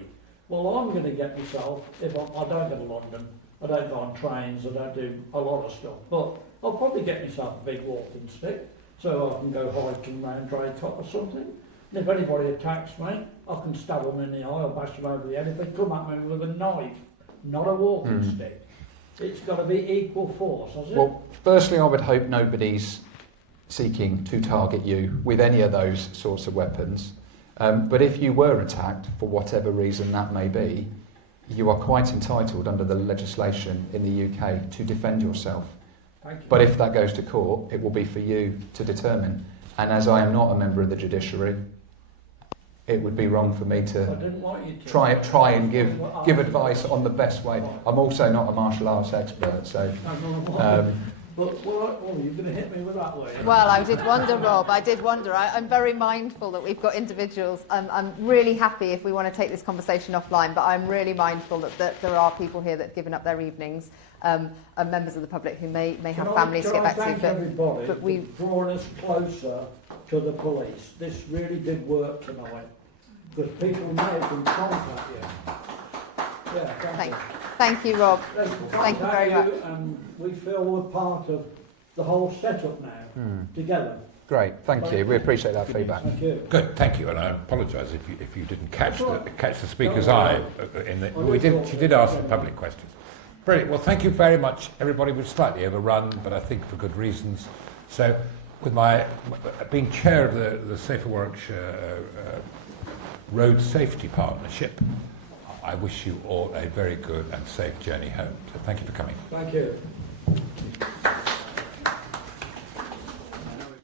Well, I'm going to get myself, if I don't go to London, I don't go on trains, I don't do a lot of stuff, but I'll probably get myself a big walking stick so I can go hiking round Draycott or something. And if anybody attacks me, I can stab them in the eye or bash them over the head if they come at me with a knife, not a walking stick. It's got to be equal force, has it? well, firstly, I would hope nobody's seeking to target you with any of those sorts of weapons. But if you were attacked, for whatever reason that may be, you are quite entitled under the legislation in the UK to defend yourself. Thank you. But if that goes to court, it will be for you to determine. And as I am not a member of the judiciary, it would be wrong for me I to didn't want you to. try and give advice on the best way. I'm also not a martial arts expert, so But well, you're going to hit me with that way. Well, I did wonder, Rob. I did wonder. I'm very mindful that we've got individuals. I'm really happy if we want to take this conversation offline, but I'm really mindful that there are people here that have given up their evenings, and members of the public who may have families to get back to. Thank everybody but we for drawing us closer to the police. This really did work tonight, because people now can contact you. Yeah, thank you, Rob. They can Thank you very contact much. And we feel we're part of the whole setup now, together. great. Thank you. We appreciate that feedback. Thank you. Good, thank you, and I apologise if you didn't catch That's all right. catch the speaker's No, eye. no. She did ask the public questions. Brilliant. Well, thank you very much, everybody. We've slightly overrun, but I think for good reasons. So, with my being chair of the Safer Warwickshire Road Safety Partnership, I wish you all a very good and safe journey home. So, thank you for coming. Thank you.